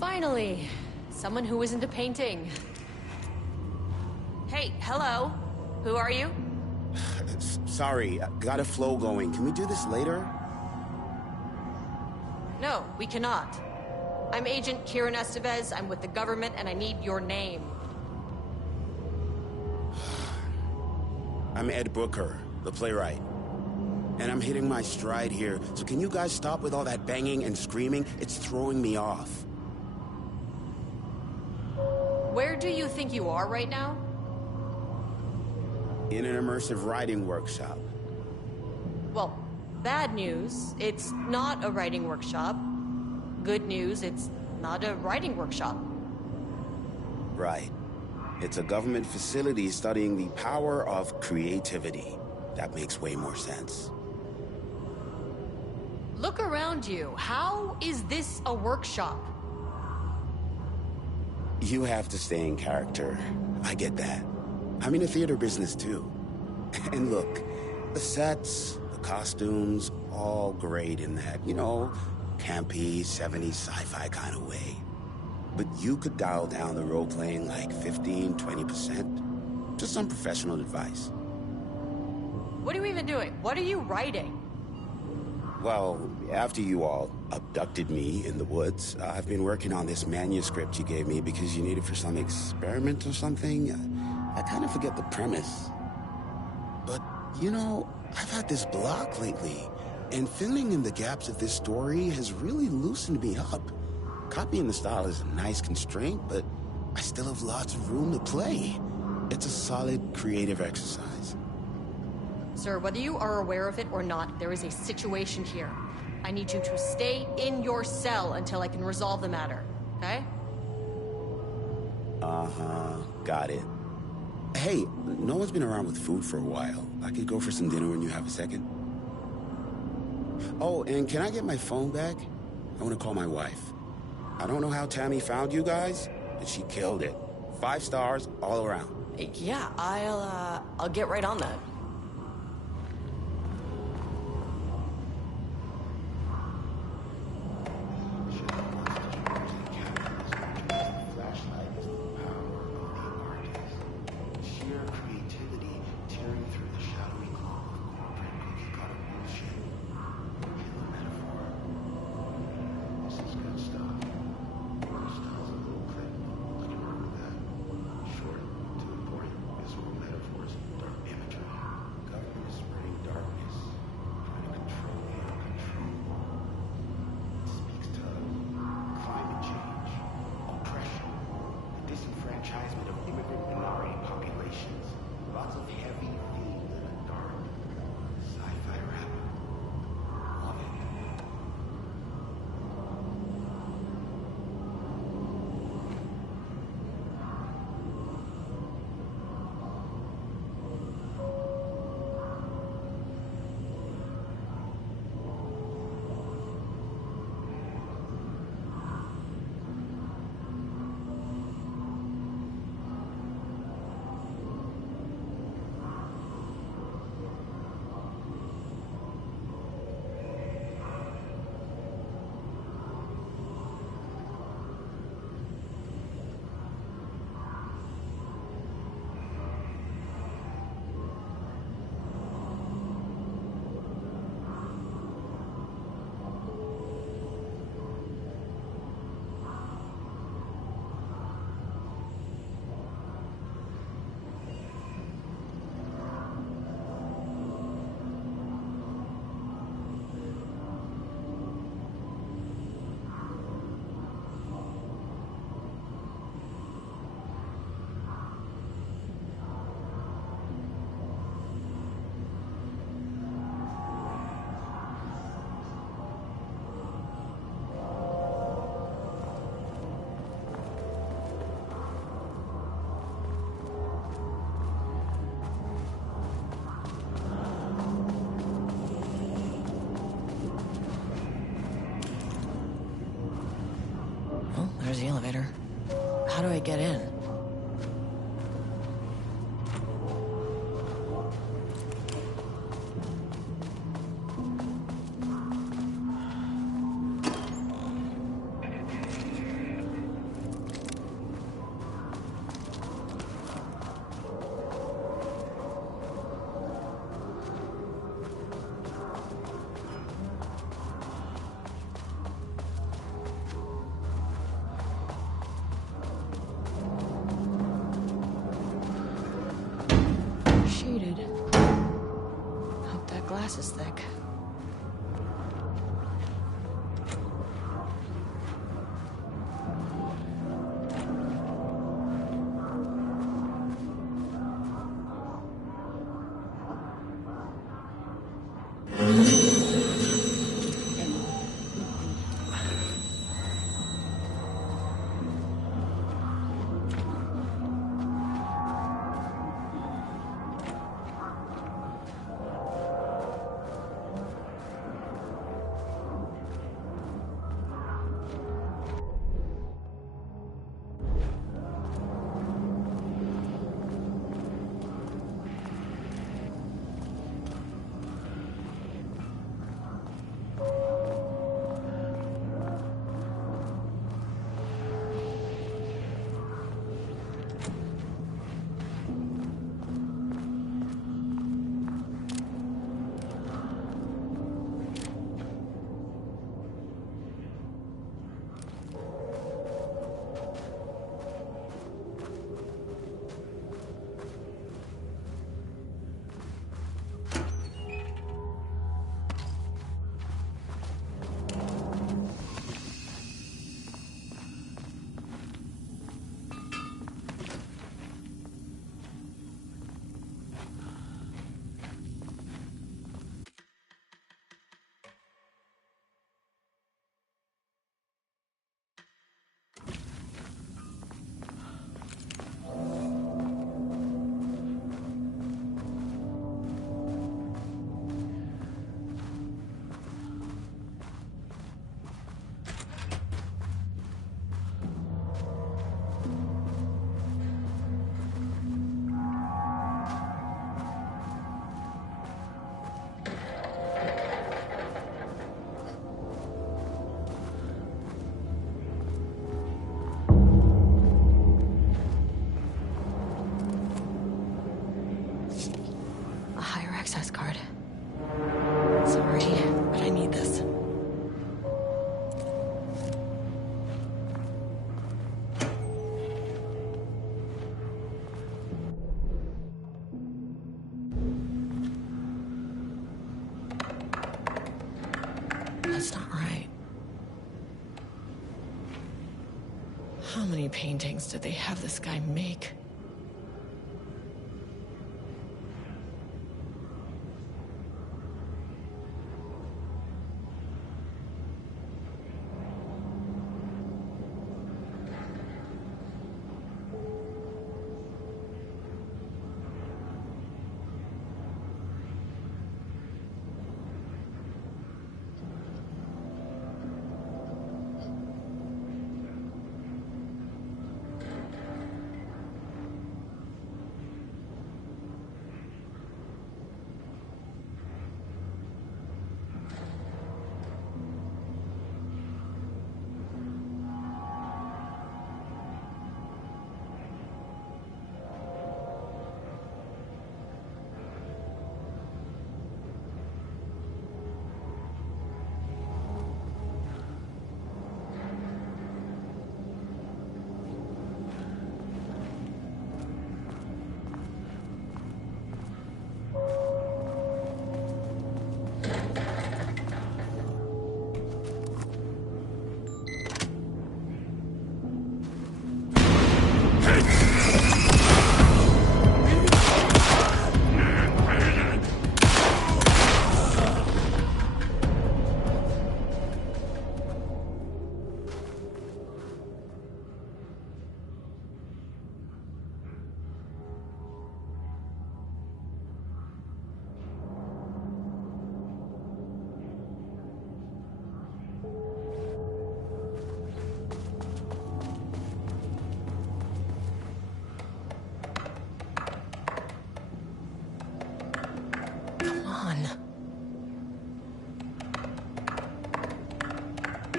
Finally, someone who isn't a painting. Hey, hello. Who are you? Sorry, got a flow going. Can we do this later? No, we cannot. I'm Agent Kieran Estevez. I'm with the government, and I need your name. I'm Ed Booker, the playwright. And I'm hitting my stride here, so can you guys stop with all that banging and screaming? It's throwing me off. Where do you think you are right now? In an immersive writing workshop. Well, bad news, it's not a writing workshop. Good news, it's not a writing workshop. Right. It's a government facility studying the power of creativity. That makes way more sense. Look around you. How is this a workshop? You have to stay in character. I get that. I'm in the theater business too. And look, the sets, the costumes, all great in that, you know, campy, 70s sci-fi kind of way. But you could dial down the role-playing like 15, 20%. Just some professional advice. What are you even doing? What are you writing? Well, after you all abducted me in the woods, I've been working on this manuscript you gave me because you need it for some experiment or something. I kind of forget the premise. But, you know, I've had this block lately, and filling in the gaps of this story has really loosened me up. Copying the style is a nice constraint, but I still have lots of room to play. It's a solid creative exercise. Sir, whether you are aware of it or not, there is a situation here. I need you to stay in your cell until I can resolve the matter, okay? Uh-huh, got it. Hey, no one's been around with food for a while. I could go for some dinner when you have a second. Oh, and can I get my phone back? I want to call my wife. I don't know how Tammy found you guys, but she killed it. 5 stars all around. Yeah, I'll get right on that. There's the elevator. How do I get in? Shaded. Hope that glass is thick. Access card. Sorry, but I need this. That's not right. How many paintings did they have this guy make?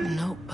Nope.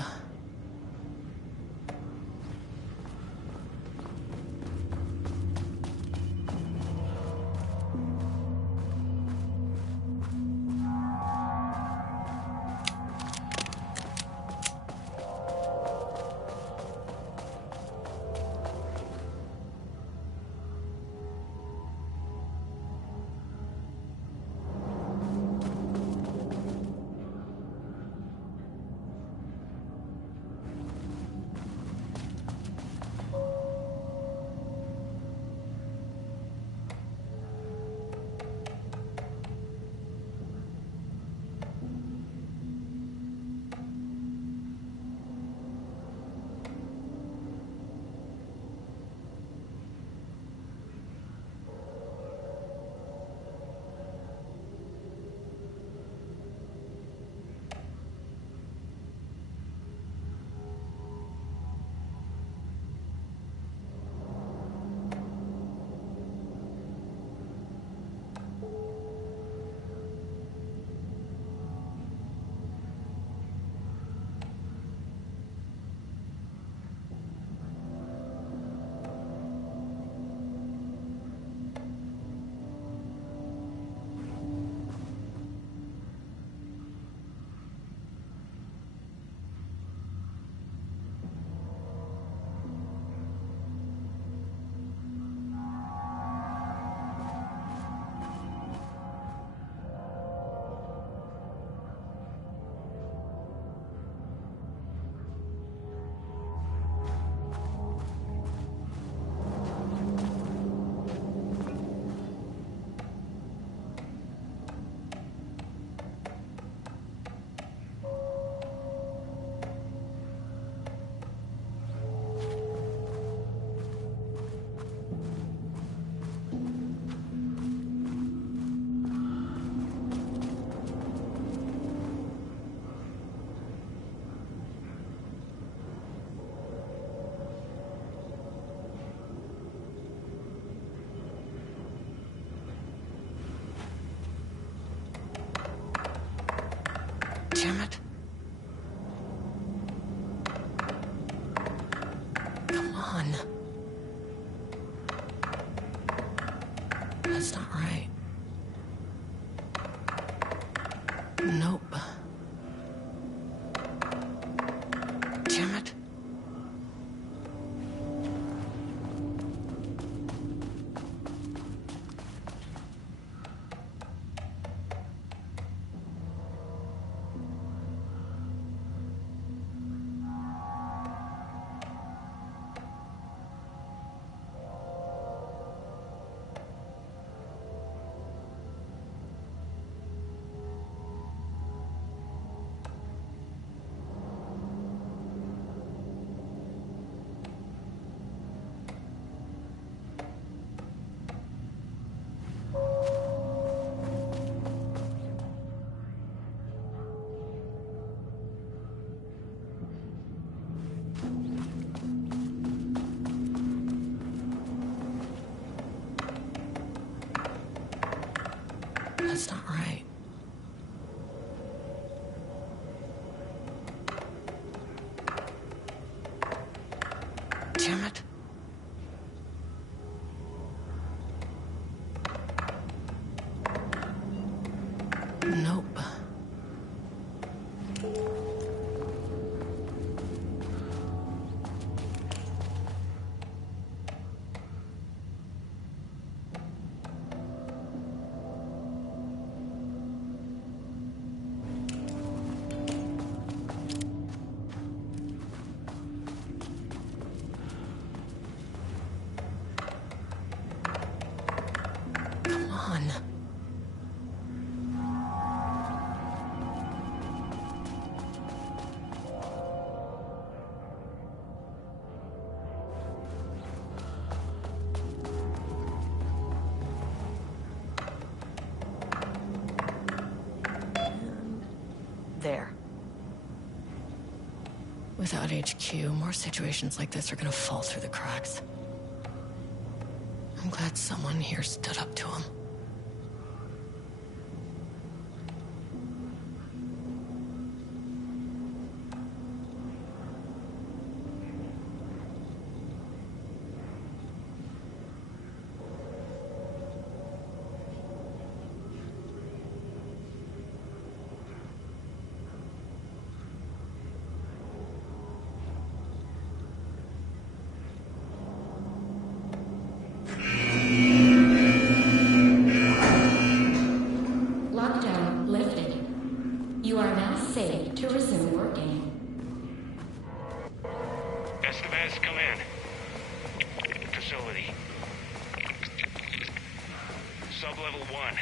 Damn it. Come on. That's not right. Nope. Damn it. That's not right. Damn it. Nope. Come on. There. Without HQ, more situations like this are gonna fall through the cracks. I'm glad someone here stood up to him. You are now safe to resume working. Estevez, come in. Facility. Sub-level 1.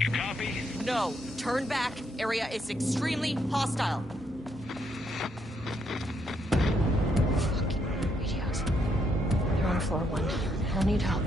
You copy? No. Turn back. Area is extremely hostile. Radios. They're on floor 1. I'll need help.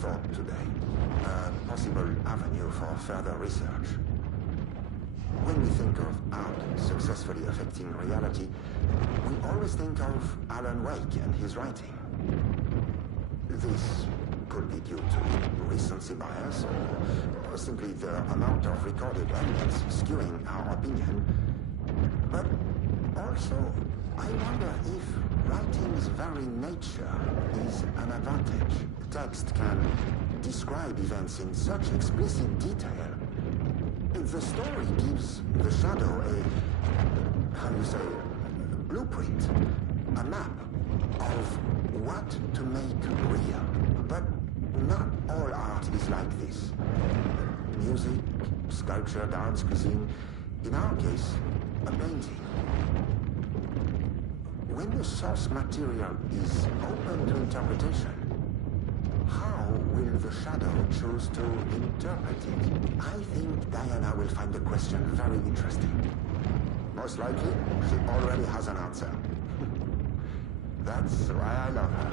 thought today, a possible avenue for further research. When we think of art successfully affecting reality, we always think of Alan Wake and his writing. This could be due to recency bias, or simply the amount of recorded evidence skewing our opinion. But also, I wonder if writing's very nature is an advantage. Text can describe events in such explicit detail. The story gives the shadow a, how you say, blueprint, a map of what to make real. But is like this. Music, sculpture, dance, cuisine. In our case, a painting. When the source material is open to interpretation, how will the shadow choose to interpret it? I think Diana will find the question very interesting. Most likely, she already has an answer. That's why I love her.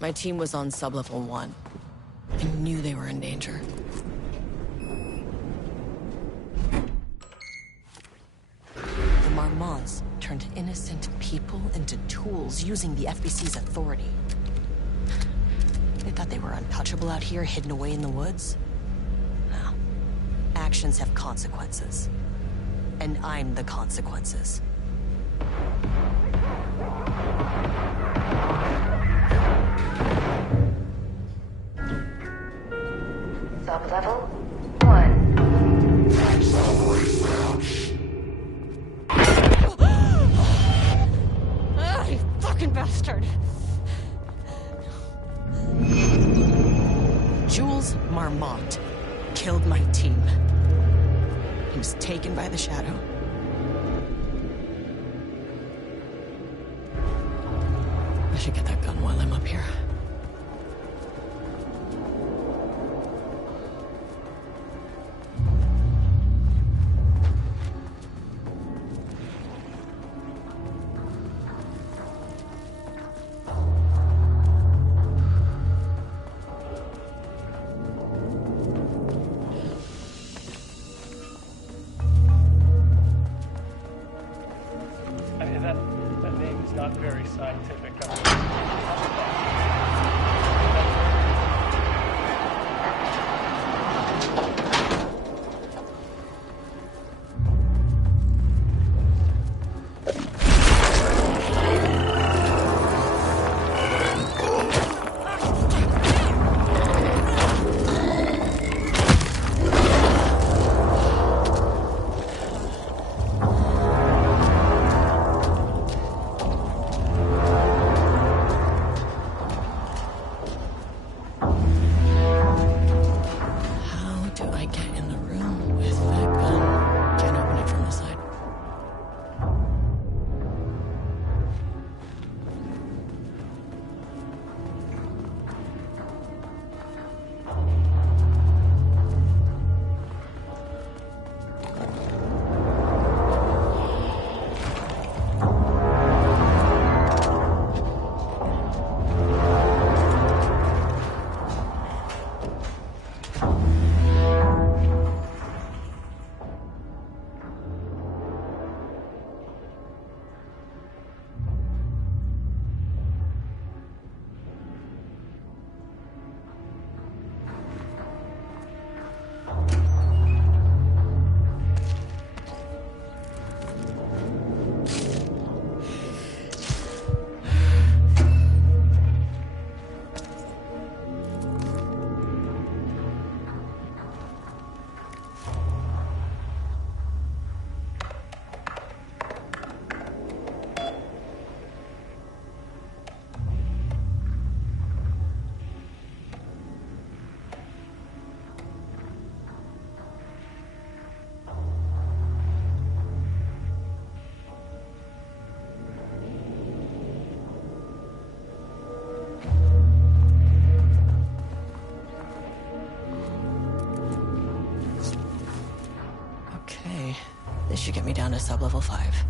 My team was on sublevel 1. I knew they were in danger. The Marmonts turned innocent people into tools using the FBC's authority. They thought they were untouchable out here, hidden away in the woods? No. Actions have consequences. And I'm the consequences. Sub-level 1. Ah, you fucking bastard! Jules Marmont killed my team. He was taken by the Shadow. I should get that gun while I'm up here. That name is not very scientific. This should get me down to sub-level 5.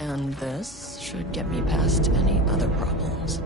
And this should get me past any other problems.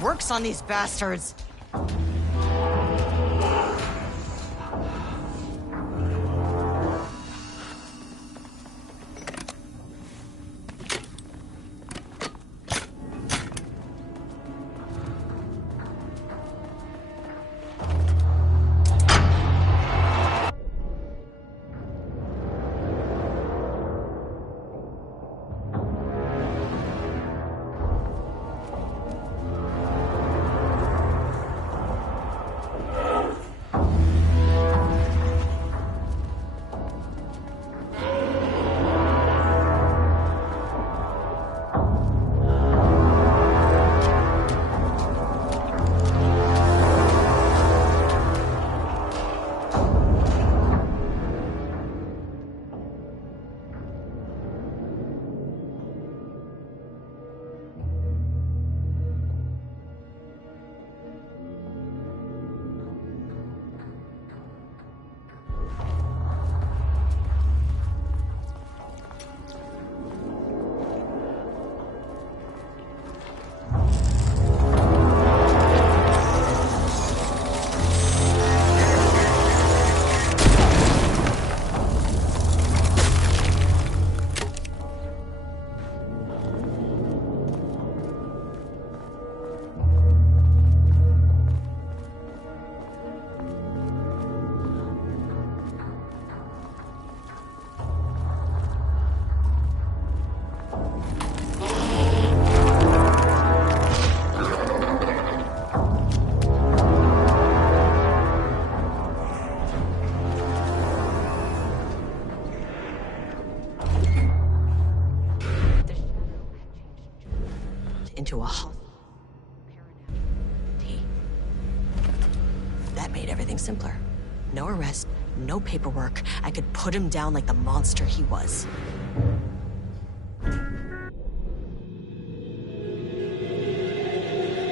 Works on these bastards. to a That made everything simpler. No arrest, no paperwork. I could put him down like the monster he was.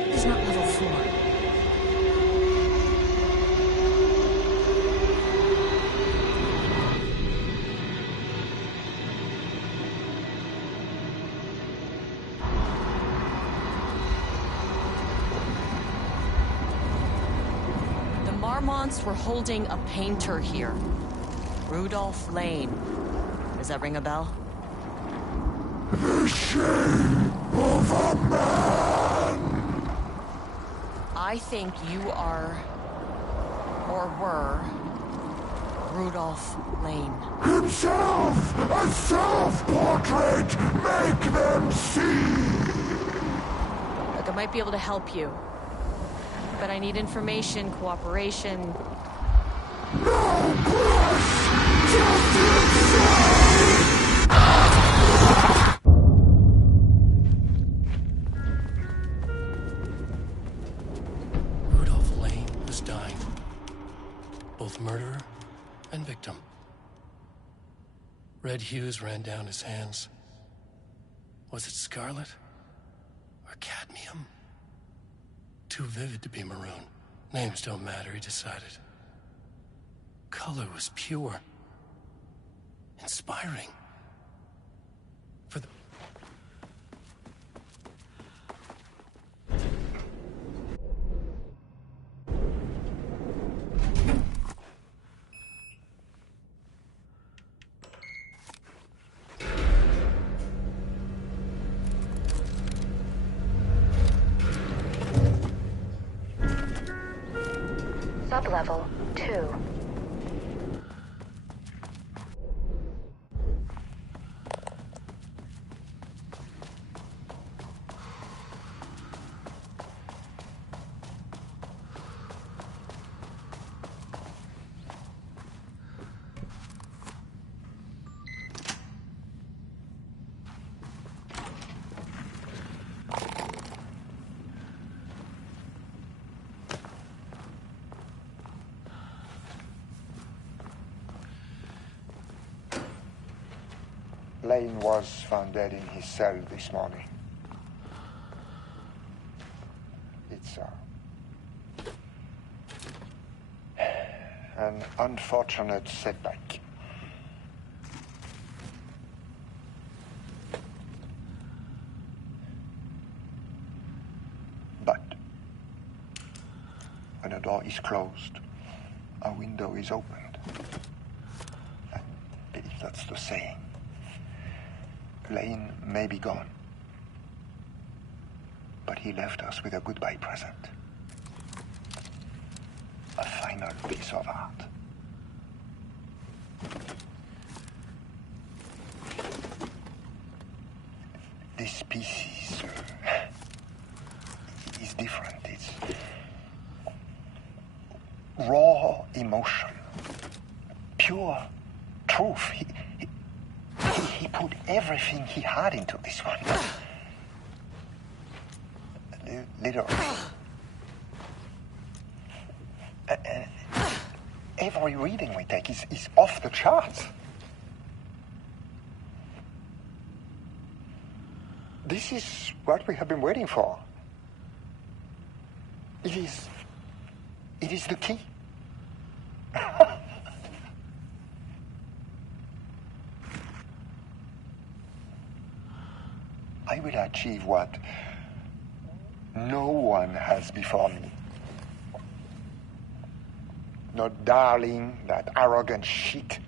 He's not level 4. Marmonts were holding a painter here. Rudolph Lane. Does that ring a bell? The shame of a man! I think you are, or were, Rudolph Lane. Himself! A self-portrait! Make them see! Look, I might be able to help you. But I need information, cooperation. No brush! Just inside! Rudolph Lane was dying. Both murderer and victim. Red hues ran down his hands. Was it scarlet or cadmium? Too vivid to be maroon. Names don't matter, he decided. Color was pure. Inspiring. For the... Sublevel 2. Lane was found dead in his cell this morning. It's an unfortunate setback. But when a door is closed, a window is opened. I believe that's the saying. Lane may be gone, but he left us with a goodbye present. A final piece of art. This piece is different. It's raw emotion, pure truth. He put everything he had into this one. Literally. Every reading we take is off the charts. This is what we have been waiting for. It is the key. I will achieve what no one has before me. Not darling, that arrogant shit.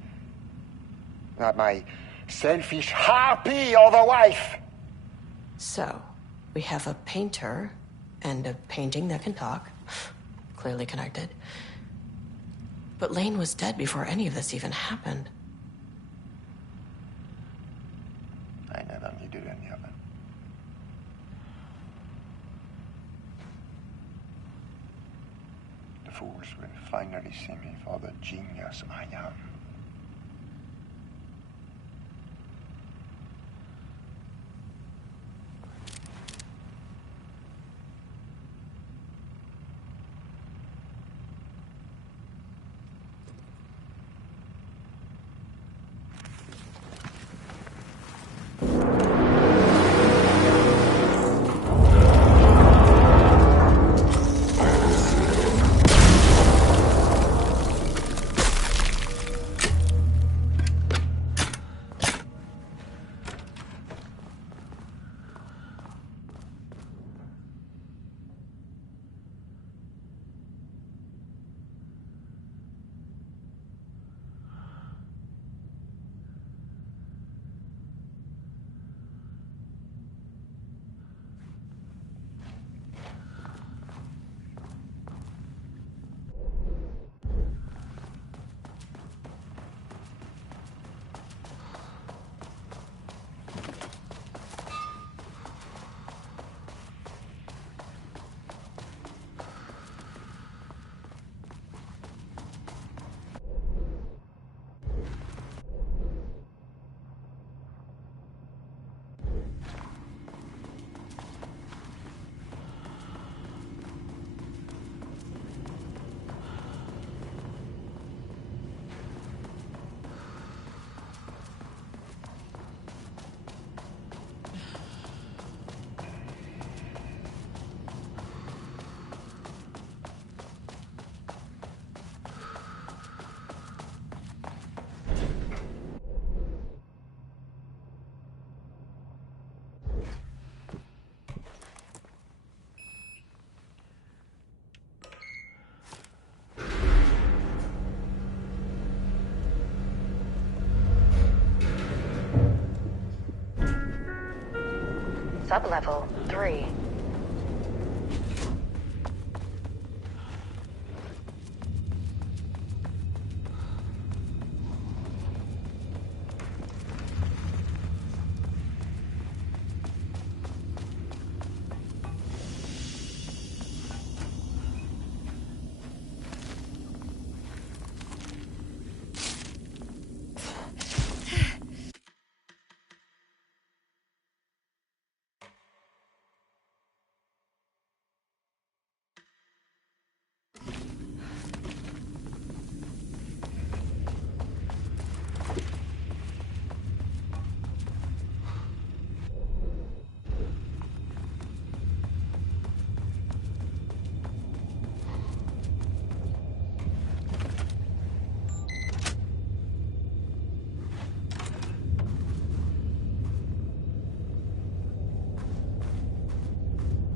Not my selfish harpy or the wife. So, we have a painter and a painting that can talk. Clearly connected. But Lane was dead before any of this even happened. I never needed any of it. The fools will finally see me for the genius I am. Sublevel 3.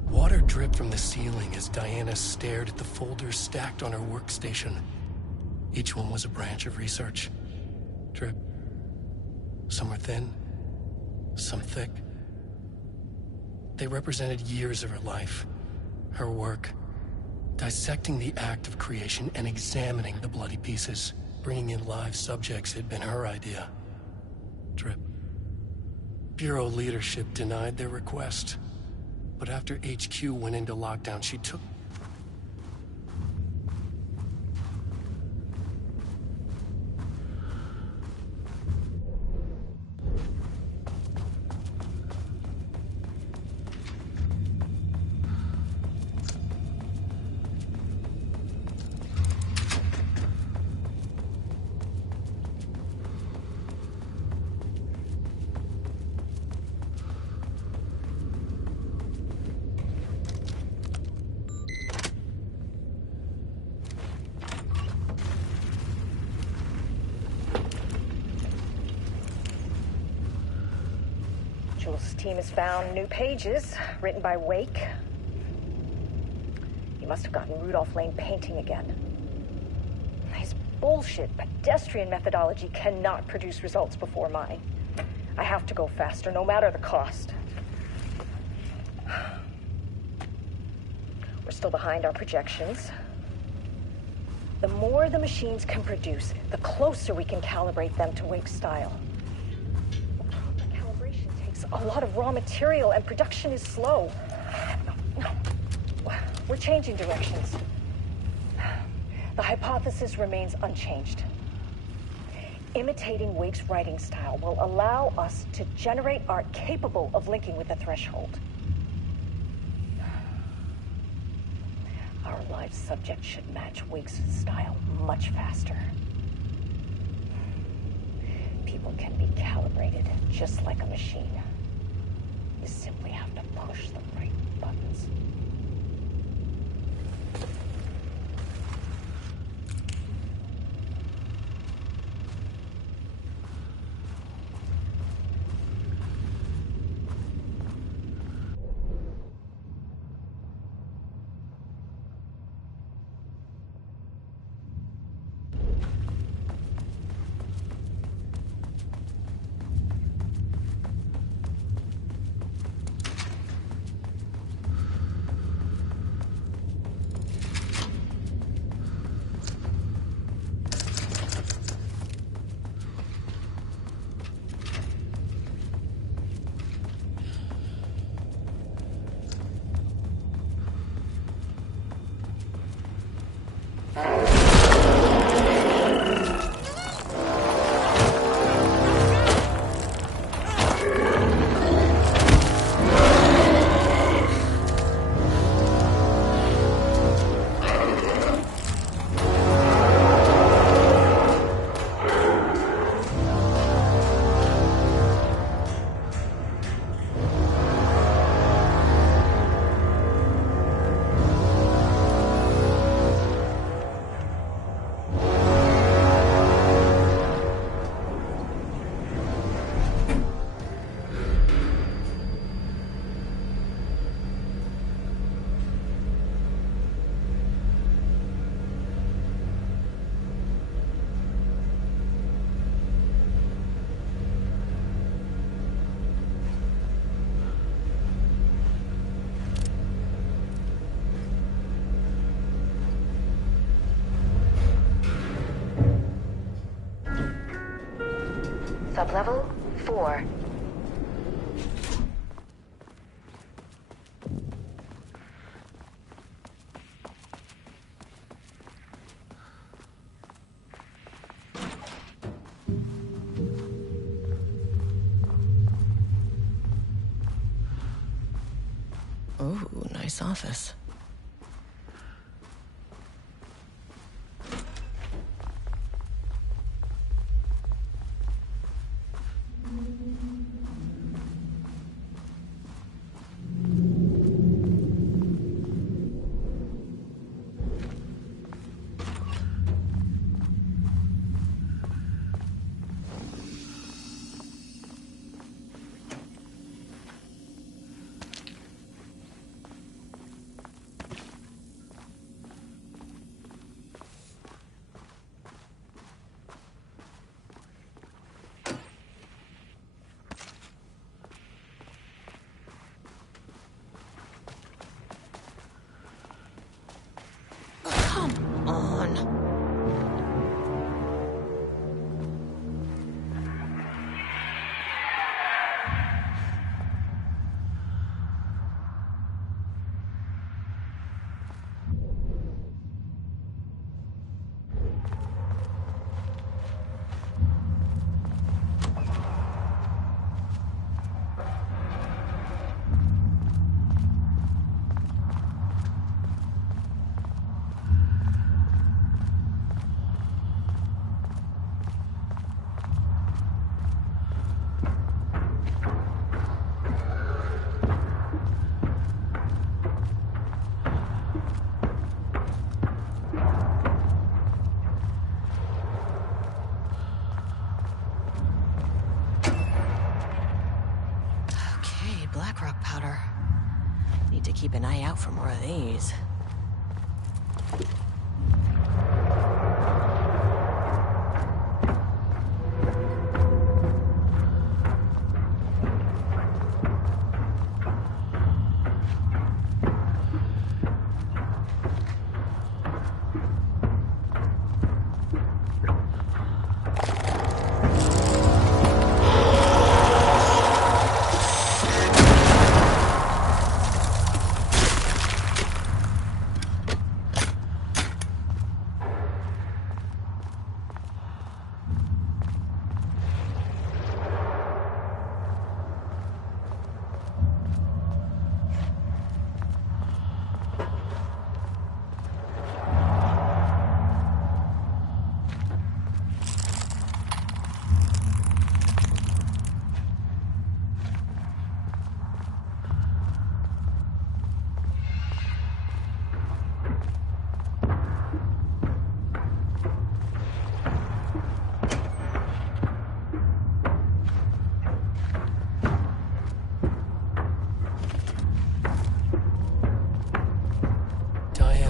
Water dripped from the ceiling as Diana stared at the folders stacked on her workstation. Each one was a branch of research. Drip. Some were thin, some thick. They represented years of her life, her work, dissecting the act of creation and examining the bloody pieces. Bringing in live subjects had been her idea. Drip. Bureau leadership denied their request. But after HQ went into lockdown, she took... Jules' team has found new pages written by Wake. He must have gotten Rudolph Lane painting again. His bullshit pedestrian methodology cannot produce results before mine. I have to go faster, no matter the cost. We're still behind our projections. The more the machines can produce, the closer we can calibrate them to Wake's style. A lot of raw material, and production is slow. No. We're changing directions. The hypothesis remains unchanged. Imitating Wake's writing style will allow us to generate art capable of linking with the threshold. Our live subject should match Wake's style much faster. People can be calibrated just like a machine. You simply have to push the right buttons. Sublevel 4. Ooh, nice office. Blackrock powder. Need to keep an eye out for more of these.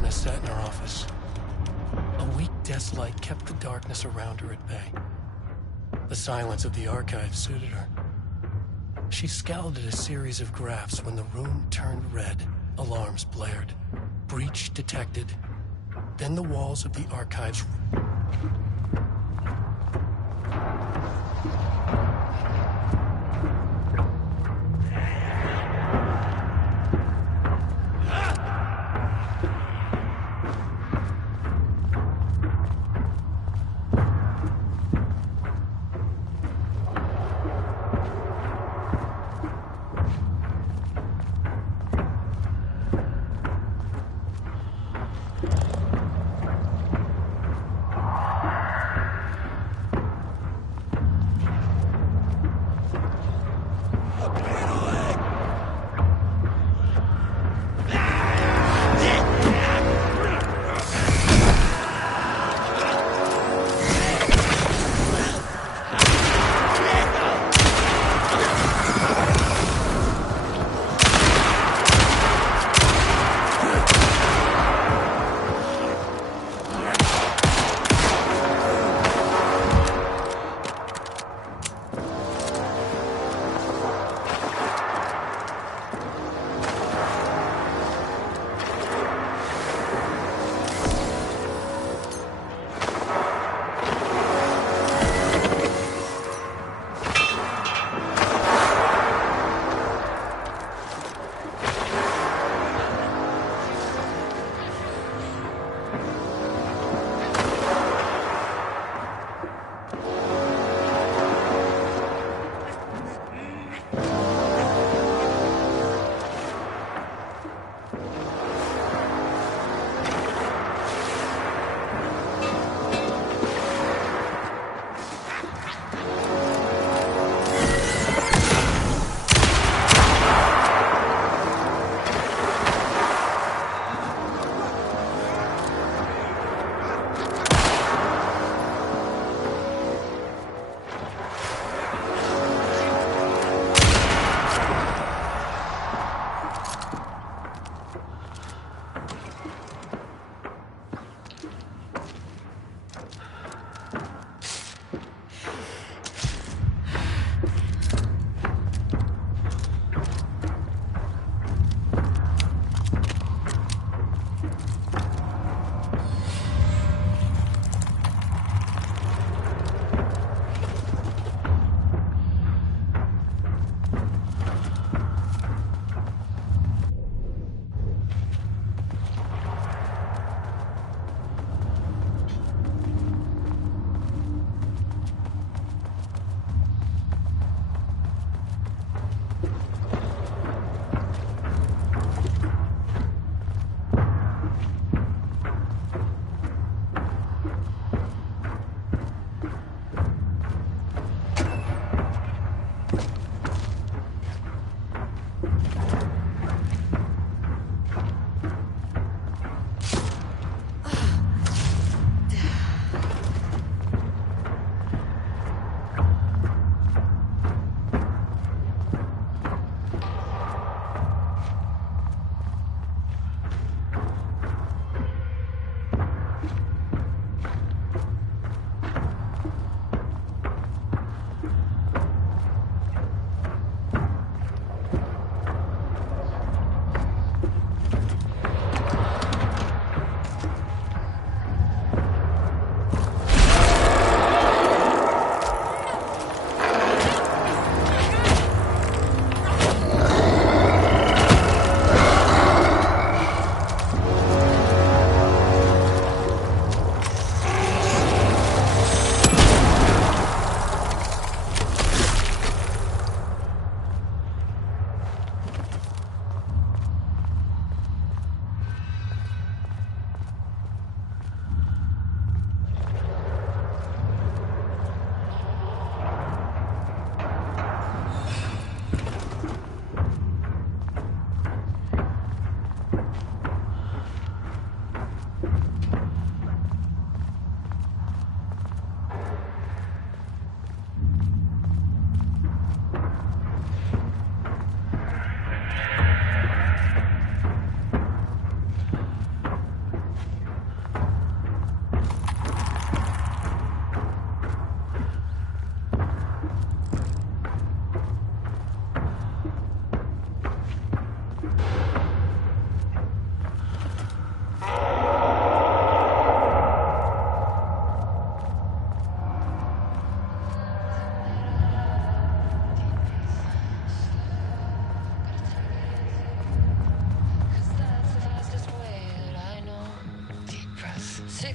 Sat in her office. A weak desk light kept the darkness around her at bay. The silence of the archive suited her. She scowled at a series of graphs when the room turned red. Alarms blared. Breach detected. Then the walls of the archives...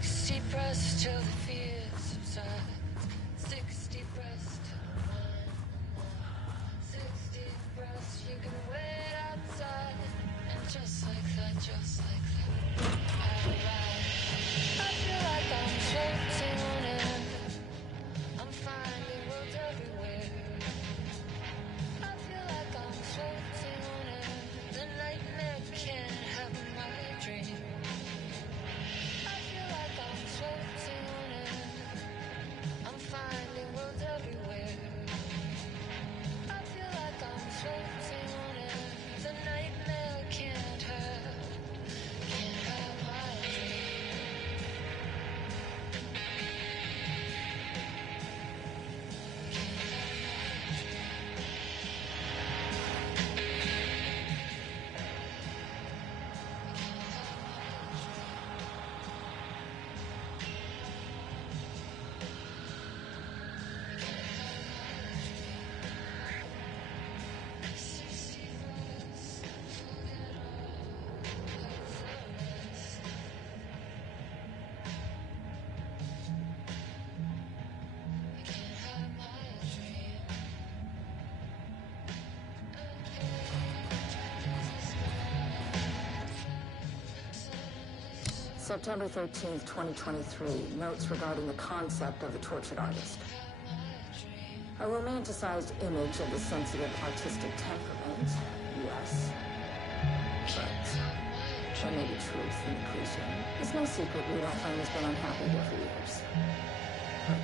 60 press till the fear subsides. 60 press till one. 60 press, you can wait outside. And just like that, I arrive. I feel like I'm floating on air. I'm finding worlds everywhere. I feel like I'm floating on air. The nightmare can't have my dream. I feel like I'm floating on air. I'm finding worlds everywhere. I feel like I'm floating on air. The nightmare can't have my dream. September 13th, 2023. Notes regarding the concept of the tortured artist. A romanticized image of the sensitive artistic temperament, yes. But there may be truth in the cliche. It's no secret Rudolph Lane has been unhappy here for years. But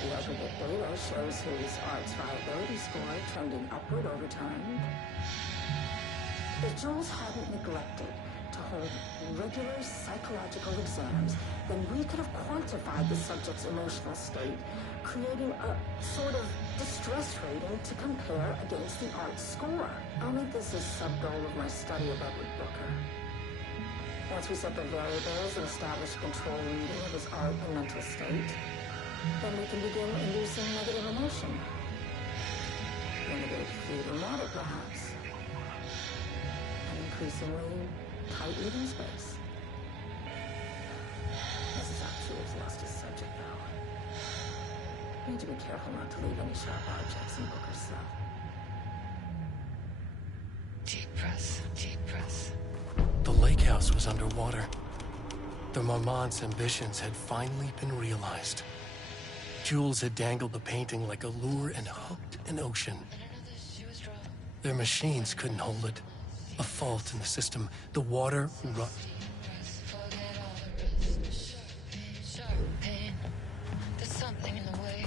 the aggregate data shows his art's viability score trending upward over time. If Jules hadn't neglected to hold regular psychological exams, then we could have quantified the subject's emotional state, creating a sort of distress rating to compare against the art score. I'll make this a sub-goal of my study of Edward Booker. Once we set the variables and establish control reading of his art and mental state, then we can begin inducing negative emotion. Limited food and water, perhaps. And increasingly tight reading space. Mrs. actually has lost his subject, though. We need to be careful not to leave any sharp objects in Booker's cell. Deep breath, deep breath. The lake house was underwater. The Marmont's ambitions had finally been realized. Jules had dangled the painting like a lure and hooked an ocean. Their machines couldn't hold it. A fault in the system. The water Sharp pain. There's something in the way.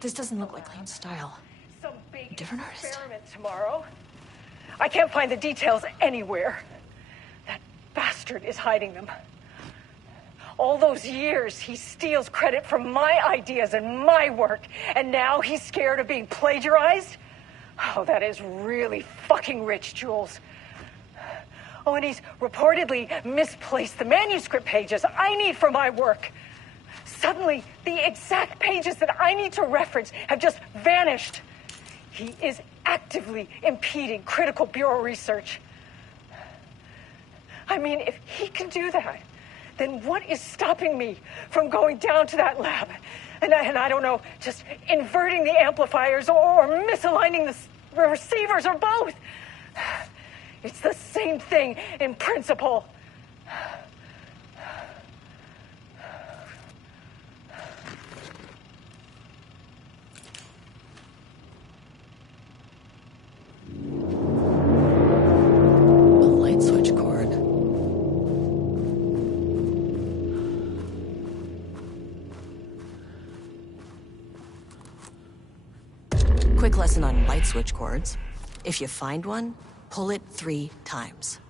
This doesn't look like Lane's style. Some big Different artist. experiment tomorrow. I can't find the details anywhere. That bastard is hiding them. All those years, he steals credit for my ideas and my work, and now he's scared of being plagiarized? Oh, that is really fucking rich, Jules. Oh, and he's reportedly misplaced the manuscript pages I need for my work. Suddenly, the exact pages that I need to reference have just vanished. He is actively impeding critical bureau research. I mean, if he can do that, then what is stopping me from going down to that lab? And I don't know, just inverting the amplifiers or misaligning the receivers or both. It's the same thing in principle. Quick lesson on light switch cords. If you find one, pull it 3 times.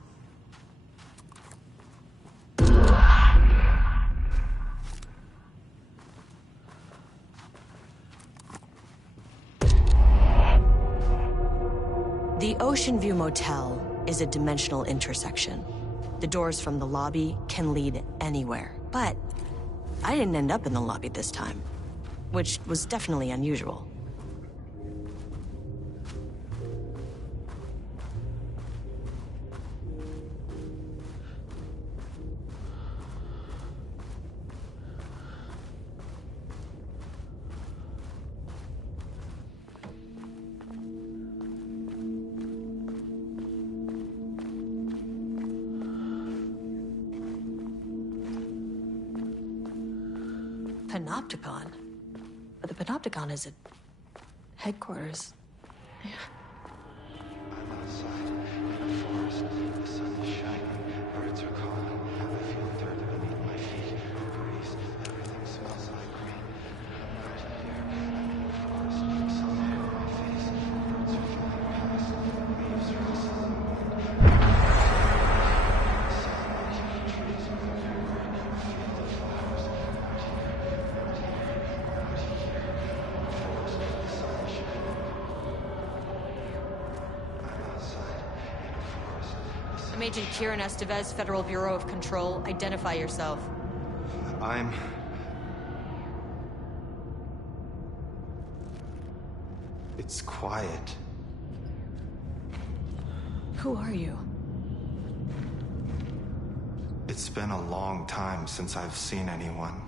The Ocean View Motel is a dimensional intersection. The doors from the lobby can lead anywhere. But I didn't end up in the lobby this time, which was definitely unusual. Panopticon? But the Panopticon is at headquarters. Yeah. I'm outside in a forest. The sun is shining. Birds are calling. I feel dirt beneath my feet. Breeze. Everything smells like green. I'm right here. I'm in the forest. Sunlight on my face. Birds are flying past. Leaves rustling. Sunlight. Trees are moving green. Field of flowers. Out here. Out here. Out here. Forest. The sun is shining. I'm Agent Kieran Estevez, Federal Bureau of Control. Identify yourself. It's quiet. Who are you? It's been a long time since I've seen anyone.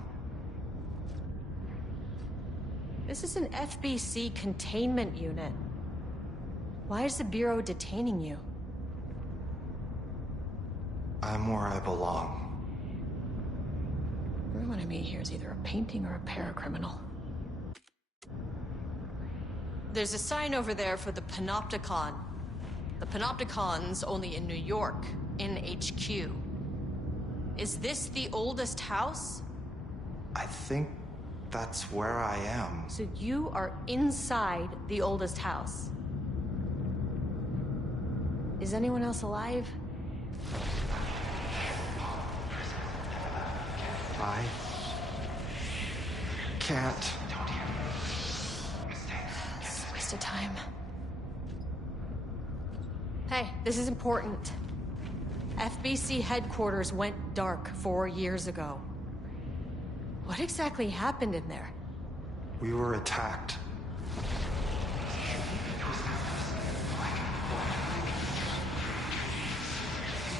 This is an FBC containment unit. Why is the Bureau detaining you? I'm where I belong. Everyone I meet here is either a painting or a paracriminal. There's a sign over there for the Panopticon. The Panopticon's only in New York, in HQ. Is this the oldest house? I think that's where I am. So you are inside the oldest house. Is anyone else alive? I can't. It's a waste of time. Hey, this is important. FBC headquarters went dark 4 years ago. What exactly happened in there? We were attacked.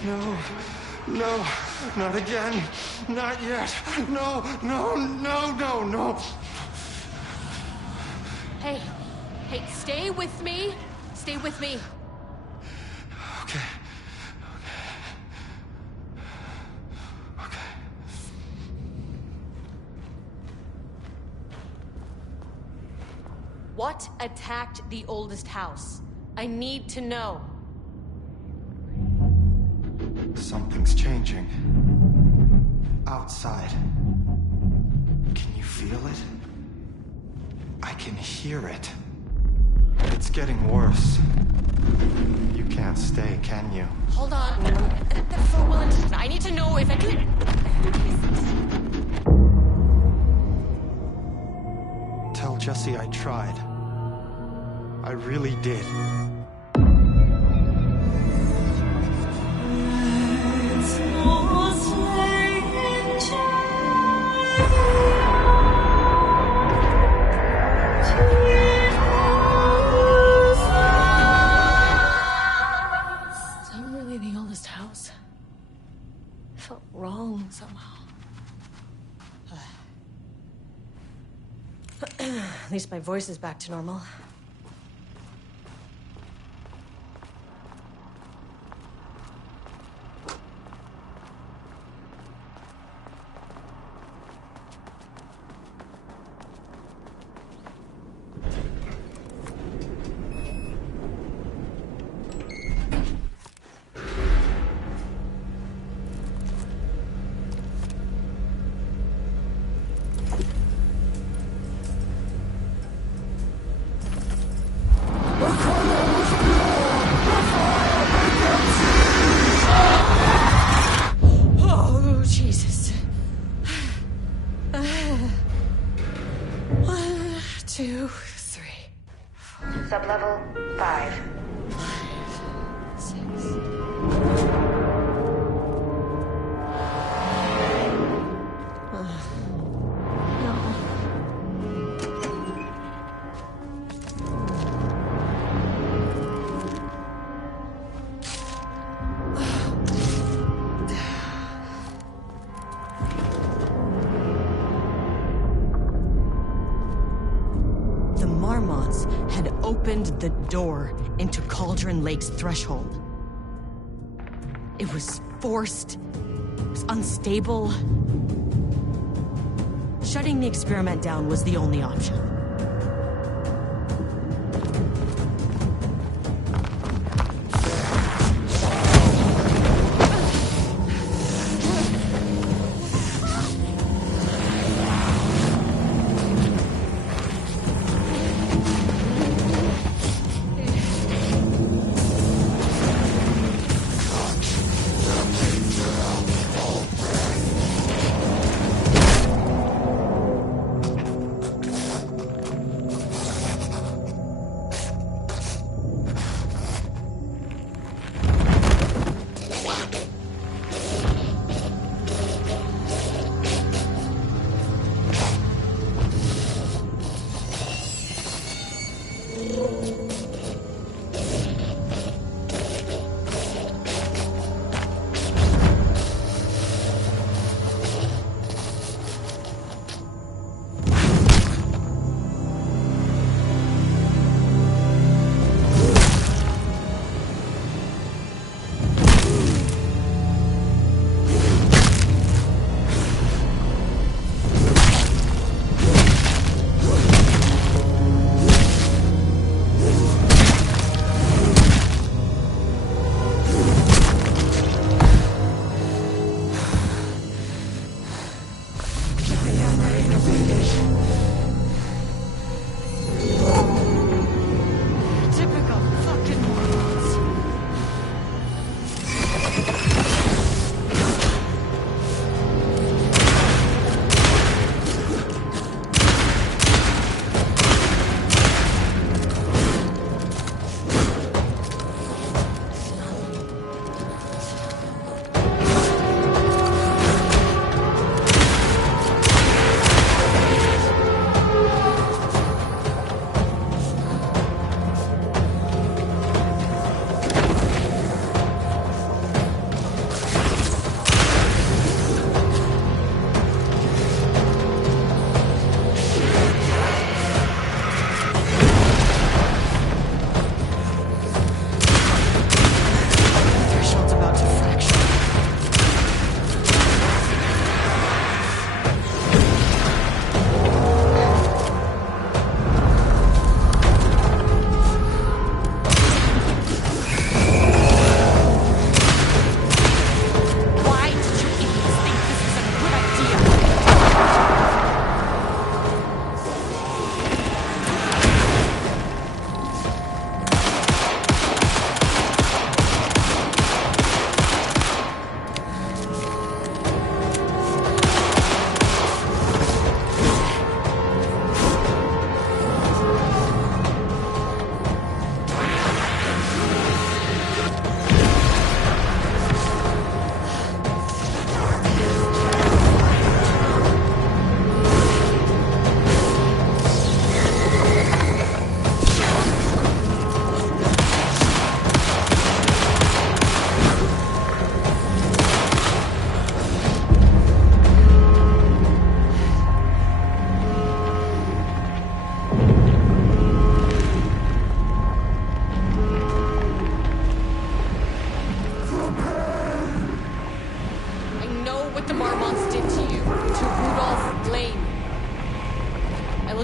No, no, not again. Not yet. No, no, no, no, no. Hey, stay with me. Stay with me. Okay. What attacked the oldest house? I need to know. Something's changing. Outside. Can you feel it? I can hear it. It's getting worse. You can't stay, can you? Hold on. I need to know if I can... Tell Jesse I tried. I really did. At least my voice is back to normal. Sublevel 5. terrorists had opened the door into Cauldron Lake's threshold. It was forced, it was unstable. Shutting the experiment down was the only option.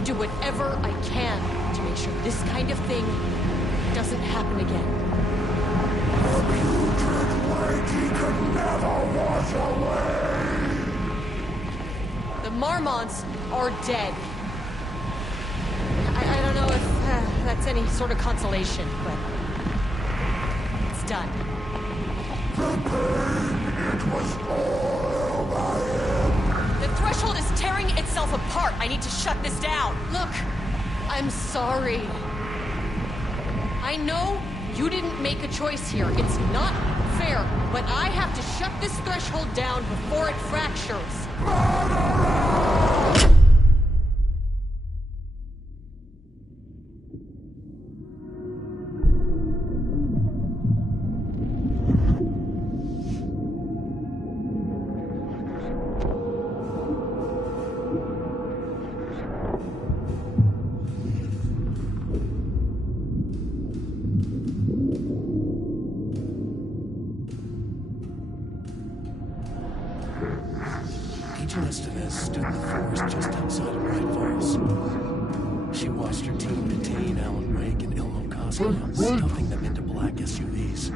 do whatever I can to make sure this kind of thing doesn't happen again. The putrid lady can never wash away! The Marmonts are dead. I don't know if that's any sort of consolation, but it's done. The pain, it was all by him. The threshold is tearing itself apart. I need to shut this down. Look, I'm sorry. I know you didn't make a choice here. It's not fair, but I have to shut this threshold down before it fractures. Murderer! Agent Estevez stood in the forest just outside of Bright Falls. She watched her team detain Alan Wake and Ilmo Koski, stuffing them into black SUVs.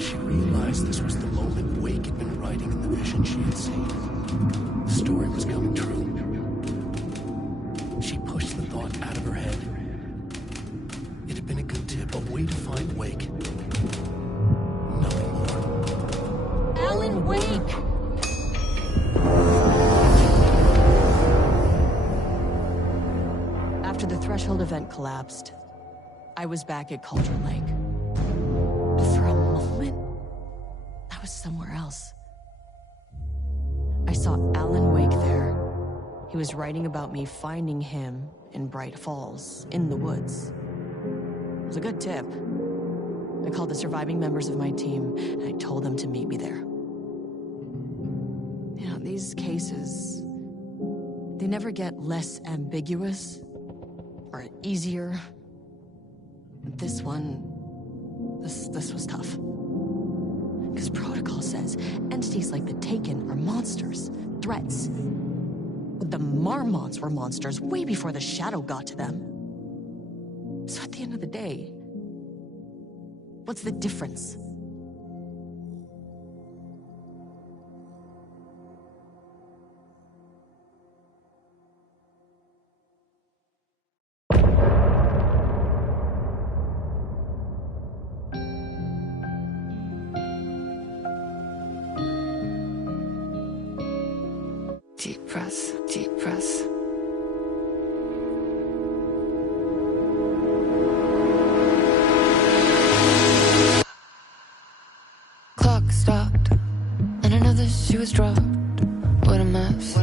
She realized this was the moment Wake had been writing in the vision she had seen. The story was coming true. She pushed the thought out of her head. It had been a good tip, a way to find Wake. Nothing more. Alan Wake! After the Threshold event collapsed, I was back at Cauldron Lake. But for a moment, I was somewhere else. I saw Alan Wake there. He was writing about me finding him in Bright Falls, in the woods. It was a good tip. I called the surviving members of my team, and I told them to meet me there. You know, these cases, they never get less ambiguous or easier. This one, this was tough. Because protocol says entities like the Taken are monsters, threats. But the Marmots were monsters way before the Shadow got to them. So at the end of the day, what's the difference? Deep breath, deep breath. Clock stopped, and another shoe was dropped. What a mess.